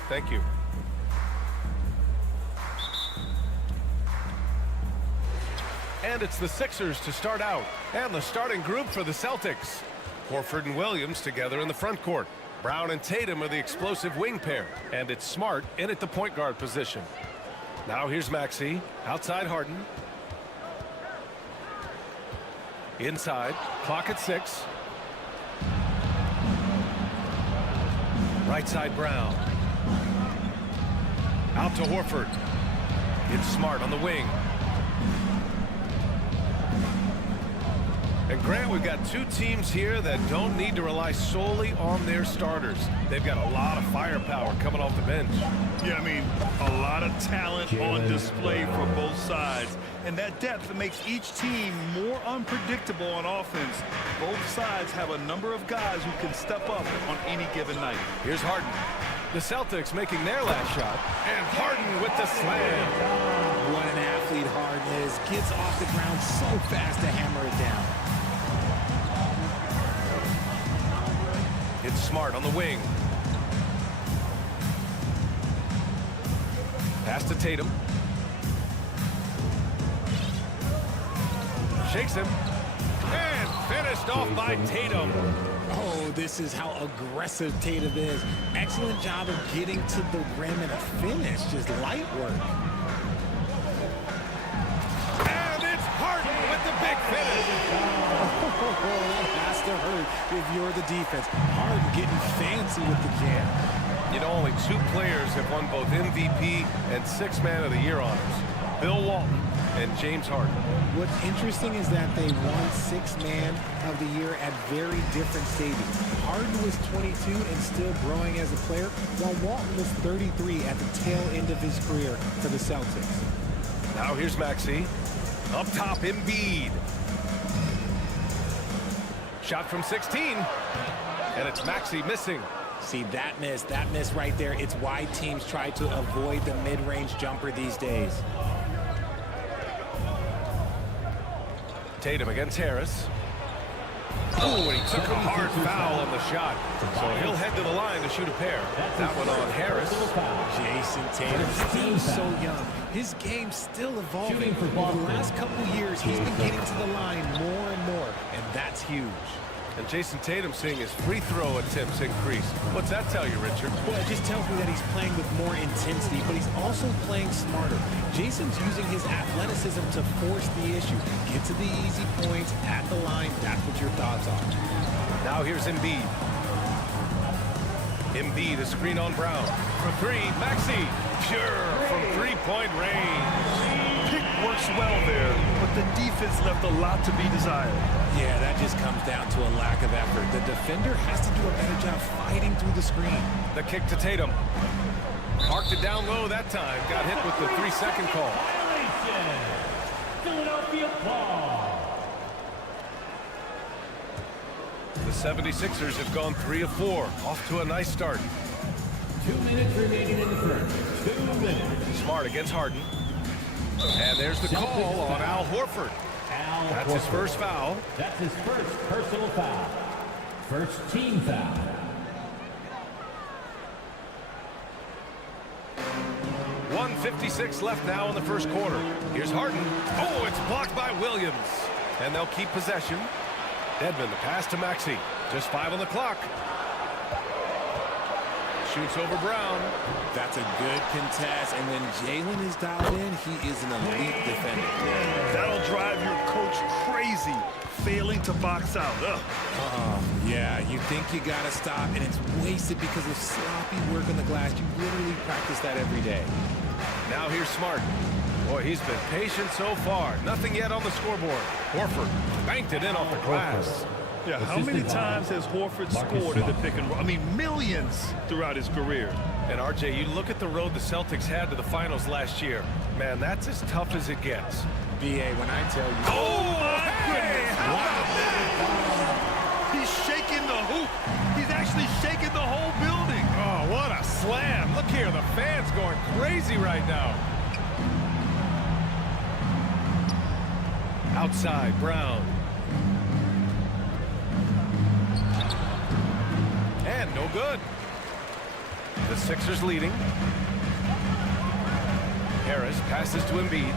Thank you. And it's the Sixers to start out. And the starting group for the Celtics. Horford and Williams together in the front court. Brown and Tatum are the explosive wing pair. And it's Smart in at the point guard position. Now here's Maxey. Outside Harden. Inside. Clock at 6. Right side Brown. Out to Horford. It's Smart on the wing. And Grant, we've got two teams here that don't need to rely solely on their starters. They've got a lot of firepower coming off the bench. Yeah, I mean, a lot of talent on display for both sides. And that depth makes each team more unpredictable on offense. Both sides have a number of guys who can step up on any given night. Here's Harden. The Celtics making their last shot. And Harden with the slam. What an athlete Harden is. Gets off the ground so fast to hammer it down. It's Smart on the wing. Pass to Tatum. Shakes him. And finished off by Tatum. Oh, this is how aggressive Tatum is. Excellent job of getting to the rim and a finish. Just light work. And it's Harden with the big finish. That has to hurt if you're the defense. Harden getting fancy with the jam. You know, only two players have won both MVP and Sixth Man of the Year honors. Bill Walton and James Harden. What's interesting is that they won Sixth Man of the Year at very different stages. Harden was 22 and still growing as a player, while Walton was 33 at the tail end of his career for the Celtics. Now here's Maxey. Up top, Embiid. Shot from 16. And it's Maxey missing. See, that miss right there. It's why teams try to avoid the mid-range jumper these days. Tatum against Harris. Oh, and he took a hard foul on the shot. So he'll head to the line to shoot a pair. That one on Harris. Jason Tatum, still so young. His game's still evolving. For the last couple years, he's been getting to the line more and more, and that's huge. And Jason Tatum seeing his free throw attempts increase. What's that tell you, Richard? Well, it just tells me that he's playing with more intensity, but he's also playing smarter. Jason's using his athleticism to force the issue. Get to the easy points at the line. That's what your thoughts are. Now here's Embiid. Embiid, a screen on Brown. For three, Maxey. Pure from three-point range. Pick works well there, but the defense left a lot to be desired. Yeah, that just comes down to a lack of effort. The defender has to do a better job fighting through the screen. The kick to Tatum. Parked it down low that time. Got hit with the 3-second call. Violation. Philadelphia ball. The 76ers have gone 3 of 4. Off to a nice start. 2 minutes remaining in the first. 2 minutes. Smart against Harden. And there's the call on Al Horford. That's his first foul. That's his first personal foul. First team foul. .156 left now in the first quarter. Here's Harden. Oh, it's blocked by Williams. And they'll keep possession. Dedmon, the pass to Maxey. Just 5 on the clock. Shoots over Brown. That's a good contest, and when Jalen is dialed in, he is an elite defender. That'll drive your coach crazy, failing to box out. Yeah, you think you gotta stop, and it's wasted because of sloppy work on the glass. You literally practice that every day. Now here's Smart. Boy, he's been patient so far. Nothing yet on the scoreboard. Horford banked it in off the glass. Yeah, how many times has Horford scored in the pick and roll? I mean, millions throughout his career. And RJ, you look at the road the Celtics had to the finals last year. Man, that's as tough as it gets. B.A., when I tell you... Oh, my goodness! How about that? He's shaking the hoop. He's actually shaking the whole building. Oh, what a slam. Look here, the fans going crazy right now. Outside, Brown. And no good. The Sixers leading. Harris passes to Embiid.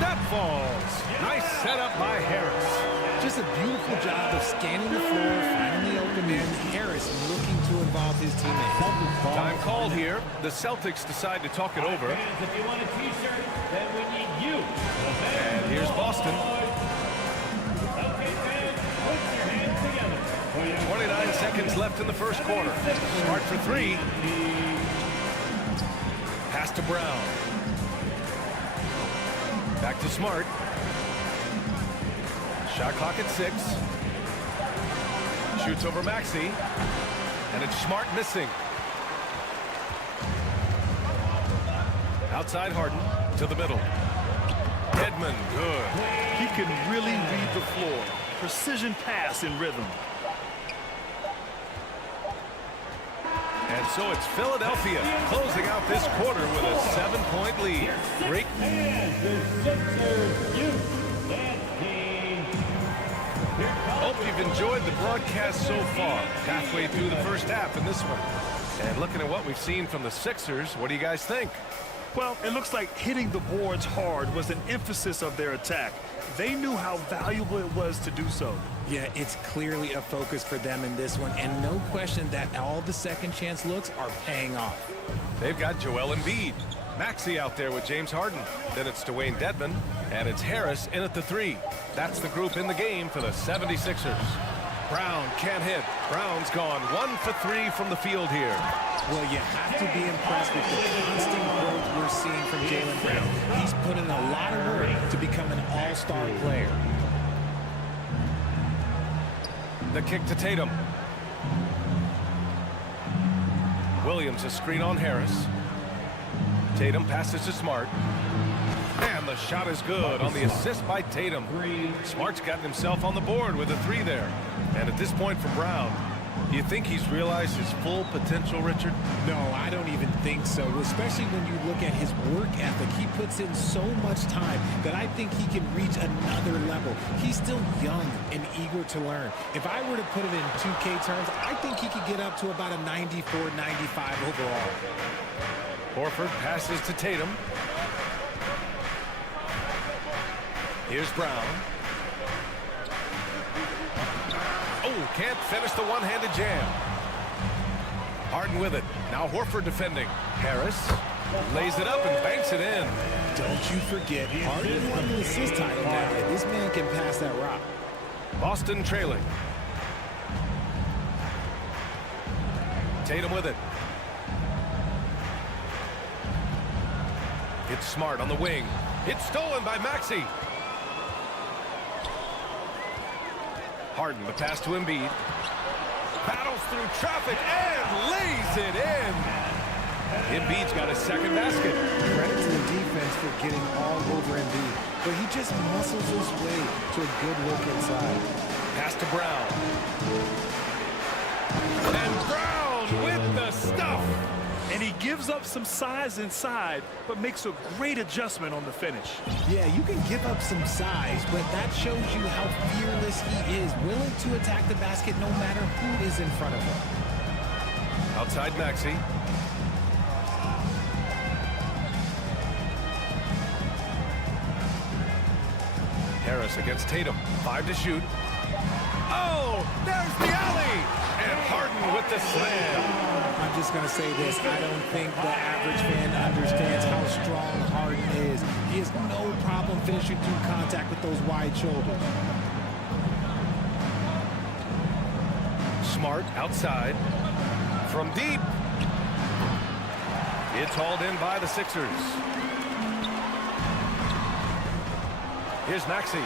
That falls. Nice setup by Harris. Just a beautiful job of scanning the floor, finding the open man. Harris looking to involve his teammates. Time called here. The Celtics decide to talk it over. If you want a t-shirt, then we need you. And here's Boston. Okay, fans, put your hands together. 29 seconds left in the first quarter. Smart for three. Pass to Brown. Back to Smart. Shot clock at 6. Shoots over Maxey. And it's Smart missing. Outside Harden to the middle. Edmond, good. He can really read the floor. Precision pass in rhythm. And so it's Philadelphia closing out this quarter with a 7-point lead. Great. Hope you've enjoyed the broadcast so far. Halfway through the first half in this one. And looking at what we've seen from the Sixers, what do you guys think? Well, it looks like hitting the boards hard was an emphasis of their attack. They knew how valuable it was to do so. Yeah, it's clearly a focus for them in this one, and no question that all the second chance looks are paying off. They've got Joel Embiid. Maxey out there with James Harden. Then it's Dwayne Dedmon, and it's Harris in at the 3. That's the group in the game for the 76ers. Brown can't hit. Brown's gone 1 for 3 from the field here. Well, you have to be impressed with the constant growth we're seeing from Jaylen Brown. He's put in a lot of work to become an all-star player. The kick to Tatum. Williams a screen on Harris. Tatum passes to Smart. And the shot is good on the assist by Tatum. Smart's gotten himself on the board with a 3 there. And at this point for Brown, do you think he's realized his full potential, Richard? No, I don't even think so, especially when you look at his work ethic. He puts in so much time that I think he can reach another level. He's still young and eager to learn. If I were to put it in 2K terms, I think he could get up to about a 94, 95 overall. Horford passes to Tatum. Here's Brown. Oh, can't finish the one-handed jam. Harden with it. Now Horford defending. Harris lays it up and banks it in. Don't you forget, Harden won the assist title now, and this man can pass that rock. Boston trailing. Tatum with it. It's Smart on the wing. It's stolen by Maxey. Harden, the pass to Embiid. Battles through traffic and lays it in. Embiid's got his second basket. Credit to the defense for getting all over Embiid, but he just muscles his way to a good look inside. Pass to Brown. And Brown with the stuff. And he gives up some size inside, but makes a great adjustment on the finish. Yeah, you can give up some size, but that shows you how fearless he is, willing to attack the basket no matter who is in front of him. Outside Maxey. Harris against Tatum. 5 to shoot. Oh, there's the alley! And Harden with the slam. I'm just going to say this. I don't think the average fan understands how strong Harden is. He has no problem finishing through contact with those wide shoulders. Smart outside. From deep. It's hauled in by the Sixers. Here's Maxey.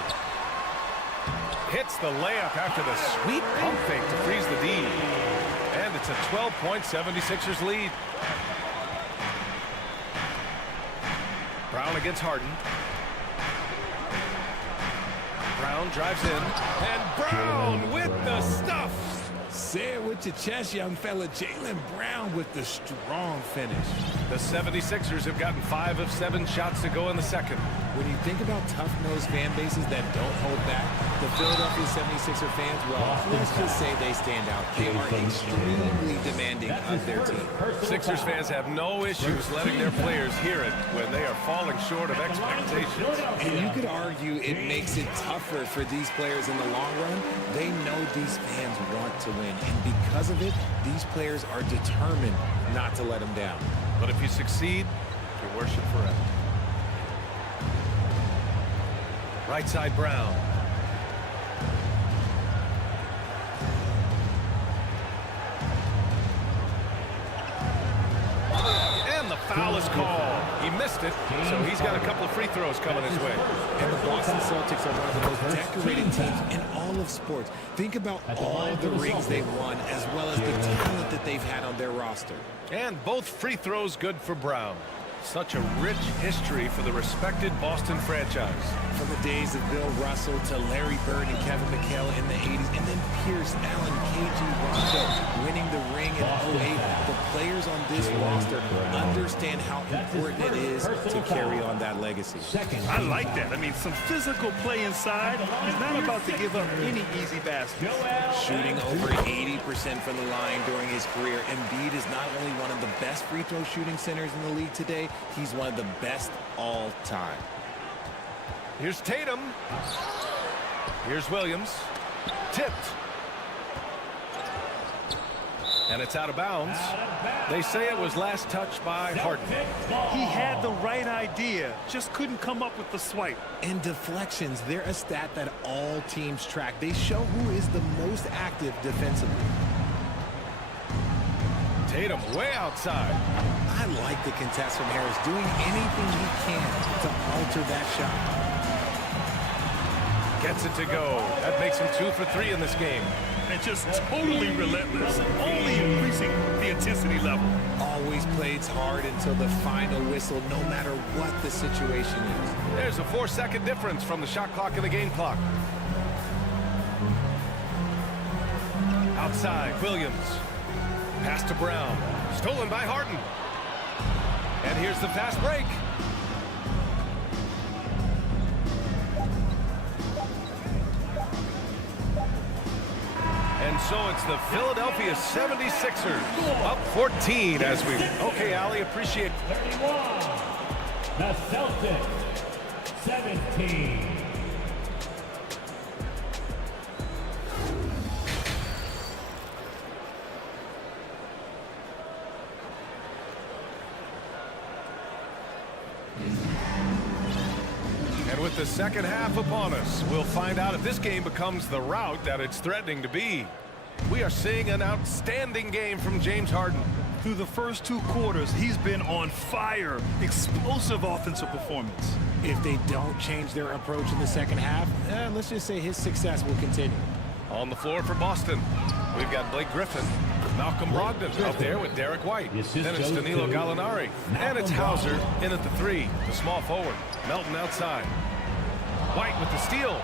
Hits the layup after the sweet pump fake to freeze the D. And it's a 12-point 76ers lead. Brown against Harden. Brown drives in. And Brown with the stuff. Say it with your chest, young fella. Jaylen Brown with the strong finish. The 76ers have gotten 5 of 7 shots to go in the second. When you think about tough-nosed fan bases that don't hold back, the Philadelphia 76er fans, well, let's just say they stand out. They are extremely demanding of their team. Sixers fans have no issues letting their players hear it when they are falling short of expectations. And you could argue it makes it tougher for these players in the long run. They know these fans want to win, and because of it, these players are determined not to let them down. But if you succeed, you're worshipped forever. Right side, Brown. And the foul is called. He missed it, so he's got a couple of free throws coming his way. And the Boston Celtics are one of the most decorated teams in all of sports. Think about all the rings they've won, as well as the talent that they've had on their roster. And both free throws good for Brown. Such a rich history for the respected Boston franchise. From the days of Bill Russell to Larry Bird and Kevin McHale in the 80s, and then Pierce, Allen, KG, Rondo winning the ring in 08. The players on this roster understand how important it is to carry on that legacy. I like that. I mean, some physical play inside. He's not about to give up any easy baskets. Shooting over 80% from the line during his career, Embiid is not only one of the best free throw shooting centers in the league today, he's one of the best all time. Here's Tatum. Here's Williams. Tipped. And it's out of bounds. They say it was last touched by Harden. He had the right idea, just couldn't come up with the swipe. And deflections, they're a stat that all teams track. They show who is the most active defensively. Tatum way outside. I like the contest from Harris, doing anything he can to alter that shot. Gets it to go. That makes him 2 for 3 in this game. And just totally relentless, only increasing the intensity level. Always plays hard until the final whistle, no matter what the situation is. There's a 4-second difference from the shot clock and the game clock. Outside, Williams. Pass to Brown. Stolen by Harden. And here's the fast break. And so it's the Philadelphia 76ers up 14 as we... Okay, Allie, appreciate it. 31. The Celtics, 17. And with the second half upon us, we'll find out if this game becomes the rout that it's threatening to be. We are seeing an outstanding game from James Harden. Through the first 2 quarters, he's been on fire. Explosive offensive performance. If they don't change their approach in the second half, let's just say his success will continue. On the floor for Boston, we've got Blake Griffin, Malcolm Brogdon up there with Derek White. Then it's Danilo Gallinari. And it's Hauser in at the 3, the small forward. Melton outside. White with the steal.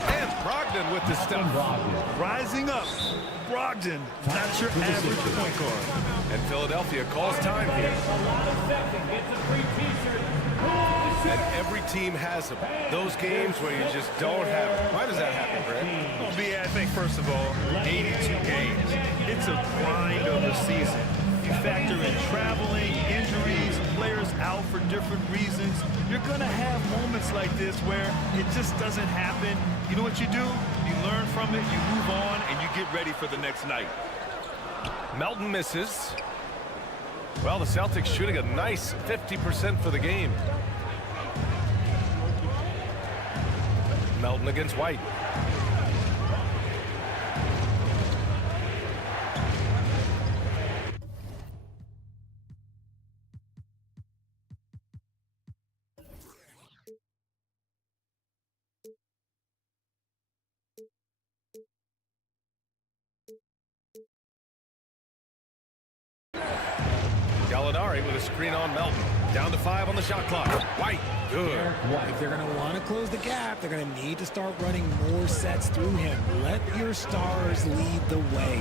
And Brogdon with the stuff. Rising up. Brogdon, not your average point guard. And Philadelphia calls time here. And every team has them. Those games where you just don't have them. Why does that happen, Greg? Well, B, I think, first of all, 82 games. It's a grind of the season. You factor in traveling, injuries, players out for different reasons. You're going to have moments like this where it just doesn't happen. You know what you do? You learn from it, you move on, and you get ready for the next night. Melton misses. Well, the Celtics shooting a nice 50% for the game. Melton against White. Gallinari with a screen on Melton. Down to 5 on the shot clock. White, good. If they're going to want to close the gap, they're going to need to start running more sets through him. Let your stars lead the way.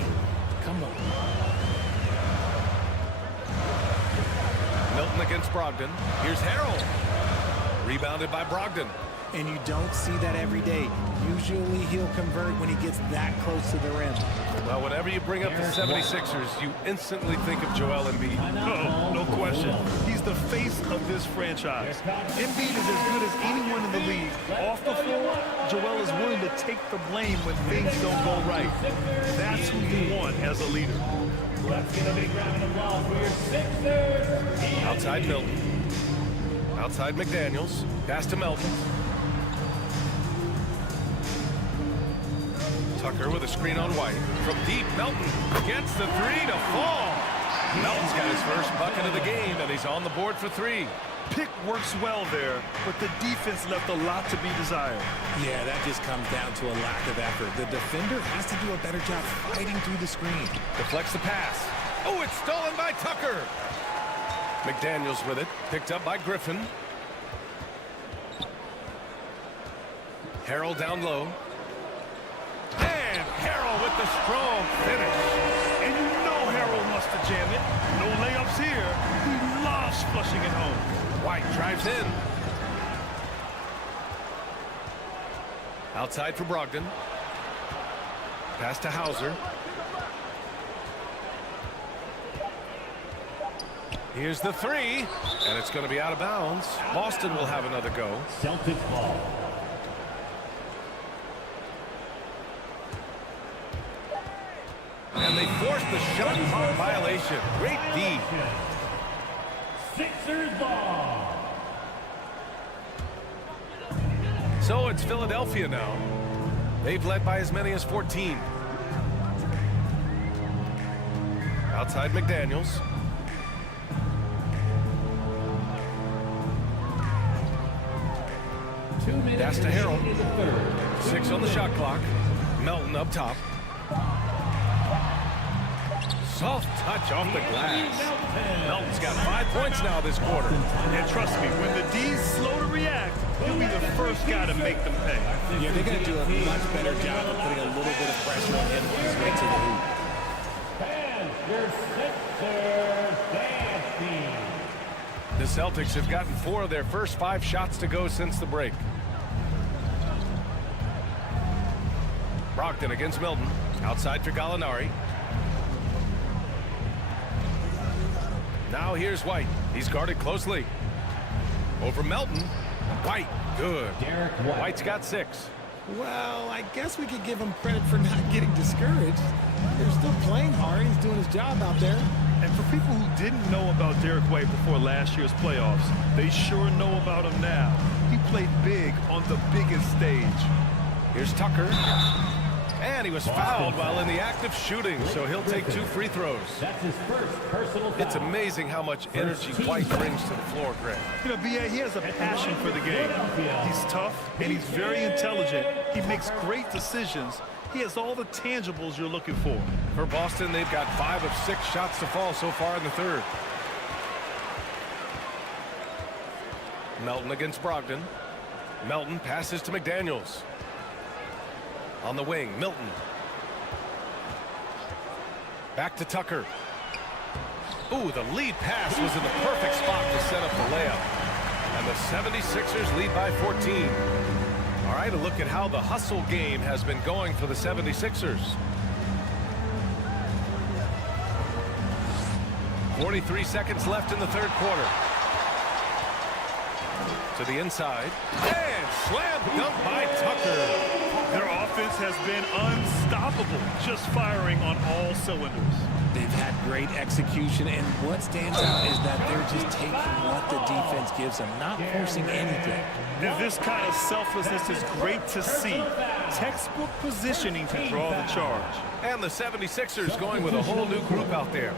Come on. Milton against Brogdon. Here's Harrell. Rebounded by Brogdon. And you don't see that every day. Usually he'll convert when he gets that close to the rim. Well, whenever you bring up the 76ers, you instantly think of Joel Embiid. Oh, no question. He's the face of this franchise. Embiid is as good as anyone in the league. Off the floor, Joel is willing to take the blame when things don't go right. That's who you want as a leader. Let's get a big round of applause for your Sixers. Outside Milton. Outside McDaniels. Pass to Melton. Tucker with a screen on White. From deep, Melton gets the 3 to fall. Melton's got his first bucket of the game, and he's on the board for 3. Pick works well there, but the defense left a lot to be desired. Yeah, that just comes down to a lack of effort. The defender has to do a better job fighting through the screen. Deflects the pass. Oh, it's stolen by Tucker. McDaniels with it. Picked up by Griffin. Harrell down low. And Harrell with the strong finish. And you know Harrell wants to jam it. No layups here. He loves flushing it home. White drives in. Outside for Brogdon. Pass to Hauser. Here's the 3. And it's going to be out of bounds. Boston will have another go. Celtics ball. And they forced the shot clock violation. Great D. Sixers ball. So it's Philadelphia now. They've led by as many as 14. Outside McDaniels. Pass to Harrell. 6 on the shot clock. Melton up top. Soft touch off the glass. Melton's got 5 points now this quarter. And trust me, when the D's slow to react, he'll be the first guy to make them pay. Yeah, they're going to do a much better job of putting a little bit of pressure on him on his way to the hoop. And your Sixers dance team. The Celtics have gotten 4 of their first 5 shots to go since the break. Brogdon against Milton. Outside for Gallinari. Now here's White. He's guarded closely. Over Melton. White, good. White's got 6. Well, I guess we could give him credit for not getting discouraged. They're still playing hard. He's doing his job out there. And for people who didn't know about Derek White before last year's playoffs, they sure know about him now. He played big on the biggest stage. Here's Tucker. And he was fouled while in the act of shooting, so he'll take 2 free throws. That's his first personal foul. It's amazing how much energy White brings to the floor, Greg. You know, B.A., he has a passion for the game. He's tough, and he's very intelligent. He makes great decisions. He has all the tangibles you're looking for. For Boston, they've got 5 of 6 shots to fall so far in the third. Melton against Brogdon. Melton passes to McDaniels. On the wing, Milton. Back to Tucker. Ooh, the lead pass was in the perfect spot to set up the layup. And the 76ers lead by 14. All right, a look at how the hustle game has been going for the 76ers. 43 seconds left in the third quarter. To the inside. And slam dunk by Tucker. Their offense has been unstoppable, just firing on all cylinders. They've had great execution, and what stands out is that they're just taking what the defense gives them, not forcing anything. And this kind of selflessness is great to see. Textbook positioning to draw the charge. And the 76ers going with a whole new group out there.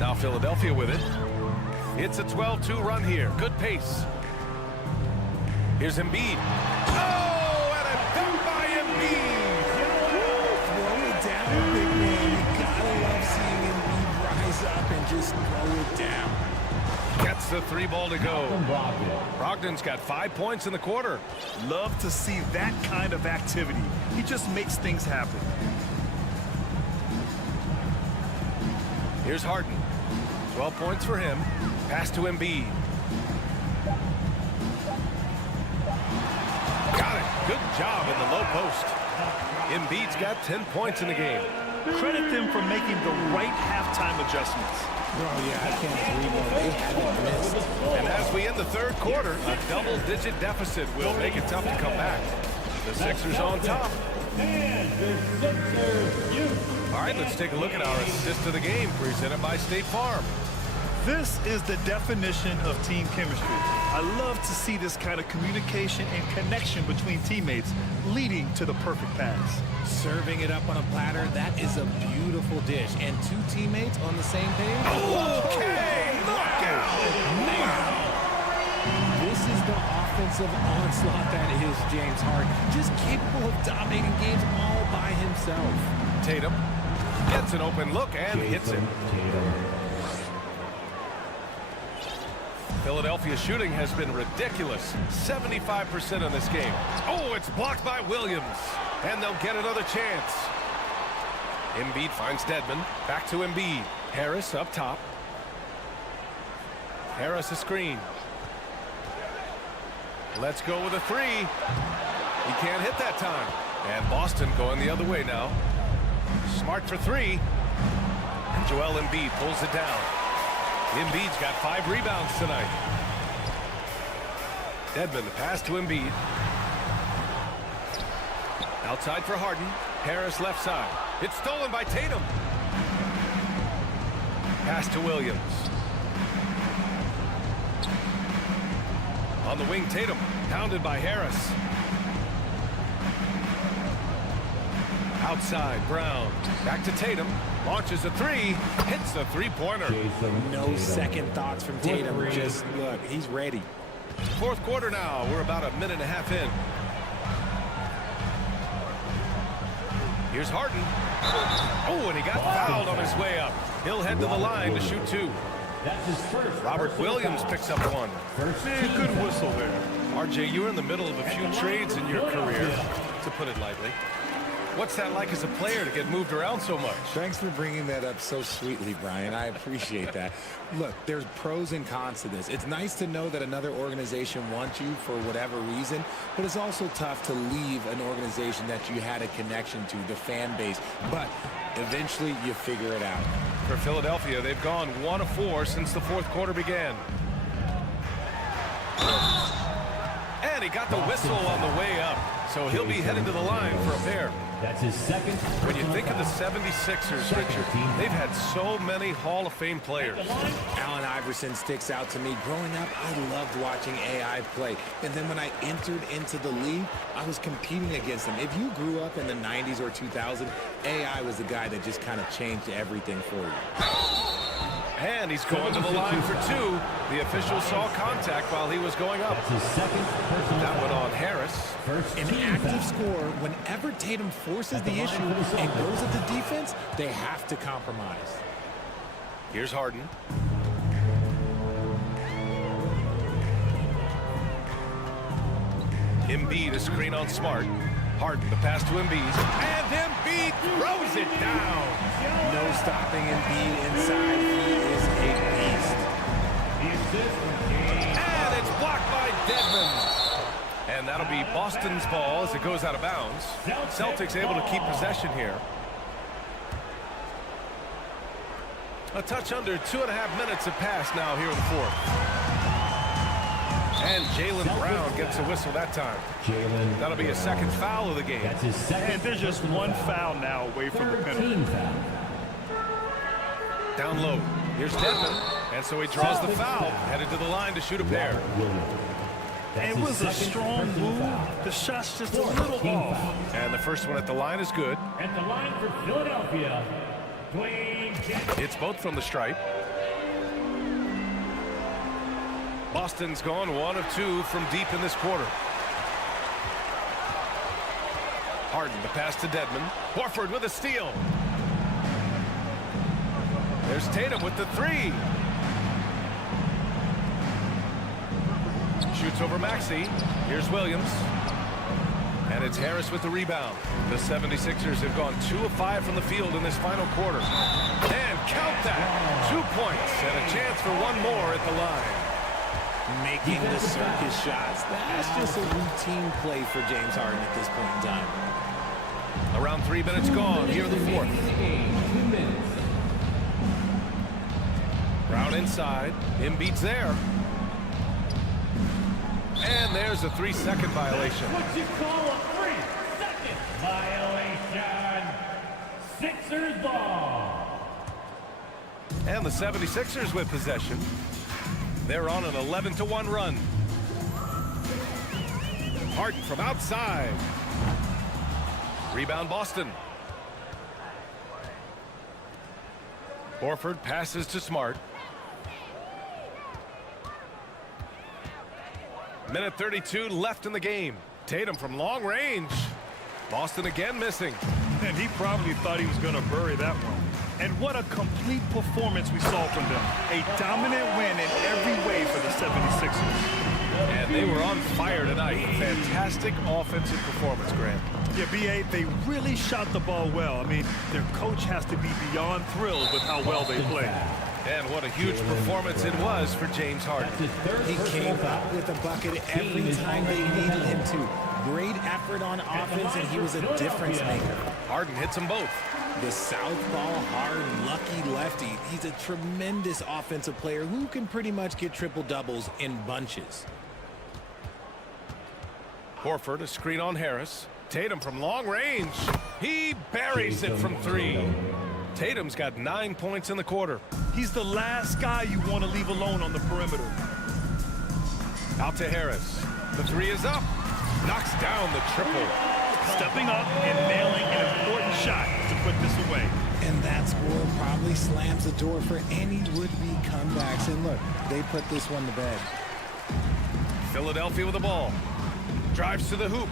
Now Philadelphia with it. It's a 12-2 run here. Good pace. Here's Embiid. Oh, and a dunk by Embiid. Throw it down, big man. You gotta love seeing Embiid rise up and just throw it down. the three ball to go. Brogdon's got 5 points in the quarter. Love to see that kind of activity. He just makes things happen. Here's Harden. 12 points for him. Pass to Embiid. Got it. Good job in the low post. Embiid's got 10 points in the game. Credit them for making the right halftime adjustments. Oh, yeah, I can't agree more. They haven't missed. And as we end the third quarter, a double-digit deficit will make it tough to come back. The Sixers on top. All right, let's take a look at our assist of the game presented by State Farm. This is the definition of team chemistry. I love to see this kind of communication and connection between teammates leading to the perfect pass. Serving it up on a platter, that is a beautiful dish. And two teammates on the same page. Okay, look out! This is the offensive onslaught that is James Harden. Just capable of dominating games all by himself. Tatum gets an open look and hits it. Philadelphia's shooting has been ridiculous. 75% in this game. Oh, it's blocked by Williams. And they'll get another chance. Embiid finds Dedmon. Back to Embiid. Harris up top. Harris a screen. Let's go with a three. He can't hit that time. And Boston going the other way now. Smart for three. And Joel Embiid pulls it down. Embiid's got 5 rebounds tonight. Dedmon, the pass to Embiid. Outside for Harden. Harris left side. It's stolen by Tatum. Pass to Williams. On the wing, Tatum. Pounded by Harris. Outside, Brown. Back to Tatum. Launches a three. Hits the three-pointer. No second thoughts from Tatum. Just look, he's ready. Fourth quarter now. We're about a minute and a half in. Here's Harden. Oh, and he got fouled on his way up. He'll head to the line to shoot two. Robert Williams picks up one. Man, good whistle there. RJ, you were in the middle of a few trades in your career, to put it lightly. What's that like as a player to get moved around so much? Thanks for bringing that up so sweetly, Brian. I appreciate that. Look, there's pros and cons to this. It's nice to know that another organization wants you for whatever reason, but it's also tough to leave an organization that you had a connection to, the fan base. But eventually you figure it out. For Philadelphia, they've gone 1 of 4 since the fourth quarter began. And he got the whistle on the way up, so he'll be headed to the line for a pair. That's his second. When you think of the 76ers, Richard, they've had so many Hall of Fame players. Allen Iverson sticks out to me. Growing up, I loved watching AI play. And then when I entered into the league, I was competing against him. If you grew up in the 90s or 2000, AI was the guy that just kind of changed everything for you. And he's going to the line for two. The official saw contact while he was going up. That's his second personal. That went on Harris. An active scorer, whenever Tatum forces the issue and goes at the defense, they have to compromise. Here's Harden. Embiid, a screen on Smart. Harden, the pass to Embiid. And Embiid throws it down. No stopping Embiid inside. He is a beast. And it's blocked by Dedmon. And that'll be Boston's ball as it goes out of bounds. Celtics able to keep possession here. A touch under 2.5 minutes have passed now here in the fourth. And Jaylen Brown gets a whistle that time. That'll be a second foul of the game. That's his second. And there's just one foul now away from the penalty. Down low. Here's Dedmon. And so he draws the foul. Headed to the line to shoot a pair. It was a strong move. The shot's just a little off. And the first one at the line is good. At the line for Philadelphia, Dwayne. It's both from the stripe. Boston's gone 1 of 2 from deep in this quarter. Harden, the pass to Dedmon. Horford with a steal. There's Tatum with the three. Shoots over Maxey. Here's Williams. And it's Harris with the rebound. The 76ers have gone 2 of 5 from the field in this final quarter. And count that. 2 points and a chance for one more at the line. Making the circus shots. That's just a routine play for James Harden at this point in time. Around 3 minutes gone here in the fourth. Brown inside. Embiid's there. And there's a 3-second violation. What you call a 3-second violation. Sixers ball. And the 76ers with possession. They're on an 11-1 run. Harden from outside. Rebound Boston. Horford passes to Smart. Minute 32 left in the game. Tatum from long range. Boston again missing. And he probably thought he was going to bury that one. And what a complete performance we saw from them. A dominant win in every way for the 76ers. And they were on fire tonight. Fantastic offensive performance, Grant. Yeah, B.A., they really shot the ball well. I mean, their coach has to be beyond thrilled with how well they played. And what a huge performance it was for James Harden. He came up with a bucket every time they needed him to. Great effort on offense, and he was a difference maker. Harden hits them both. The southpaw, hard, lucky lefty. He's a tremendous offensive player who can pretty much get triple-doubles in bunches. Horford, a screen on Harris. Tatum from long range. He buries it from 3. Tatum's got 9 points in the quarter. He's the last guy you want to leave alone on the perimeter. Out to Harris. The 3 is up. Knocks down the triple. Stepping up and nailing an important shot to put this away. And that score probably slams the door for any would-be comebacks. And look, they put this one to bed. Philadelphia with the ball. Drives to the hoop.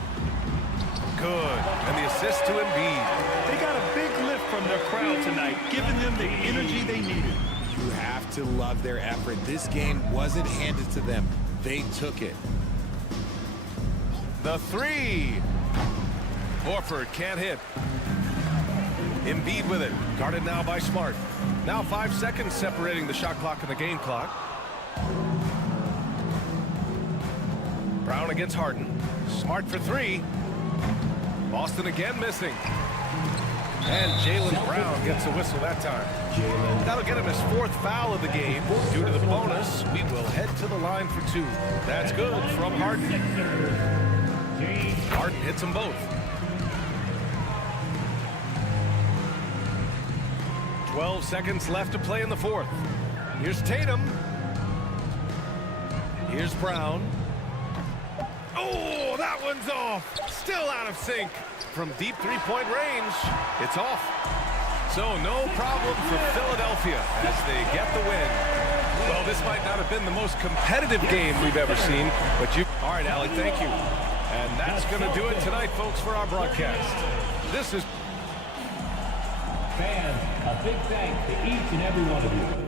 Good. And the assist to Embiid. They got a big lift from their crowd tonight, giving them the energy they needed. You have to love their effort. This game wasn't handed to them. They took it. The 3. Horford can't hit. Embiid with it. Guarded now by Smart. Now 5 seconds separating the shot clock and the game clock. Brown against Harden. Smart for 3. Boston again missing. And Jaylen Brown gets a whistle that time. That'll get him his 4th foul of the game. Due to the bonus, we will head to the line for 2. That's good from Harden. Harden hits them both. 12 seconds left to play in the 4th. Here's Tatum. Here's Brown. Oh, that one's off. Still out of sync. From deep 3-point range, it's off. So no problem for Philadelphia as they get the win. Well, this might not have been the most competitive game we've ever seen, but you... All right, Alec, thank you. And that's going to do it tonight, folks, for our broadcast. This is... Fans, a big thanks to each and every one of you.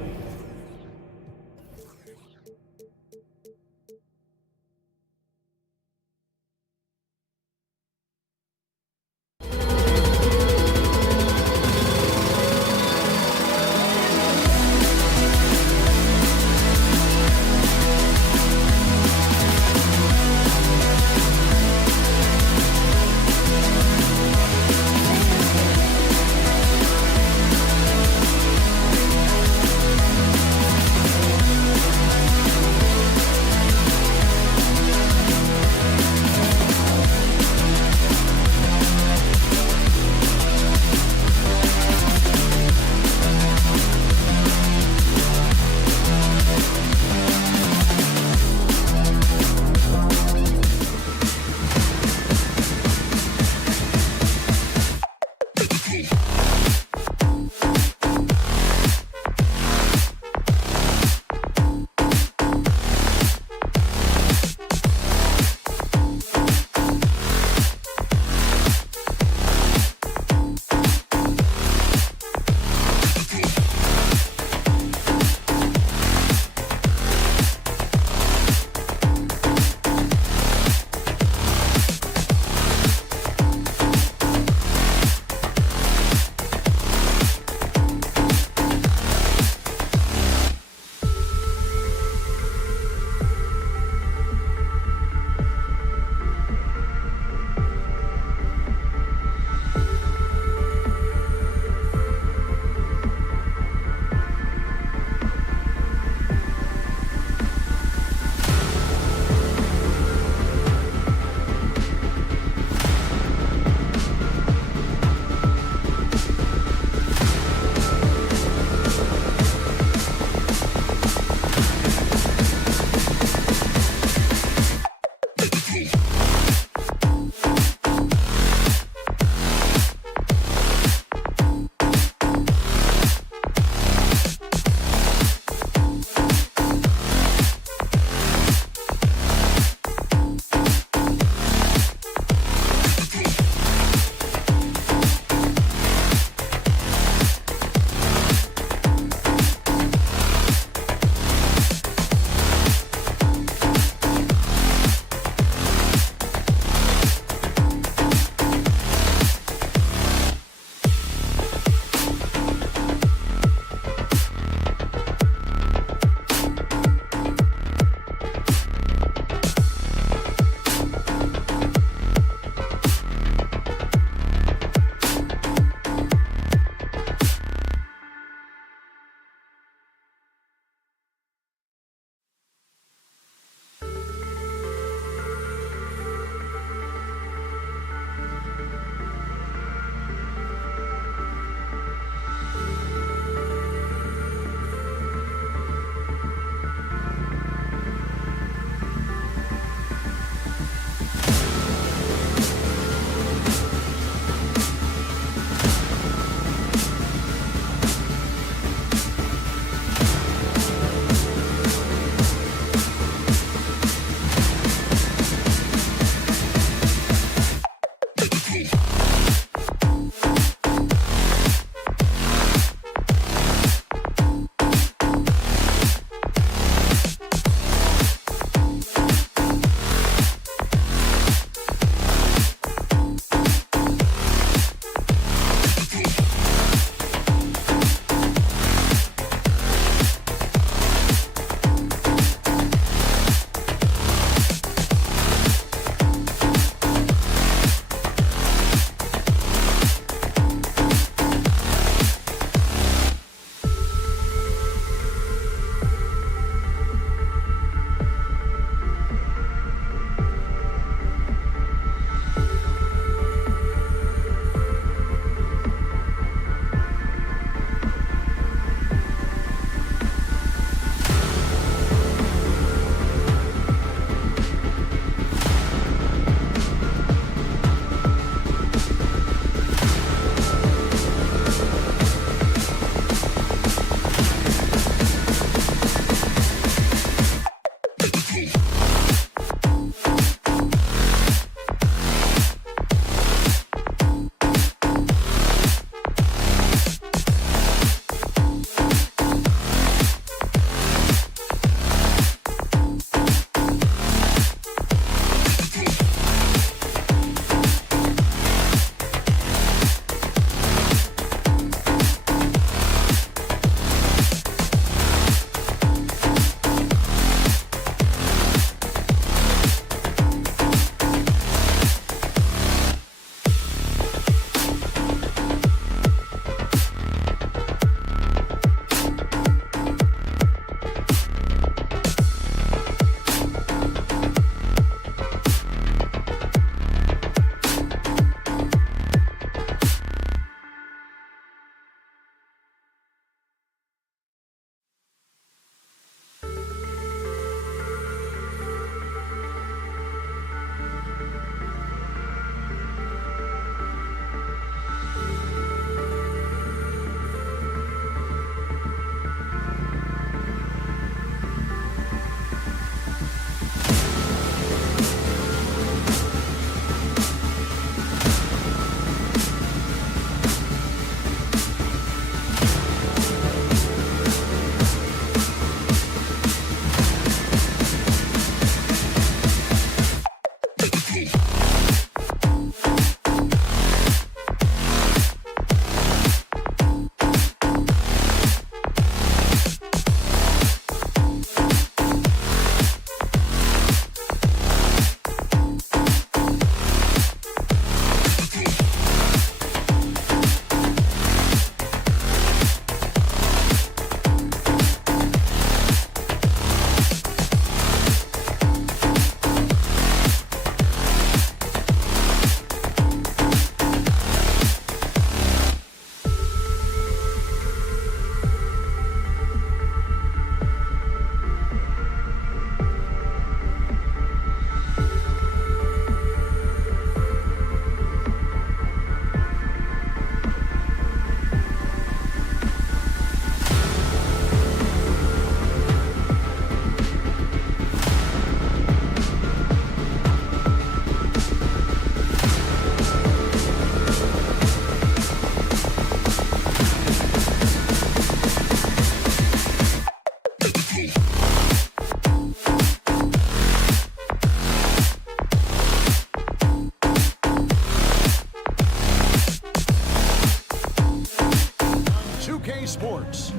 2K Sports.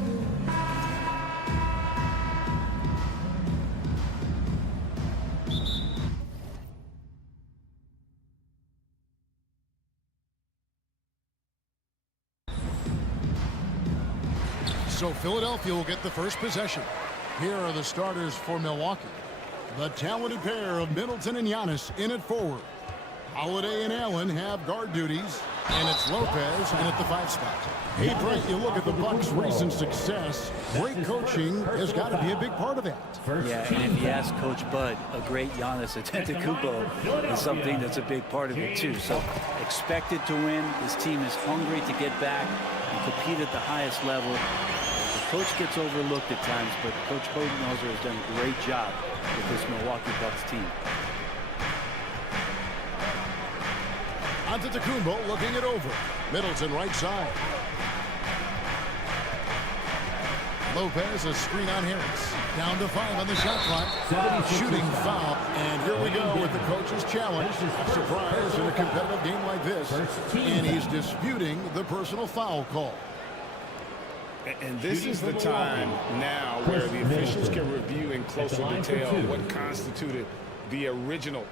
So Philadelphia will get the first possession. Here are the starters for Milwaukee. The talented pair of Middleton and Giannis in at forward. Holiday and Allen have guard duties, and it's Lopez in at the 5 spot. Hey, Brent, you look at the Bucks' recent success. Great coaching has got to be a big part of that. Yeah, and if you ask Coach Bud, a great Giannis Antetokounmpo is something that's a big part of it too. So expected to win. This team is hungry to get back and compete at the highest level. The coach gets overlooked at times, but Coach Budenholzer has done a great job with this Milwaukee Bucks team. Antetokounmpo looking it over. Middleton right side. Lopez a screen on Harris. Down to 5 on the shot clock. Shooting foul. And here we go with the coach's challenge. Surprise in a competitive game like this. And he's disputing the personal foul call. And this is the time now where the officials can review in closer detail what constituted the original.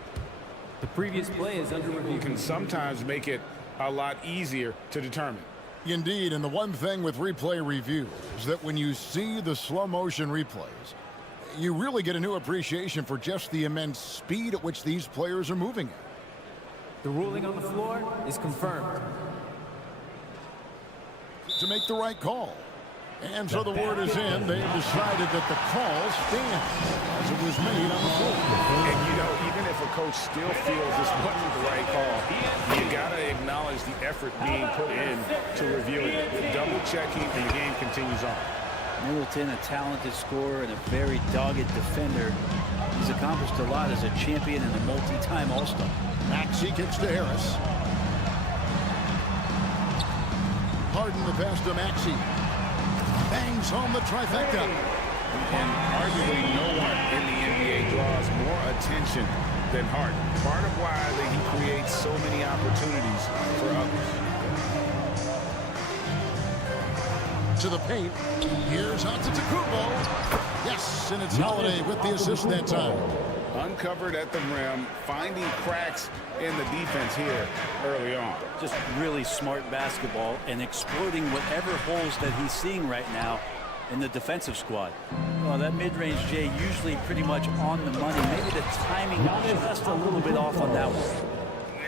The previous play is under review. Can sometimes make it a lot easier to determine. Indeed, and the one thing with replay review is that when you see the slow motion replays, you really get a new appreciation for just the immense speed at which these players are moving at. The ruling on the floor is confirmed. To make the right call. And so the word is in. They've decided that the call stands as it was made on the floor. And you know, even if a coach still feels this wasn't the right call, you got to acknowledge the effort being put in to reviewing it. Double checking, and the game continues on. Middleton, a talented scorer and a very dogged defender. He's accomplished a lot as a champion and a multi-time All-Star. Maxey kicks to Harris. Harden the pass to Maxey. Bangs home the trifecta. And arguably no one in the NBA draws more attention than Harden. Part of why he creates so many opportunities for others. To the paint. Here's Antetokounmpo. Yes, and it's Holiday with the assist that time. Uncovered at the rim, finding cracks in the defense here early on. Just really smart basketball and exploiting whatever holes that he's seeing right now in the defensive squad. Well, that mid-range Jay usually pretty much on the money. Maybe the timing just a little bit off on that one.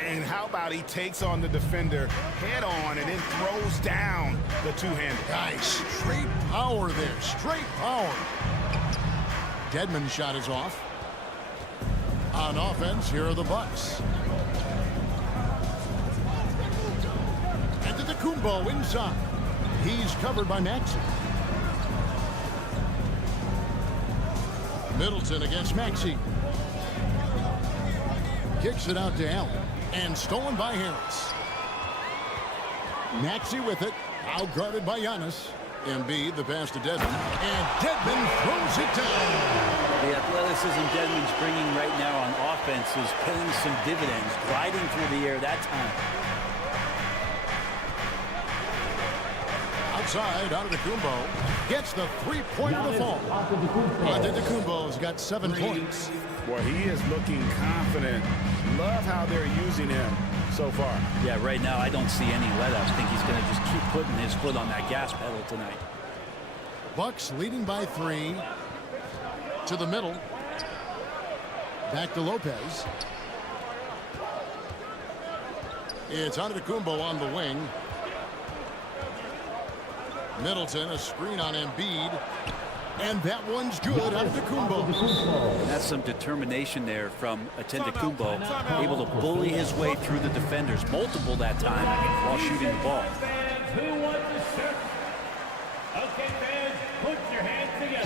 And how about he takes on the defender head on and then throws down the two-hander. Nice. Straight power there. Straight power. Dedmon's shot is off. On offense, here are the Bucks. Antetokounmpo inside. He's covered by Maxey. Middleton against Maxey. Kicks it out to Allen. And stolen by Harris. Maxey with it. Outguarded by Giannis. Embiid, the pass to Dedmon. And Dedmon throws it down. The athleticism Dedmon's bringing right now on offense is paying some dividends. Gliding through the air that time. Outside, Antetokounmpo gets the three-pointer to fall. Antetokounmpo's got 7 points. Well, he is looking confident. Love how they're using him so far. Yeah, right now I don't see any let-up. I think he's going to just keep putting his foot on that gas pedal tonight. Bucks leading by 3. To the middle. Back to Lopez. It's Antetokounmpo on the wing. Middleton, a screen on Embiid. And that one's good. Antetokounmpo. That's some determination there from Antetokounmpo. Able to bully his way through the defenders. Multiple that time while shooting the ball.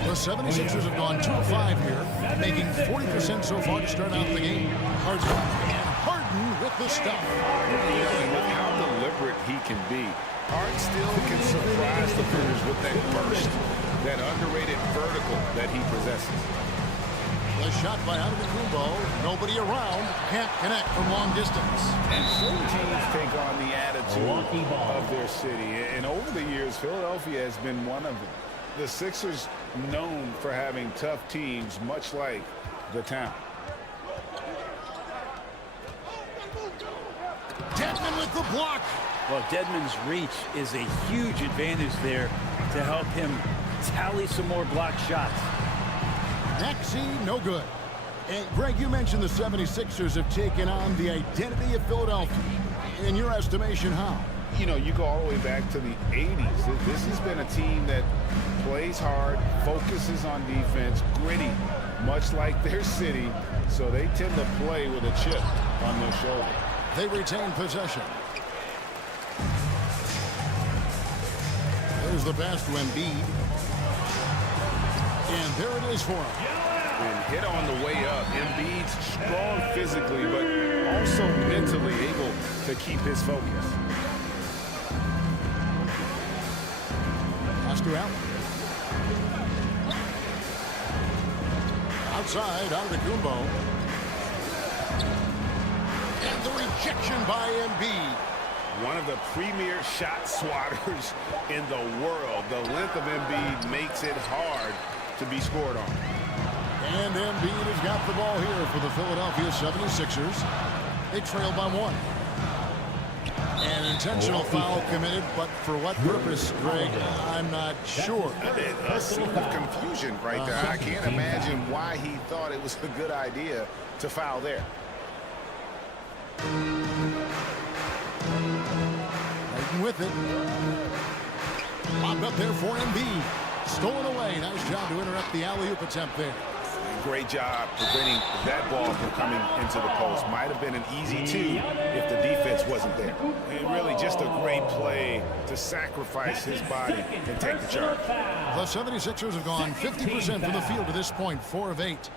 The 76ers have gone 2 of 5 here, making 40% so far to start out the game. Harden, and Harden with the stuff. With how deliberate he can be, Harden still can surprise defenders with that burst, that underrated vertical that he possesses. The shot by Antetokounmpo. Nobody around. Can't connect from long distance. And certain teams take on the attitude of their city. And over the years, Philadelphia has been one of them. The Sixers known for having tough teams, much like the town. Dedmon with the block. Well, Dedmon's reach is a huge advantage there to help him tally some more block shots. Maxey, no good. And Greg, you mentioned the 76ers have taken on the identity of Philadelphia. In your estimation, how? You know, you go all the way back to the 80s. This has been a team that plays hard, focuses on defense, gritty, much like their city. So they tend to play with a chip on their shoulder. They retain possession. There's the pass to Embiid. And there it is for him. And hit on the way up. Embiid's strong physically, but also mentally able to keep his focus. Pass to Allen. Outside, Antetokounmpo. And the rejection by Embiid. One of the premier shot swatters in the world. The length of Embiid makes it hard to be scored on. And Embiid has got the ball here for the Philadelphia 76ers. They trail by 1. An intentional foul committed, but for what purpose, Greg, I'm not sure. A scene of confusion right there. I can't imagine why he thought it was a good idea to foul there. With it. Bobbed up there for Embiid. Stolen away. Nice job to interrupt the alley-oop attempt there. Great job preventing that ball from coming into the post. Might have been an easy 2 if the defense wasn't there. And really just a great play to sacrifice his body and take the charge. The 76ers have gone 50% from the field to this point, 4 of 8.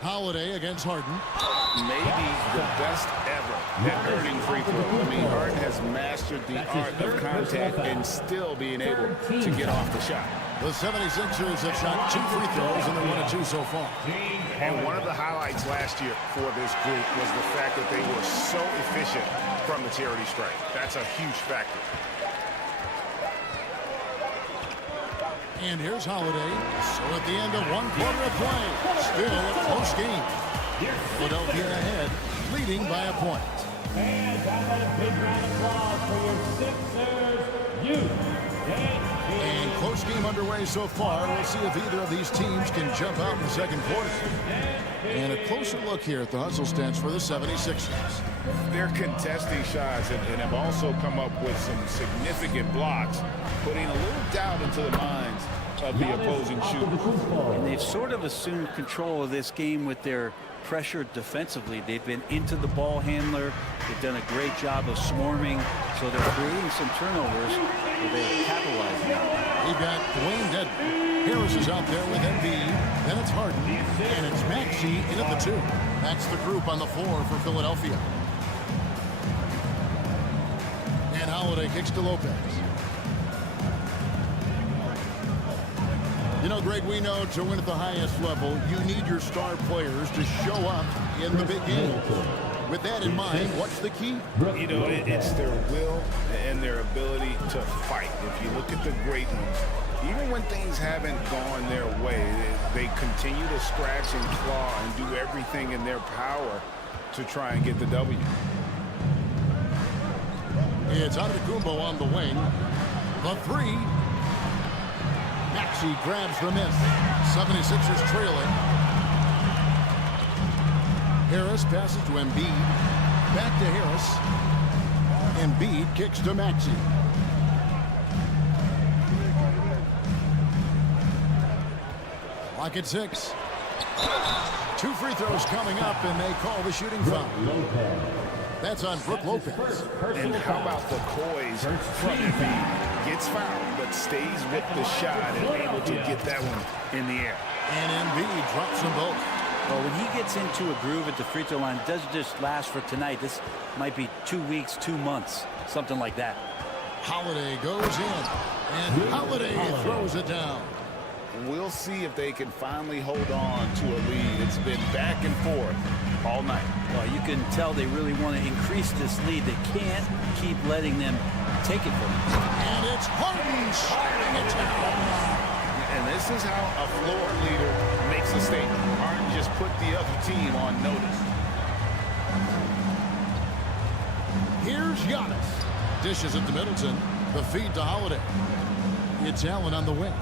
Holiday against Harden. Maybe the best ever at earning free throws. I mean, Harden has mastered the art of contact and still being able to get off the shot. The 76ers have shot 2 free throws and they're 1 of 2 so far. And one of the highlights last year for this group was the fact that they were so efficient from the charity stripe. That's a huge factor. And here's Holiday. So at the end of 1 quarter of play, still a close game. Philadelphia ahead, leading by a point. And how about a big round of applause for your Sixers youth. And close game underway so far. We'll see if either of these teams can jump out in the second quarter. And a closer look here at the hustle stance for the 76ers. They're contesting shots and have also come up with some significant blocks, putting a little doubt into the minds of the opposing shooters. And they've sort of assumed control of this game with their pressure defensively. They've been into the ball handler. They've done a great job of swarming, so they're creating some turnovers that they're capitalizing on. We've got Dwayne Dedmon. Harris is out there with Embiid. Then it's Harden. And it's Maxey in at the 2. That's the group on the floor for Philadelphia. And Holiday kicks to Lopez. You know, Greg, we know to win at the highest level, you need your star players to show up in the big game. With that in mind, what's the key? You know, it's their will and their ability to fight. If you look at the great ones, even when things haven't gone their way, they continue to scratch and claw and do everything in their power to try and get the W. It's Antetokounmpo on the wing. The 3. Maxey grabs the miss. 76ers trailing. Harris passes to Embiid. Back to Harris. Embiid kicks to Maxey. Clock at 6. 2 free throws coming up, and they call the shooting foul. That's on Brook Lopez. And how about the poise from Embiid? Gets fouled, but stays with the shot and able to get that one in the air. And Embiid drops them both. Well, when he gets into a groove at the free throw line, it doesn't just last for tonight. This might be 2 weeks, 2 months, something like that. Holiday goes in, and Holiday throws it down. We'll see if they can finally hold on to a lead. It's been back and forth all night. Well, you can tell they really want to increase this lead. They can't keep letting them take it from them. And it's Harden shooting it down. And this is how a floor leader makes a statement. Harden just put the other team on notice. Here's Giannis. Dishes it to Middleton. The feed to Holiday. It's Allen on the wing.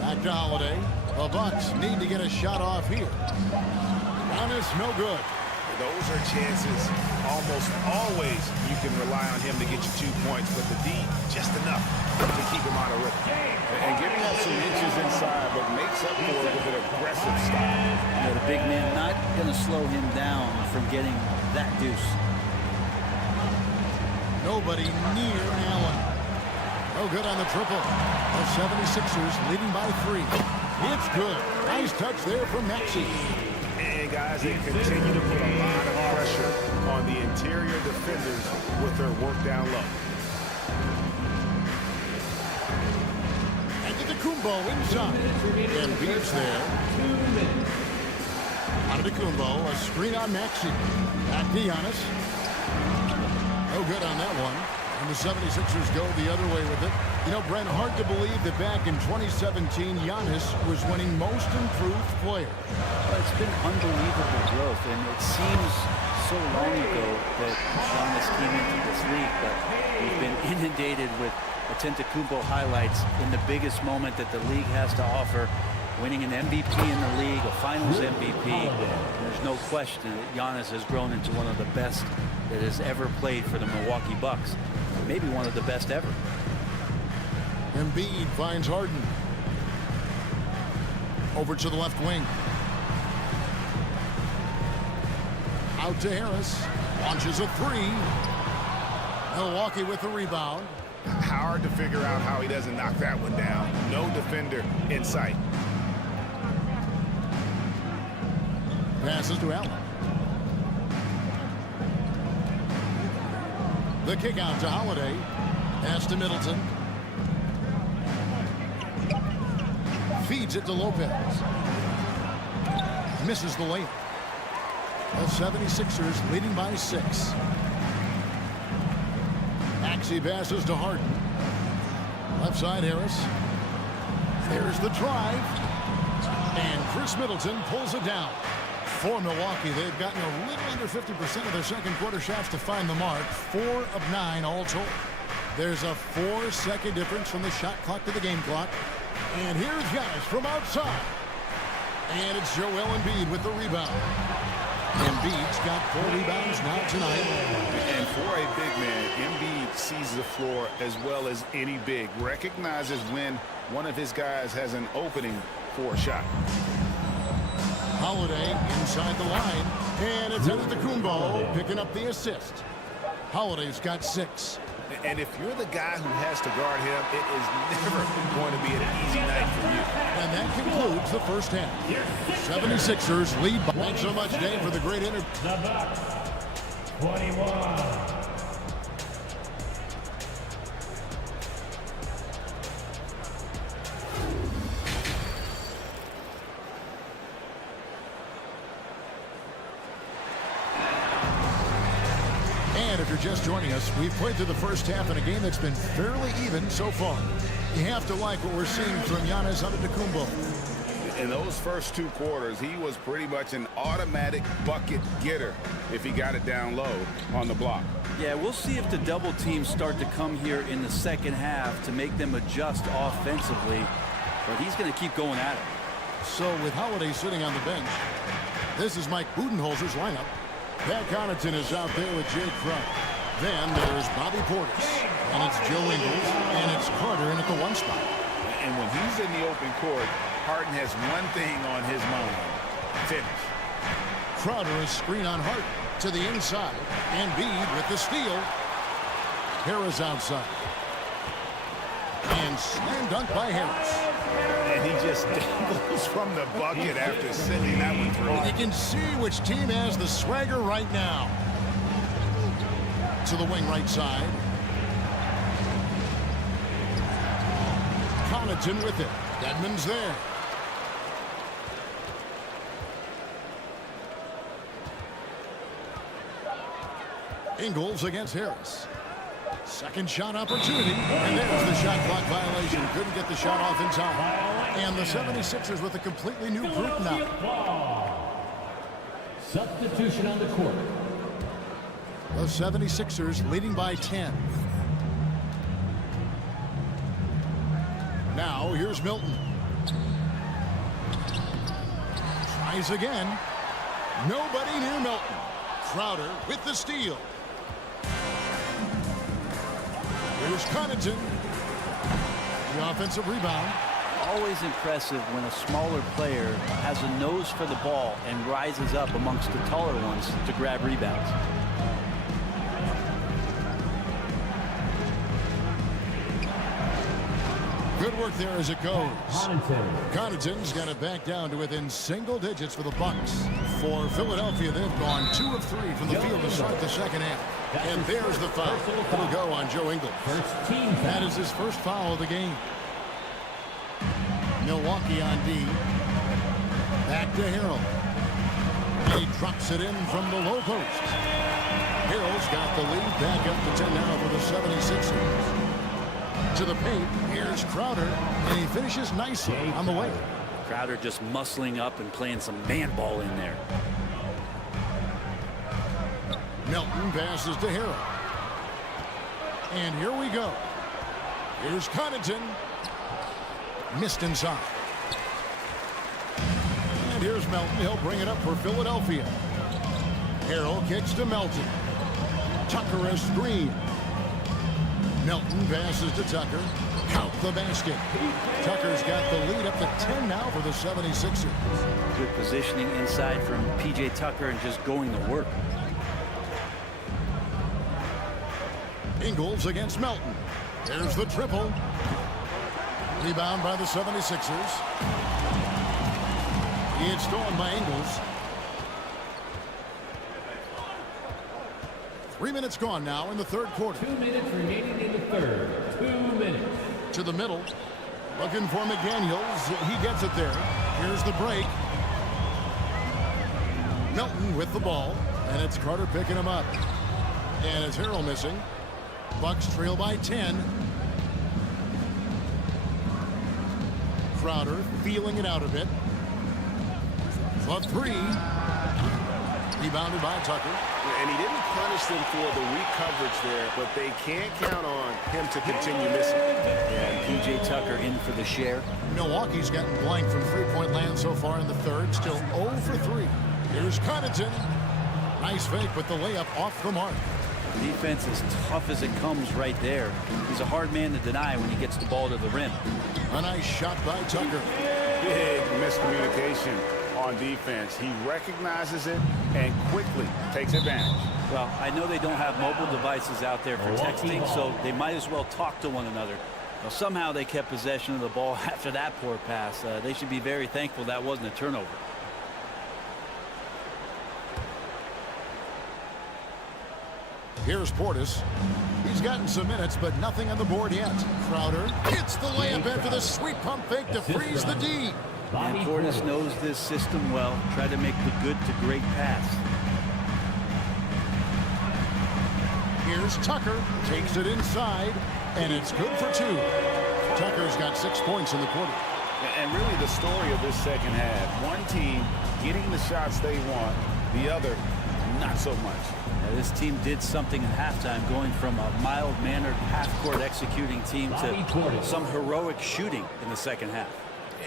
Back to Holiday. The Bucks need to get a shot off here. Giannis, no good. Those are chances almost always you can rely on him to get you 2 points, but the D, just enough to keep him out of rhythm. And giving up some inches inside, but makes up for it with an aggressive style. You know, the big man not going to slow him down from getting that deuce. Nobody near Allen. No good on the triple. The 76ers leading by 3. It's good. Nice touch there from Maxey. And guys, they continue to put a lot of pressure on the interior defenders with their work down low. And to the Kumbo inside. And Beach there. On to Kumbo. A screen on Maxey. Back to Giannis. No good on that one. And the 76ers go the other way with it. You know, Brent, hard to believe that back in 2017, Giannis was winning Most Improved Player. Well, it's been unbelievable growth, and it seems so long ago that Giannis came into this league, but we've been inundated with Antetokounmpo highlights in the biggest moment that the league has to offer, winning an MVP in the league, a Finals MVP. There's no question that Giannis has grown into one of the best that has ever played for the Milwaukee Bucks. Maybe one of the best ever. Embiid finds Harden. Over to the left wing. Out to Harris. Launches a 3. Milwaukee with the rebound. Hard to figure out how he doesn't knock that one down. No defender in sight. Passes to Allen. The kick out to Holiday. Pass to Middleton. Feeds it to Lopez. Misses the layup. The 76ers leading by 6. Maxey passes to Harden. Left side Harris. There's the drive. And Chris Middleton pulls it down. For Milwaukee, they've gotten a little under 50% of their second quarter shots to find the mark. 4 of 9 all told. There's a 4-second difference from the shot clock to the game clock. And here's Giannis from outside. And it's Joel Embiid with the rebound. Embiid's got 4 rebounds now tonight. And for a big man, Embiid sees the floor as well as any big. Recognizes when one of his guys has an opening for a shot. Holiday inside the line. And it's Antetokounmpo picking up the assist. Holiday's got 6. And if you're the guy who has to guard him, it is never going to be an easy night for you. And that concludes the first half. 76ers lead by. Thanks so much, Dave, for the great interview. The Bucks, 21. And if you're just joining us, we've played through the first half in a game that's been fairly even so far. You have to like what we're seeing from Giannis Antetokounmpo. In those first 2 quarters, he was pretty much an automatic bucket getter if he got it down low on the block. Yeah, we'll see if the double teams start to come here in the second half to make them adjust offensively. But he's going to keep going at it. So with Holiday sitting on the bench, this is Mike Budenholzer's lineup. Pat Connaughton is out there with Jay Crump. Then there's Bobby Portis. And it's Joe Ingles. And it's Carter in at the 1 spot. And when he's in the open court, Harden has one thing on his mind. Finish. Crowder is screen on Harden to the inside. And Embiid with the steal. Harris outside. And slam dunk by Harris. And he just dangles from the bucket after sending that one through. And you can see which team has the swagger right now. To the wing right side. Connaughton with it. Dedmon's there. Ingles against Harris. Second shot opportunity. And there's the shot clock violation. Couldn't get the shot off in time. And the 76ers with a completely new group now. Substitution on the court. The 76ers leading by 10. Now here's Milton. Tries again. Nobody near Milton. Crowder with the steal. Here's Connaughton. The offensive rebound. Always impressive when a smaller player has a nose for the ball and rises up amongst the taller ones to grab rebounds. Good work there as it goes. Connaughton's got it back down to within single digits for the Bucks. For Philadelphia, they've gone 2 of 3 from the field to start the second half. And there's the foul. It'll go on Joe Ingles. That is his first foul of the game. Milwaukee on D. Back to Harrell. He drops it in from the low post. Harrell's got the lead back up to 10 now for the 76ers. To the paint, here's Crowder, and he finishes nicely on the way. Crowder just muscling up and playing some man ball in there. Milton passes to Harrell. And here we go. Here's Connaughton. Missed inside. And here's Melton. He'll bring it up for Philadelphia. Harrell kicks to Melton. Tucker a screen. Melton passes to Tucker. Count the basket. Tucker's got the lead up to 10 now for the 76ers. Good positioning inside from P.J. Tucker and just going to work. Ingles against Melton. There's the triple. Rebound by the 76ers. It's stolen by Ingles. 3 minutes gone now in the third quarter. 2 minutes remaining in the third. 2 minutes. To the middle. Looking for McDaniels. He gets it there. Here's the break. Melton with the ball. And it's Carter picking him up. And it's Harrell missing. Bucks trail by 10. Crowder feeling it out a bit. For 3. Rebounded by Tucker. And he didn't punish them for the weak coverage there, but they can't count on him to continue missing. And P.J. Tucker in for the share. Milwaukee's gotten blank from three-point land so far in the third. Still 0 for 3. Here's Connaughton. Nice fake, but the layup off the mark. Defense is tough as it comes right there. He's a hard man to deny when he gets the ball to the rim. A nice shot by Tucker. Big miscommunication on defense. He recognizes it and quickly takes advantage. Well, I know they don't have mobile devices out there for texting, so they might as well talk to one another. Well, somehow they kept possession of the ball after that poor pass. They should be very thankful that wasn't a turnover. Here's Portis. He's gotten some minutes, but nothing on the board yet. Crowder gets the layup after the sweet pump fake to freeze the D. And Portis knows this system well. Try to make the good to great pass. Here's Tucker. Takes it inside, and it's good for 2. Tucker's got 6 points in the quarter. And really the story of this second half. One team getting the shots they want, the other not so much. This team did something at halftime, going from a mild-mannered half-court executing team to some heroic shooting in the second half.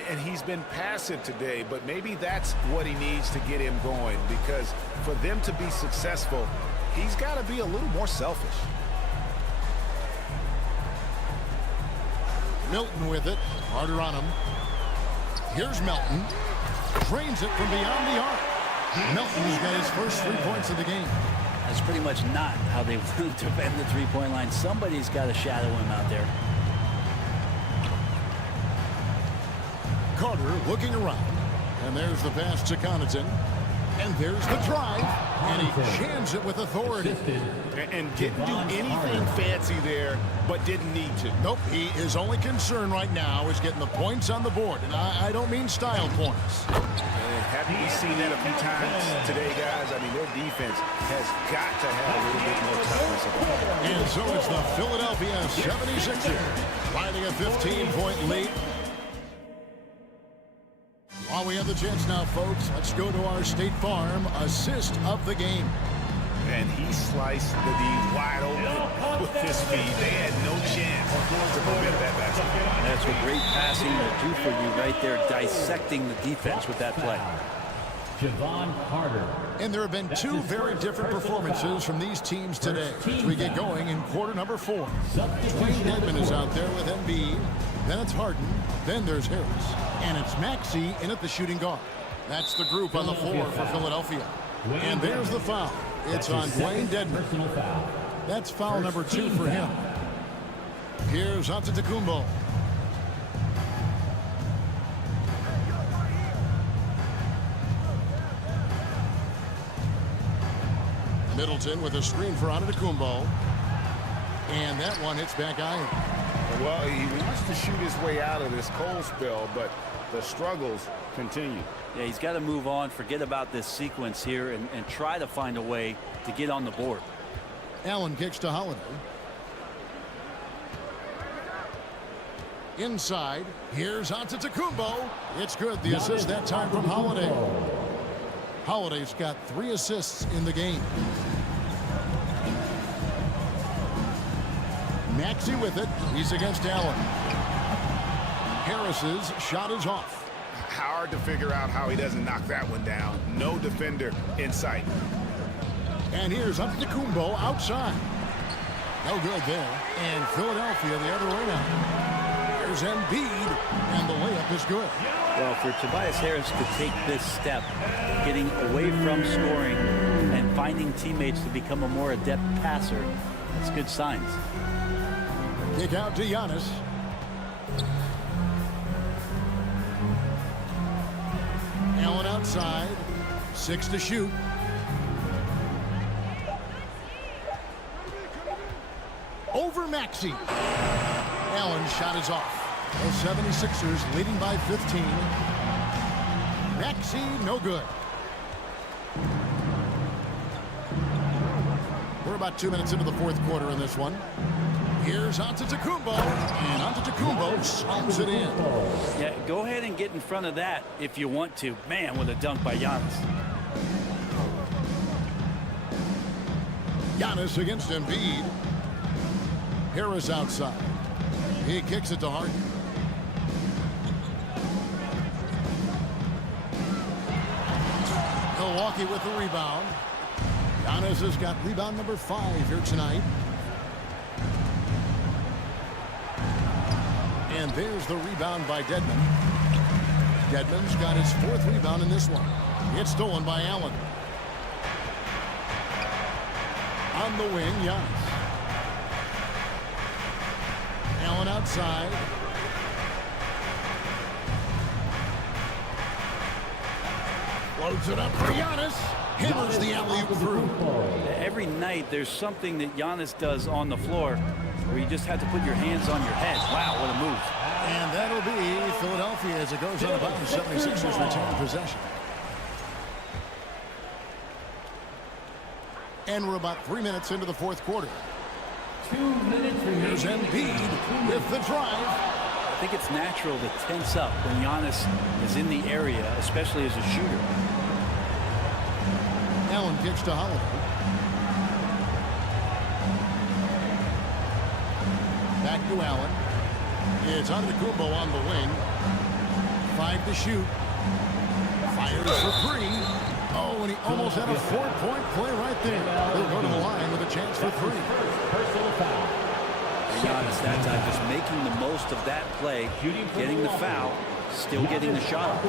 And he's been passive today, but maybe that's what he needs to get him going, because for them to be successful, he's got to be a little more selfish. Milton with it. Harder on him. Here's Melton. Drains it from beyond the arc. Melton's got his first 3 points of the game. That's pretty much not how they want to defend the three-point line. Somebody's got to shadow him out there. Carter looking around. And there's the pass to Connaughton. And there's the drive. And he jams it with authority. And didn't do anything fancy there, but didn't need to. Nope, he is only concern right now is getting the points on the board. And I don't mean style points. Haven't we seen that a few times today, guys? I mean, their defense has got to have a little bit more toughness. And so it's the Philadelphia 76ers riding a 15-point lead. While we have the chance now, folks, let's go to our State Farm assist of the game. And he sliced the D wide open with his speed. They had no chance to prevent that basket. That's what great passing will do for you right there, dissecting the defense with that play. Javon Carter. And there have been two very different performances from these teams today as we get going in quarter number 4. Dwayne Dedmon is out there with Embiid. Then it's Harden. Then there's Harris. And it's Maxey in at the shooting guard. That's the group on the floor for Philadelphia. And there's the foul. It's on Dwayne Dedmon. That's foul number 2 for him. Here's Antetokounmpo. Middleton with a screen for Antetokounmpo. And that one hits back iron. Well, he wants to shoot his way out of this cold spell, but the struggles continue. Yeah, he's got to move on, forget about this sequence here, and try to find a way to get on the board. Allen kicks to Holiday. Inside, here's Antetokounmpo. It's good. The assist that time from Holiday. Holiday's got 3 assists in the game. Maxey with it. He's against Allen. Harris's shot is off. Hard to figure out how he doesn't knock that one down. No defender in sight. And here's Antetokounmpo outside. No good there. And Philadelphia the other way now. Here's Embiid, and the layup is good. Well, for Tobias Harris to take this step, getting away from scoring and finding teammates to become a more adept passer, that's good signs. Kick out to Giannis. Allen outside. 6 to shoot. Over Maxey. Allen's shot is off. The 76ers leading by 15. Maxey, no good. We're about 2 minutes into the 4th quarter in this one. Here's Antetokounmpo, and Antetokounmpo slams it in. Yeah, go ahead and get in front of that if you want to. Man, what a dunk by Giannis. Giannis against Embiid. Harris outside. He kicks it to Harden. Milwaukee with the rebound. Giannis has got rebound number 5 here tonight. And there's the rebound by Dedmon. Dedmon's got his 4th rebound in this one. It's stolen by Allen. On the wing, Giannis. Allen outside. Loads it up for Giannis. Hammers the alley-oop through. Every night there's something that Giannis does on the floor where you just have to put your hands on your head. Wow, what a move. And that'll be Philadelphia as it goes on about the 76ers retain possession. And we're about 3 minutes into the 4th quarter. 2 minutes remaining. Here's Embiid with the drive. I think it's natural to tense up when Giannis is in the area, especially as a shooter. Allen kicks to Holiday. Back to Allen. It's Antetokounmpo on the wing. 5 to shoot. Fires for 3. Oh, and he almost had a 4-point play right there. He'll go to the line with a chance for 3. Personal foul. Giannis that time just making the most of that play, getting the foul, still getting the shot off.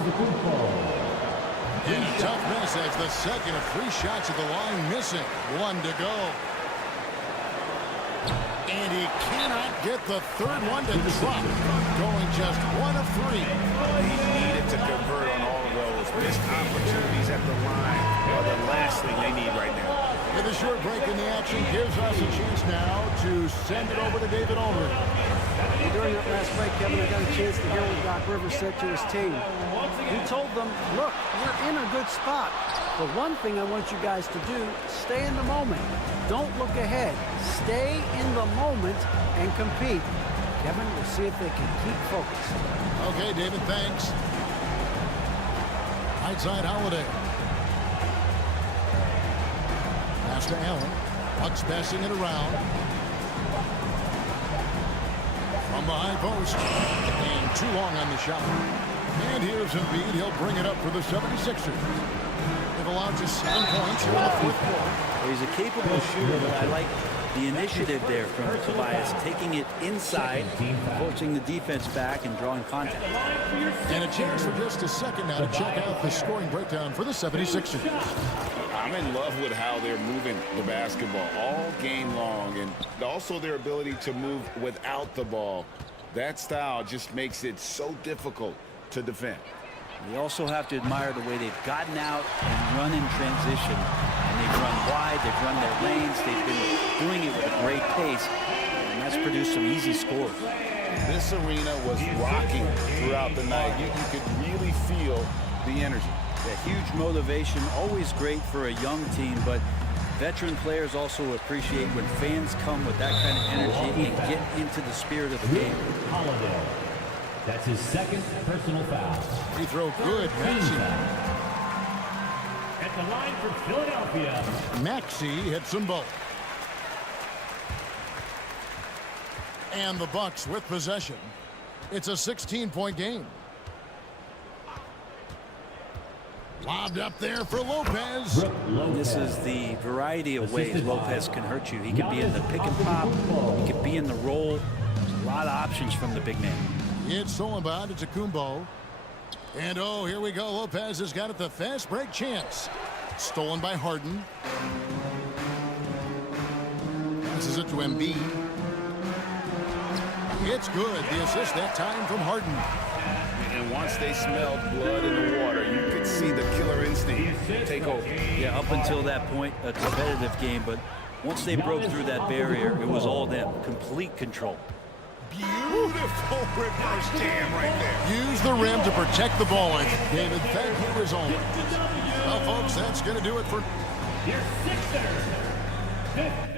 And a tough miss as the second of 3 shots at the line missing. 1 to go. And he cannot get the third one to drop. Going just 1 of 3. He needed to convert on all of those. Missed opportunities at the line are the last thing they need right now. With a short break in the action gives us a chance now to send it over to David Aldridge. During that last break, Kevin, I got a chance to hear what Doc Rivers said to his team. He told them, look, we're in a good spot. The one thing I want you guys to do, stay in the moment. Don't look ahead. Stay in the moment and compete. Kevin, we'll see if they can keep focused. Okay, David, thanks. Right side, Holiday. Pass to Allen. Bucks passing it around. From the high post. And too long on the shot. And here's Embiid. He'll bring it up for the 76ers. They've allowed just 7 points here in the fourth quarter. Well, he's a capable shooter, but I like the initiative there from Tobias, taking it inside, forcing the defense back, and drawing contact. And a chance for just a second now to check out the scoring breakdown for the 76ers. I'm in love with how they're moving the basketball all game long, and also their ability to move without the ball. That style just makes it so difficult to defend. We also have to admire the way they've gotten out and run in transition. And they've run wide, they've run their lanes, they've been doing it with a great pace, and that's produced some easy scores. This arena was rocking throughout the night. You could really feel the energy. A huge motivation, always great for a young team, but veteran players also appreciate when fans come with that kind of energy and get into the spirit of the game. Holiday. That's his second personal foul. Free throw good, Maxey. At the line for Philadelphia. Maxey hits them both. And the Bucks with possession. It's a 16-point game. Lobbed up there for Lopez. This is the variety of ways Lopez can hurt you. He can be in the pick and pop. He can be in the roll. There's a lot of options from the big man. It's stolen by Kumbo. And oh, here we go. Lopez has got it, the fast break chance. Stolen by Harden. Passes it to Embiid. It's good. The assist that time from Harden. And once they smelled blood in the water, you could see the killer instinct take over. Yeah, up until that point, a competitive game, but once they broke through that barrier, it was all them. Complete control. Beautiful reverse jam right there. Use the rim to protect the ball. David, thank you as always. Well, folks, that's going to do it for... Your Sixers.